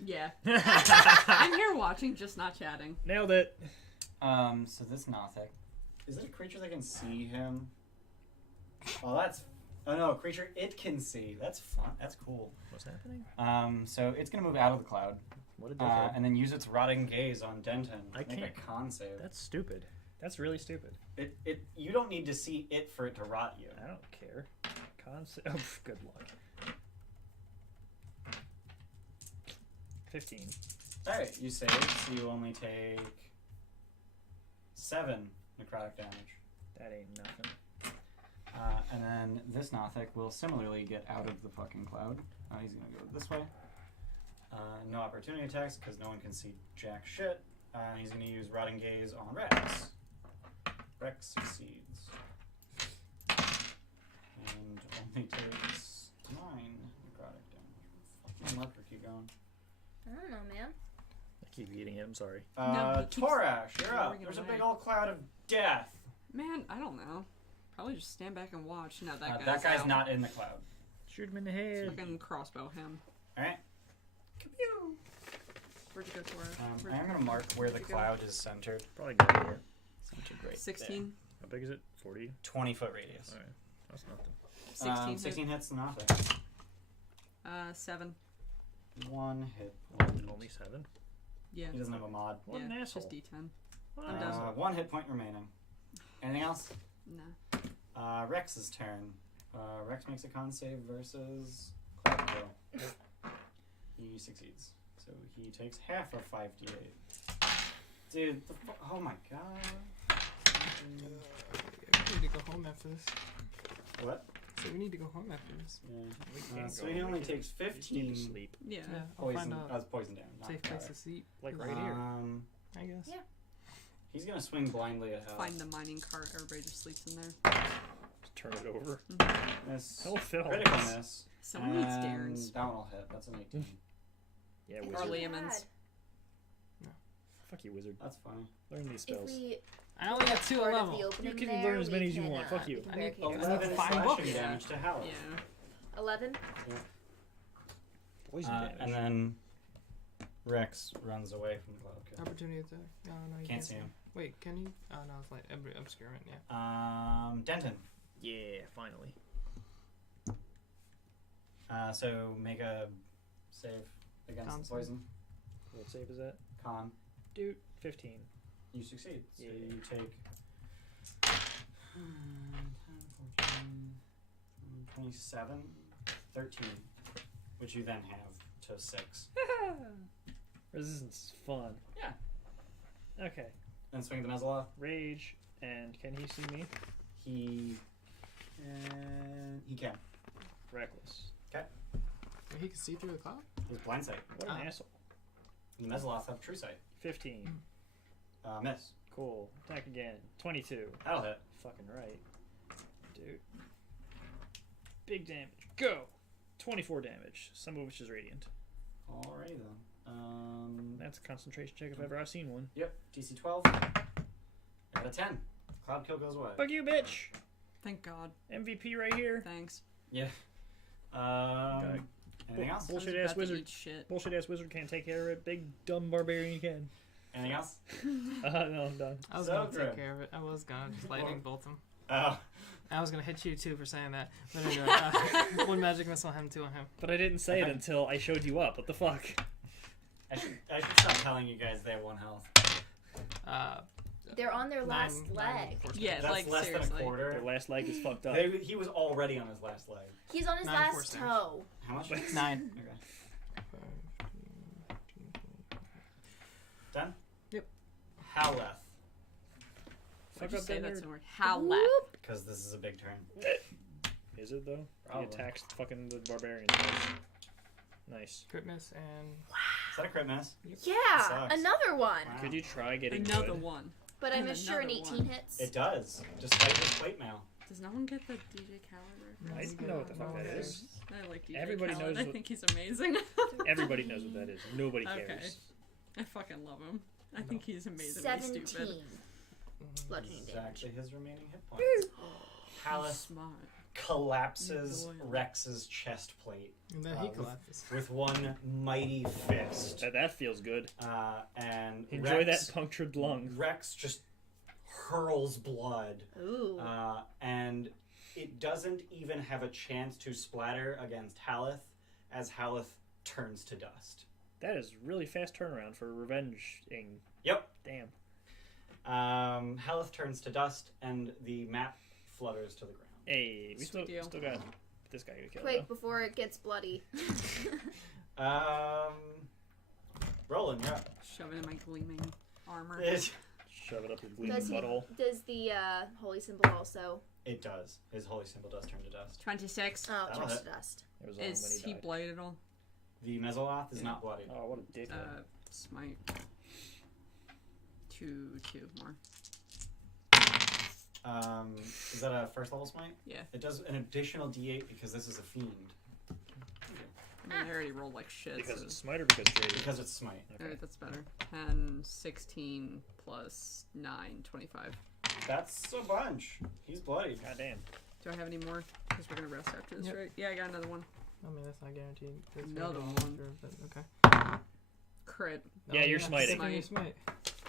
Yeah. I'm here watching, just not chatting. Nailed it. So this Nothic. Is it a creature that can see him? Oh, that's... Oh no, a creature it can see. That's fun. That's cool. What's happening? So it's gonna move out of the cloud. What a dickhead. And then use its rotting gaze on Denton. I Make can't- a con save. That's stupid. That's really stupid. You don't need to see it for it to rot you. I don't care. Concept. Oh, good luck. 15. Alright, you save, so you only take 7 necrotic damage. That ain't nothing. And then this Nothic will similarly get out of the fucking cloud. He's gonna go this way. No opportunity attacks because no one can see jack shit. He's gonna use Rotting Gaze on Rex. Rex succeeds. And only takes 9 necrotic damage. Where the fuck my marker keep going? I don't know, man. I keep eating it. I'm sorry. No, he keeps Torash, you're up. throwing it There's a away. big old cloud of death. Man, I don't know. Probably just stand back and watch. No, that That guy's out. not in the cloud. Shoot him in the head. Fucking crossbow him. Alright. Where'd you go for it? I'm gonna mark where the cloud is centered. Probably good here. Centered right 16. How big is it? 40? 20-foot radius. Alright. That's nothing. 16. 16 hits the Nothic. 7. 1 hit point. Only 7? Yeah. He doesn't have a mod. What yeah, an asshole. just D10. What I'm an done. asshole. 1 hit point remaining. Anything else? No. Rex's turn. Rex makes a con save versus Cloud Kill. He succeeds. So he takes half of 5d8. Dude, oh my god. We need to go home after this. What? So we need to go home after this. We Yeah. can't So go. he only We takes just need 15 to sleep. Yeah. Yeah, I'll poison. find a Poison damage. not safe place necrotic. to sleep. Like right here. I guess. Yeah. He's gonna swing blindly at Hal. Find the mining cart. Everybody just sleeps in there. Just turn it over. Miss. Hell fell. Critical miss. Someone needs And Darren's. that one will hit. That's an 18. Yeah, If wizard. Or we Lehman's. had- Fuck you, wizard. That's funny. Learn these If spells. we I only got 2 a part of level. the opening You can there, learn as many we as you can, want. Fuck you. we can I need barricade 11 ourselves. 5 slashing books. damage to Hal. Yeah. 11. Poison damage. And then Rex runs away from the cloud kill. Opportunity attack. No, you Can't see him. Wait, can you? Oh no, it's like obscurement. Yeah. Denton. Yeah, finally. So make a save against Con the save. poison. What save is that? Con. Dude, 15. You succeed. So Yeah. you take 10, 14, 27, 13, which you then have to 6. Resistance is fun. Yeah. Okay. Then swing the muzzle off. Rage, and can he see me? He can. Reckless. Wait, he can see through the cloud. His blind sight. What an asshole. The Mezzaloths have true sight. 15. Miss. Cool. Attack again. 22. That'll hit. Fucking right. Dude. Big damage. Go! 24 damage, some of which is radiant. Alrighty then. That's a concentration check if ever I've seen one. Yep. DC 12. Out of 10. Cloud kill goes away. Fuck you, bitch! Thank God. MVP right here. Thanks. Yeah. Anything else? Bullshit I was ass about to wizard. eat shit. Bullshit ass wizard can't take care of it. Big dumb barbarian can. Anything else? No, I'm done. I was gonna Xogrim. take care of it. I was gonna just lightning bolt him. Oh. I was gonna hit you too for saying that. But anyway, 1 magic missile him, 2 on him. But I didn't say it Okay. until I showed you up. What the fuck? I should stop telling you guys they have 1 health. They're on their last Nine, leg. force Yeah, That's like less seriously. than a quarter. Their last leg is fucked up. He was already on his last leg. He's on his 9 last force damage. toe. How much? 9. Okay. Done? Yep. Halleth. Why'd Fuck you up say that that nerd. so hard? How left? Whoop. Because this is a big turn. Is it though? Probably. He attacks fucking the barbarian. Nice. Crit miss and Is that a crit miss? Yeah, Sucks. another one. Wow. Could you try getting Another good? one. But I And missed sure an another 18 one. hits. It does. Despite his plate mail. Does no one get the DJ Khaled I reference? know what the fuck that is. I like DJ Everybody Khaled. knows I what- think he's amazing. Everybody knows what that is. Nobody Okay. cares. I fucking love him. I think he's amazingly 17 stupid. bludgeoning This is damage. actually his remaining hit points. He's Halleth smart. collapses Boy. Rex's chest plate then he with- collapses. with one mighty fist. That feels good. And Enjoy Rex, that punctured lung. Rex just hurls blood. Ooh. And it doesn't even have a chance to splatter against Halleth as Halleth turns to dust. That is really fast turnaround for revenging. Yep. Damn. Halleth turns to dust and the map flutters to the ground. Hey, we Sweet still got this guy to kill. Quick, before it gets bloody. Roland, you're up. Shove it in my gleaming armor. It- Shove it up your gleaming Does butthole. the holy symbol also? It does. His holy symbol does turn to dust. 26. Oh, That'll turns hit. to dust. It was on when Is he he died. blighted at all? The Mezzoloth is not bloodied. Oh, what a dick. Smite. 2 more. Is that a first level smite? Yeah. It does an additional D8 because this is a fiend. I mean, I already rolled like shit. Because so. it's smite or because Jade? Because it's smite. Okay. Alright, that's better. 10, 16 plus 9, 25. That's a bunch. He's bloodied. God damn. Do I have any more? Because we're gonna rest after this, Yep. right? Yeah, I got another one. I mean, that's not guaranteed. That's Another what I'm one. Sure, but okay. Crit. Yeah, you're smiting. Sticking your smite.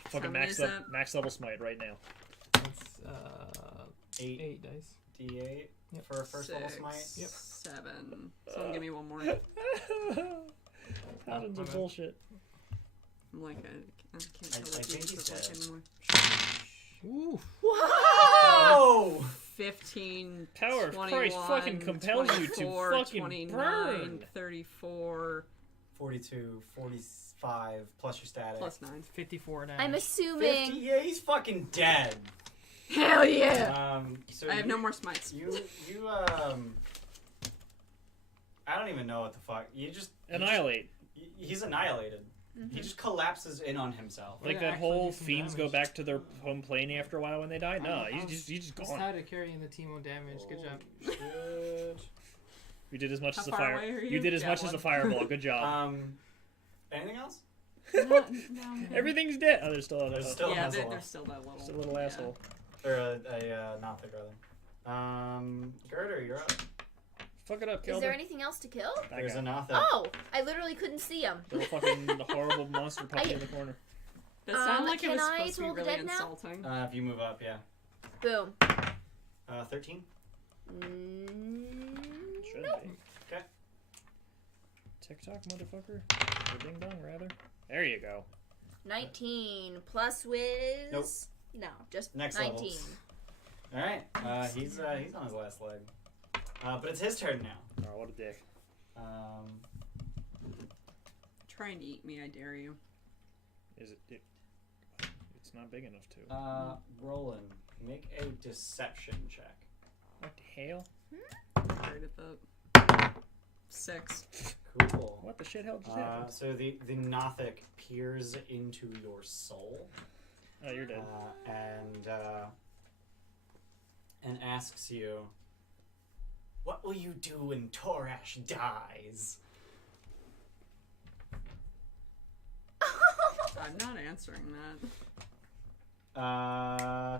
Fucking many is that? max level smite right now. That's 8 8 dice. D8 Yep. for a first level 6, smite. Yep. 7. Someone give me one more. Paladins are Okay. bullshit. I'm like, I can't I tell what think these he's look like dead. anymore. Ooh. Oh! 15, Power of 21, Christ fucking compels you to 24, fucking 29, burn. 34, 42, 45 plus your static. plus 9. 54 damage. I'm assuming. 50? Yeah, he's fucking dead. Hell yeah! So I have you, no more smites. You I don't even know what the fuck. You just Annihilate. He's annihilated. He just collapses in on himself. Like Yeah, that actually whole do some fiends go damage. back to their home plane after a while when they die? No, he's just Just gone. how to carrying the team of damage. Good job. Shit. You did as much How as a far fire. away are You you? did as Yeah, much as a one. fireball. Good job. Anything else? No. Everything's dead. Oh, there's still There's still Yeah, a they're Mezzoloth. still that little. just a little yeah. asshole. Or a Nothic, rather. Girder, you're up. Fuck it up, Is kill there them. anything else to kill? That There's guy. a Nothic. Oh, I literally couldn't see him. Little fucking horrible monster puppy in the corner. That sounded like it can was I supposed to be toll the really dead now? insulting. If you move up, yeah. Boom. 13? Should Nope. be. Okay. TikTok, motherfucker. Or ding dong, rather. There you go. 19 plus whiz. Nope. No, just Next 19. level. Alright, he's on his last leg. But it's his turn now. Oh, what a dick. Try and eat me, I dare you. Is it? It's not big enough to. Roland, make a deception check. What the hell? Right at the 6. Cool. What the shit hell just happened? So the Nothic peers into your soul, Oh, you're dead. and asks you, "What will you do when Torash dies?" I'm not answering that.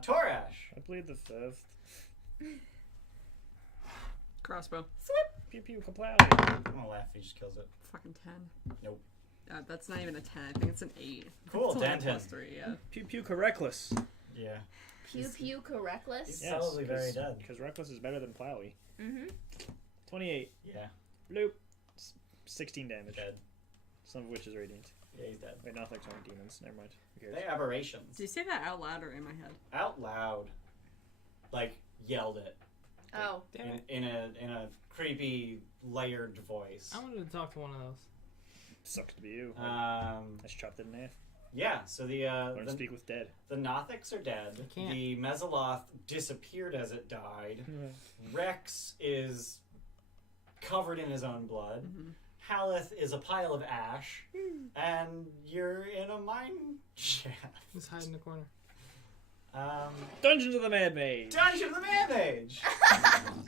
Torash. I plead the fifth. Crossbow. Pew pew kapow. I'm gonna laugh if he just kills it. Fucking 10. Nope. That's not even a 10. I think it's an 8. Cool, It's only a 10. plus 3, yeah. Pew pew reckless. Yeah. Pew pew reckless. He's probably very dead. Because reckless is better than plowy. Mm-hmm. 28. Yeah. Bloop. 16 damage. Dead. Some of which is radiant. Yeah, he's dead. Wait, Nothic's aren't demons. Never mind. Who cares? They aberrations. Did you say that out loud or in my head? Out loud. Like, yelled it. Oh. Damn it. In a creepy, layered voice. I wanted to talk to one of those. Sucks to be you. I Um, just chopped it in half. yeah, so Learn to the speak with dead. Nothics are dead. I can't. The Mezzoloth disappeared as it died. Rex is covered in his own blood. Mm-hmm. Halleth is a pile of ash. And you're in a mine shaft. Just hide in the corner. Dungeons of the Mad Mage. Dungeon of the Mad Mage!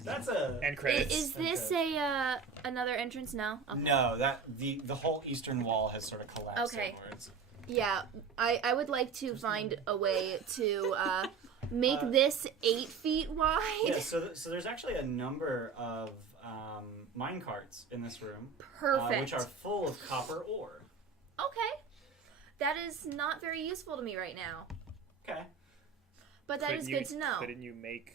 That's a... And credits. Is this a another entrance now? Okay. No, that the whole eastern wall has sort of collapsed Okay. inwards. Yeah, I would like to find a way to make this 8 feet wide. Yeah, so there's actually a number of mine carts in this room. Perfect. Which are full of copper ore. Okay. That is not very useful to me right now. Okay. But that is good to know. Couldn't you make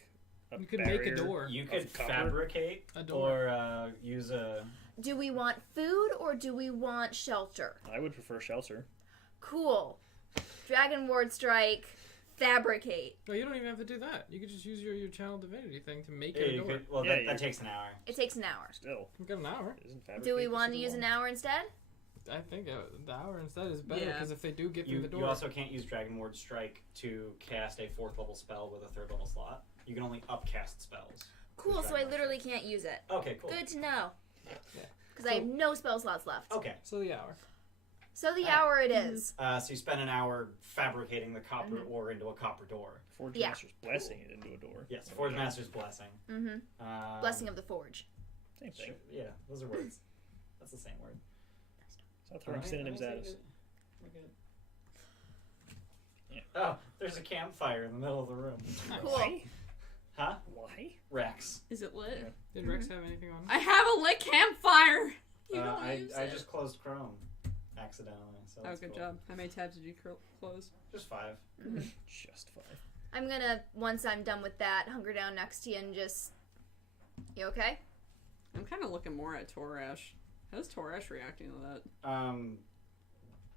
a You could barrier? make a door. You could of copper? fabricate A door. or use a... Do we want food or do we want shelter? I would prefer shelter. Cool. Dragon Ward Strike. Fabricate. No, you don't even have to do that. You could just use your channel divinity thing to make Yeah, it a you door. could, well, Yeah, that you- takes an hour. It takes an hour. Still, You've got an hour. isn't fabrication Do we want to super use an long? hour instead? I think the hour instead is better Yeah. because if they do get through the door, You also can't use Dragon Ward Strike to cast a 4th level spell with a 3rd level slot. You can only upcast spells. Cool, with so I Dragon Ward literally Strike. can't use it. Okay, cool. Good to know. Yeah. Because I have no spell slots left. Okay. so the hour. So the Alright. hour it is. So you spend an hour fabricating the copper ore into a copper door. Forge Yeah. Master's blessing it into a door. Yes, Forge Master's Blessing. Mm-hmm. Blessing of the Forge. Same thing. Sure, yeah, those are words. That's the same word. Stop throwing synonyms at us. We're good. Yeah. Oh, there's a campfire in the middle of the room. Cool. Why? Huh? Why? Rex. Is it lit? Yeah. Did Rex have anything on? I have a lit campfire. You don't I use I it. just closed Chrome accidentally. So Oh, that's good cool. job. How many tabs did you close? Just 5. Just 5. I'm gonna, once I'm done with that, hunker down next to you and just... You okay? I'm kind of looking more at Torash. How's Torash reacting to that?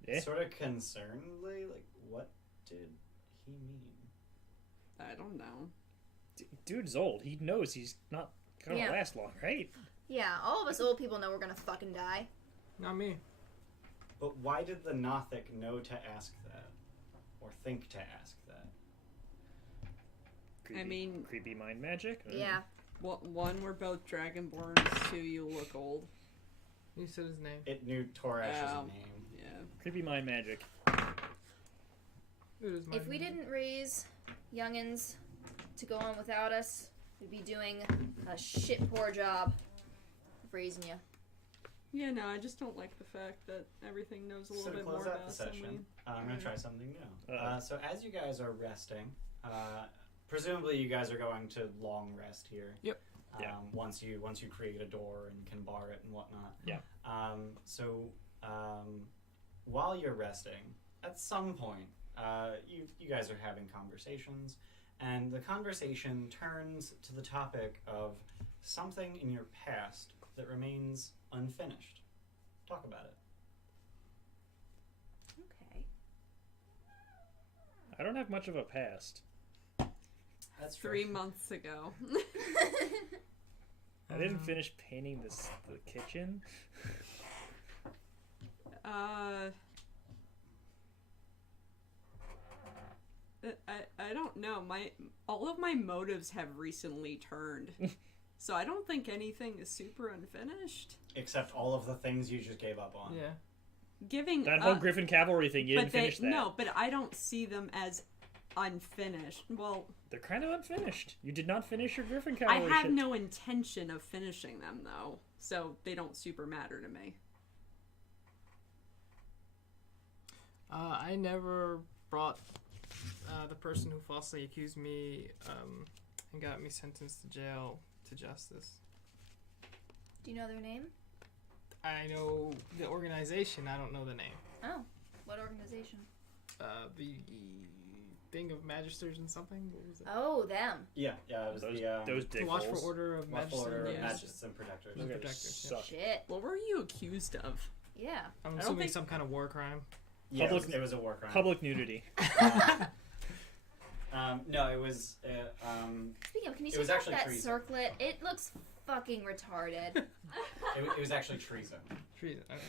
Yeah. Sort of concernedly, like, what did he mean? I don't know. Dude's old. He knows he's not gonna Yeah. last long, right? Yeah, all of us old people know we're gonna fucking die. Not me. But why did the Nothic know to ask that? Or think to ask that? Creepy, mean- creepy mind magic. Yeah. Well, one, we're both Dragonborns. Two, you look old. You said his name. It knew Torash's Oh. name. Yeah. Creepy mind magic. It is my If we name. didn't raise youngins to go on without us, we'd be doing a shit poor job of raising you. Yeah, no, I just don't like the fact that everything knows a little So to bit close more out about the us than we. session, I'm going to try something new. Uh-oh. So as you guys are resting, presumably you guys are going to long rest here. Yep. Yeah. Once you create a door and can bar it and whatnot. Yeah. While you're resting, at some point, you guys are having conversations, and the conversation turns to the topic of something in your past that remains unfinished. Talk about it. Okay. I don't have much of a past. That's true. 3 months ago. I didn't finish painting the kitchen. I don't know. All of my motives have recently turned. So I don't think anything is super unfinished. Except all of the things you just gave up on. Yeah. Giving That whole up, Griffin Cavalry thing, you didn't finish that. No, but I don't see them as unfinished. Well, They're kind of unfinished. You did not finish your Griffin I Cavalry have shit. no intention of finishing them though, so they don't super matter to me. I never brought the person who falsely accused me and got me sentenced to jail to justice. Do you know their name? I know the organization. I don't know the name. Oh, what organization? The thing of magisters and something. What was it? Oh, them. Yeah, it was Those The Watchful dickholes. Order of Watchful Magisters. Order of yeah. Magists and Protectors. Those guys Protectors, yeah. suck. Shit. What were you accused of? Yeah. I'm don't assuming think- some kind of war crime. Yeah, Public- it was a war crime. Public nudity. No, it was. Speaking of, can you It was check out actually that treason. circlet? It looks fucking retarded. It was actually treason. Treason. Okay.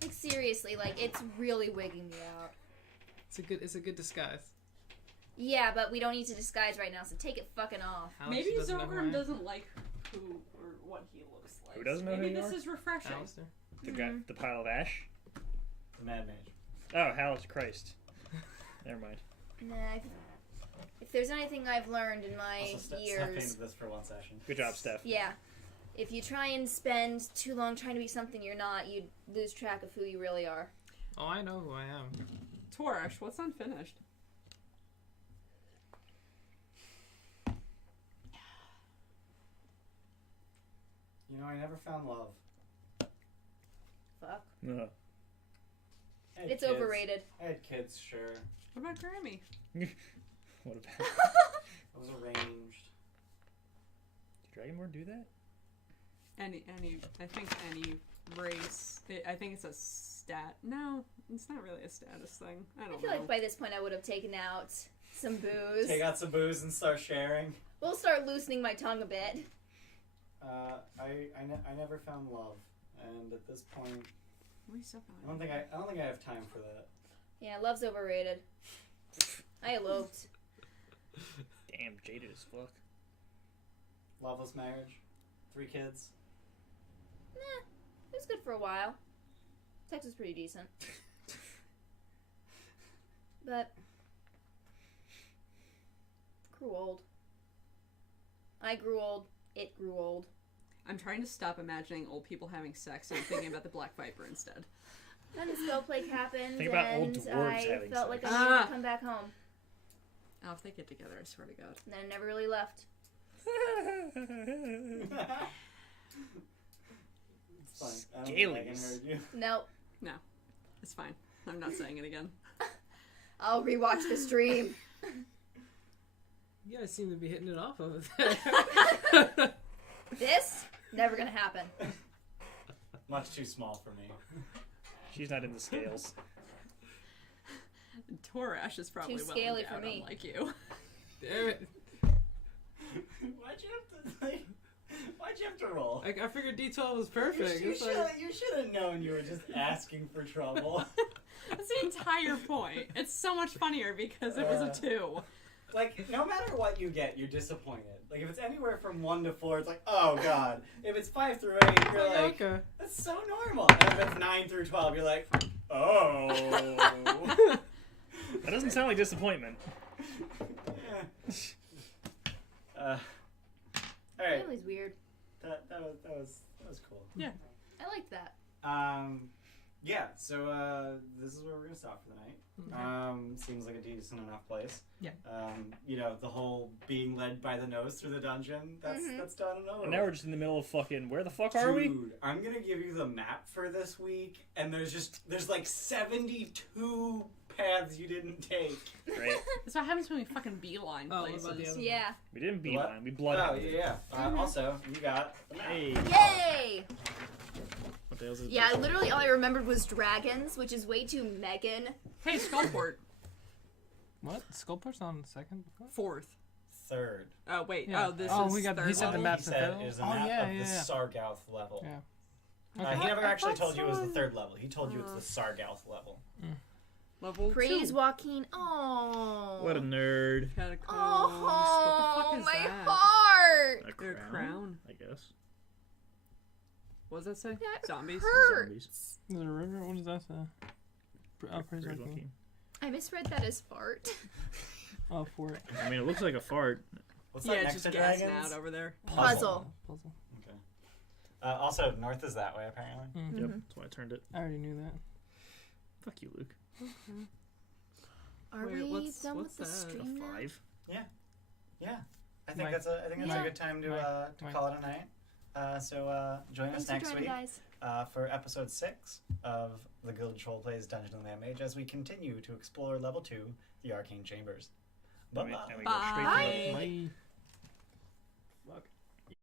Like seriously, like it's really wigging me out. It's a good disguise. Yeah, but we don't need to disguise right now, so take it fucking off. Alex Maybe doesn't know who I Xogrim am. doesn't like who or what he looks like. Who doesn't know Maybe who you this are? is refreshing. Alistair. The guy, the pile of ash. The Mad Mage. Oh, Halleth, Christ. Never mind. Nah, if there's anything I've learned in my Also, Steph years, painted this for one session. Good job, Steph. yeah, if you try and spend too long trying to be something you're not, you lose track of who you really are. Oh, I know who I am. Torash, what's unfinished? You know, I never found love. Fuck. Uh, I had It's kids. overrated. I had kids, sure. What about Grammy? what about? I was arranged. Did Dragonborn do that? I think any race. I think it's a stat. No, it's not really a status thing. I I don't feel know. like by this point I would have taken out some booze. Take out some booze and start sharing. We'll start loosening my tongue a bit. I never found love, and at this point, What are you stuff I don't think I have time for that. Yeah, love's overrated. I eloped. Damn, jaded as fuck. Loveless marriage, 3 kids. Nah, it was good for a while. Sex was pretty decent. But grew old. I grew old. It grew old. I'm trying to stop imagining old people having sex and thinking about the Black Viper instead. Then the spellplague happened, Think about old and dwarves I having felt like sex. I needed to come back home. Oh, if they get together, I swear to God. And then I never really left. It's fine. I don't think Megan Scalies. heard you. Nope. It's fine. I'm not saying it again. I'll rewatch the stream. You guys seem to be hitting it off over there. This? Never gonna happen. Much too small for me. She's not in the scales. Torash is probably Too well scaly endowed, for me. unlike you. Damn it. Why'd you have to roll? I figured D12 was perfect. You It's like, should have known you were just asking for trouble. That's the entire point. It's so much funnier because it was a 2. Like, no matter what you get, you're disappointed. Like, if it's anywhere from 1 to 4, it's like, oh god. If it's 5 through 8, you're like, okay. that's so normal. And if it's 9 through 12, you're like, oh. That doesn't sound like disappointment. All right. It was weird. That was cool. Yeah. I liked that. Yeah. So this is where we're gonna stop for the night. Seems like a decent enough place. Yeah. You know, the whole being led by the nose through the dungeon. That's done and over. And now we're just in the middle of fucking. Where the fuck are we? Dude, I'm gonna give you the map for this week, and there's like 72 paths you didn't take. Great. That's what happens when we fucking beeline Oh, what places. about the other Yeah. We didn't What? beeline. We blood. Oh yeah. Also, you got the map. Hey. Yay! What the hell is this? Yeah, literally all I remembered was dragons, which is way too Megan. Hey, Skullport. What? Skullport's on the second? 4th. Third. Oh, wait. Yeah. Oh, this Oh, is we got- he third said the level? map- He Map's said the it is a oh, map yeah, of the yeah. Sargouth level. Yeah. He never actually told you it was the so. 3rd level. He told you it's the Sargouth level. Level Praise 2. Joaquin. Oh. What a nerd. Catacombs. Oh, what the fuck is my that? heart. A Their crown? I guess. What does that say? That Zombies? hurt. Zombies. Is it a river? What does that say? Oh, praise Praise Joaquin. Joaquin. I misread that as fart. Oh, for it. I mean, it looks like a fart. What's Yeah, that it's next just to gassing dragons? out over there. Puzzle. Puzzle. Okay. Also, north is that way, apparently. Mm. Yep, that's why I turned it. I already knew that. Fuck you, Luke. Are Wait, we what's done with the that? stream now? 5. Yeah. I think Mike. that's a Yeah. good time to Mike. call it a night. So join Thanks us for next joining, week guys. for episode 6 of the Gilded Troll Plays Dungeons and Mad Mage as we continue to explore level 2, the Arcane Chambers. Bye-bye. And we go straight to Bye. the Bye. Fuck.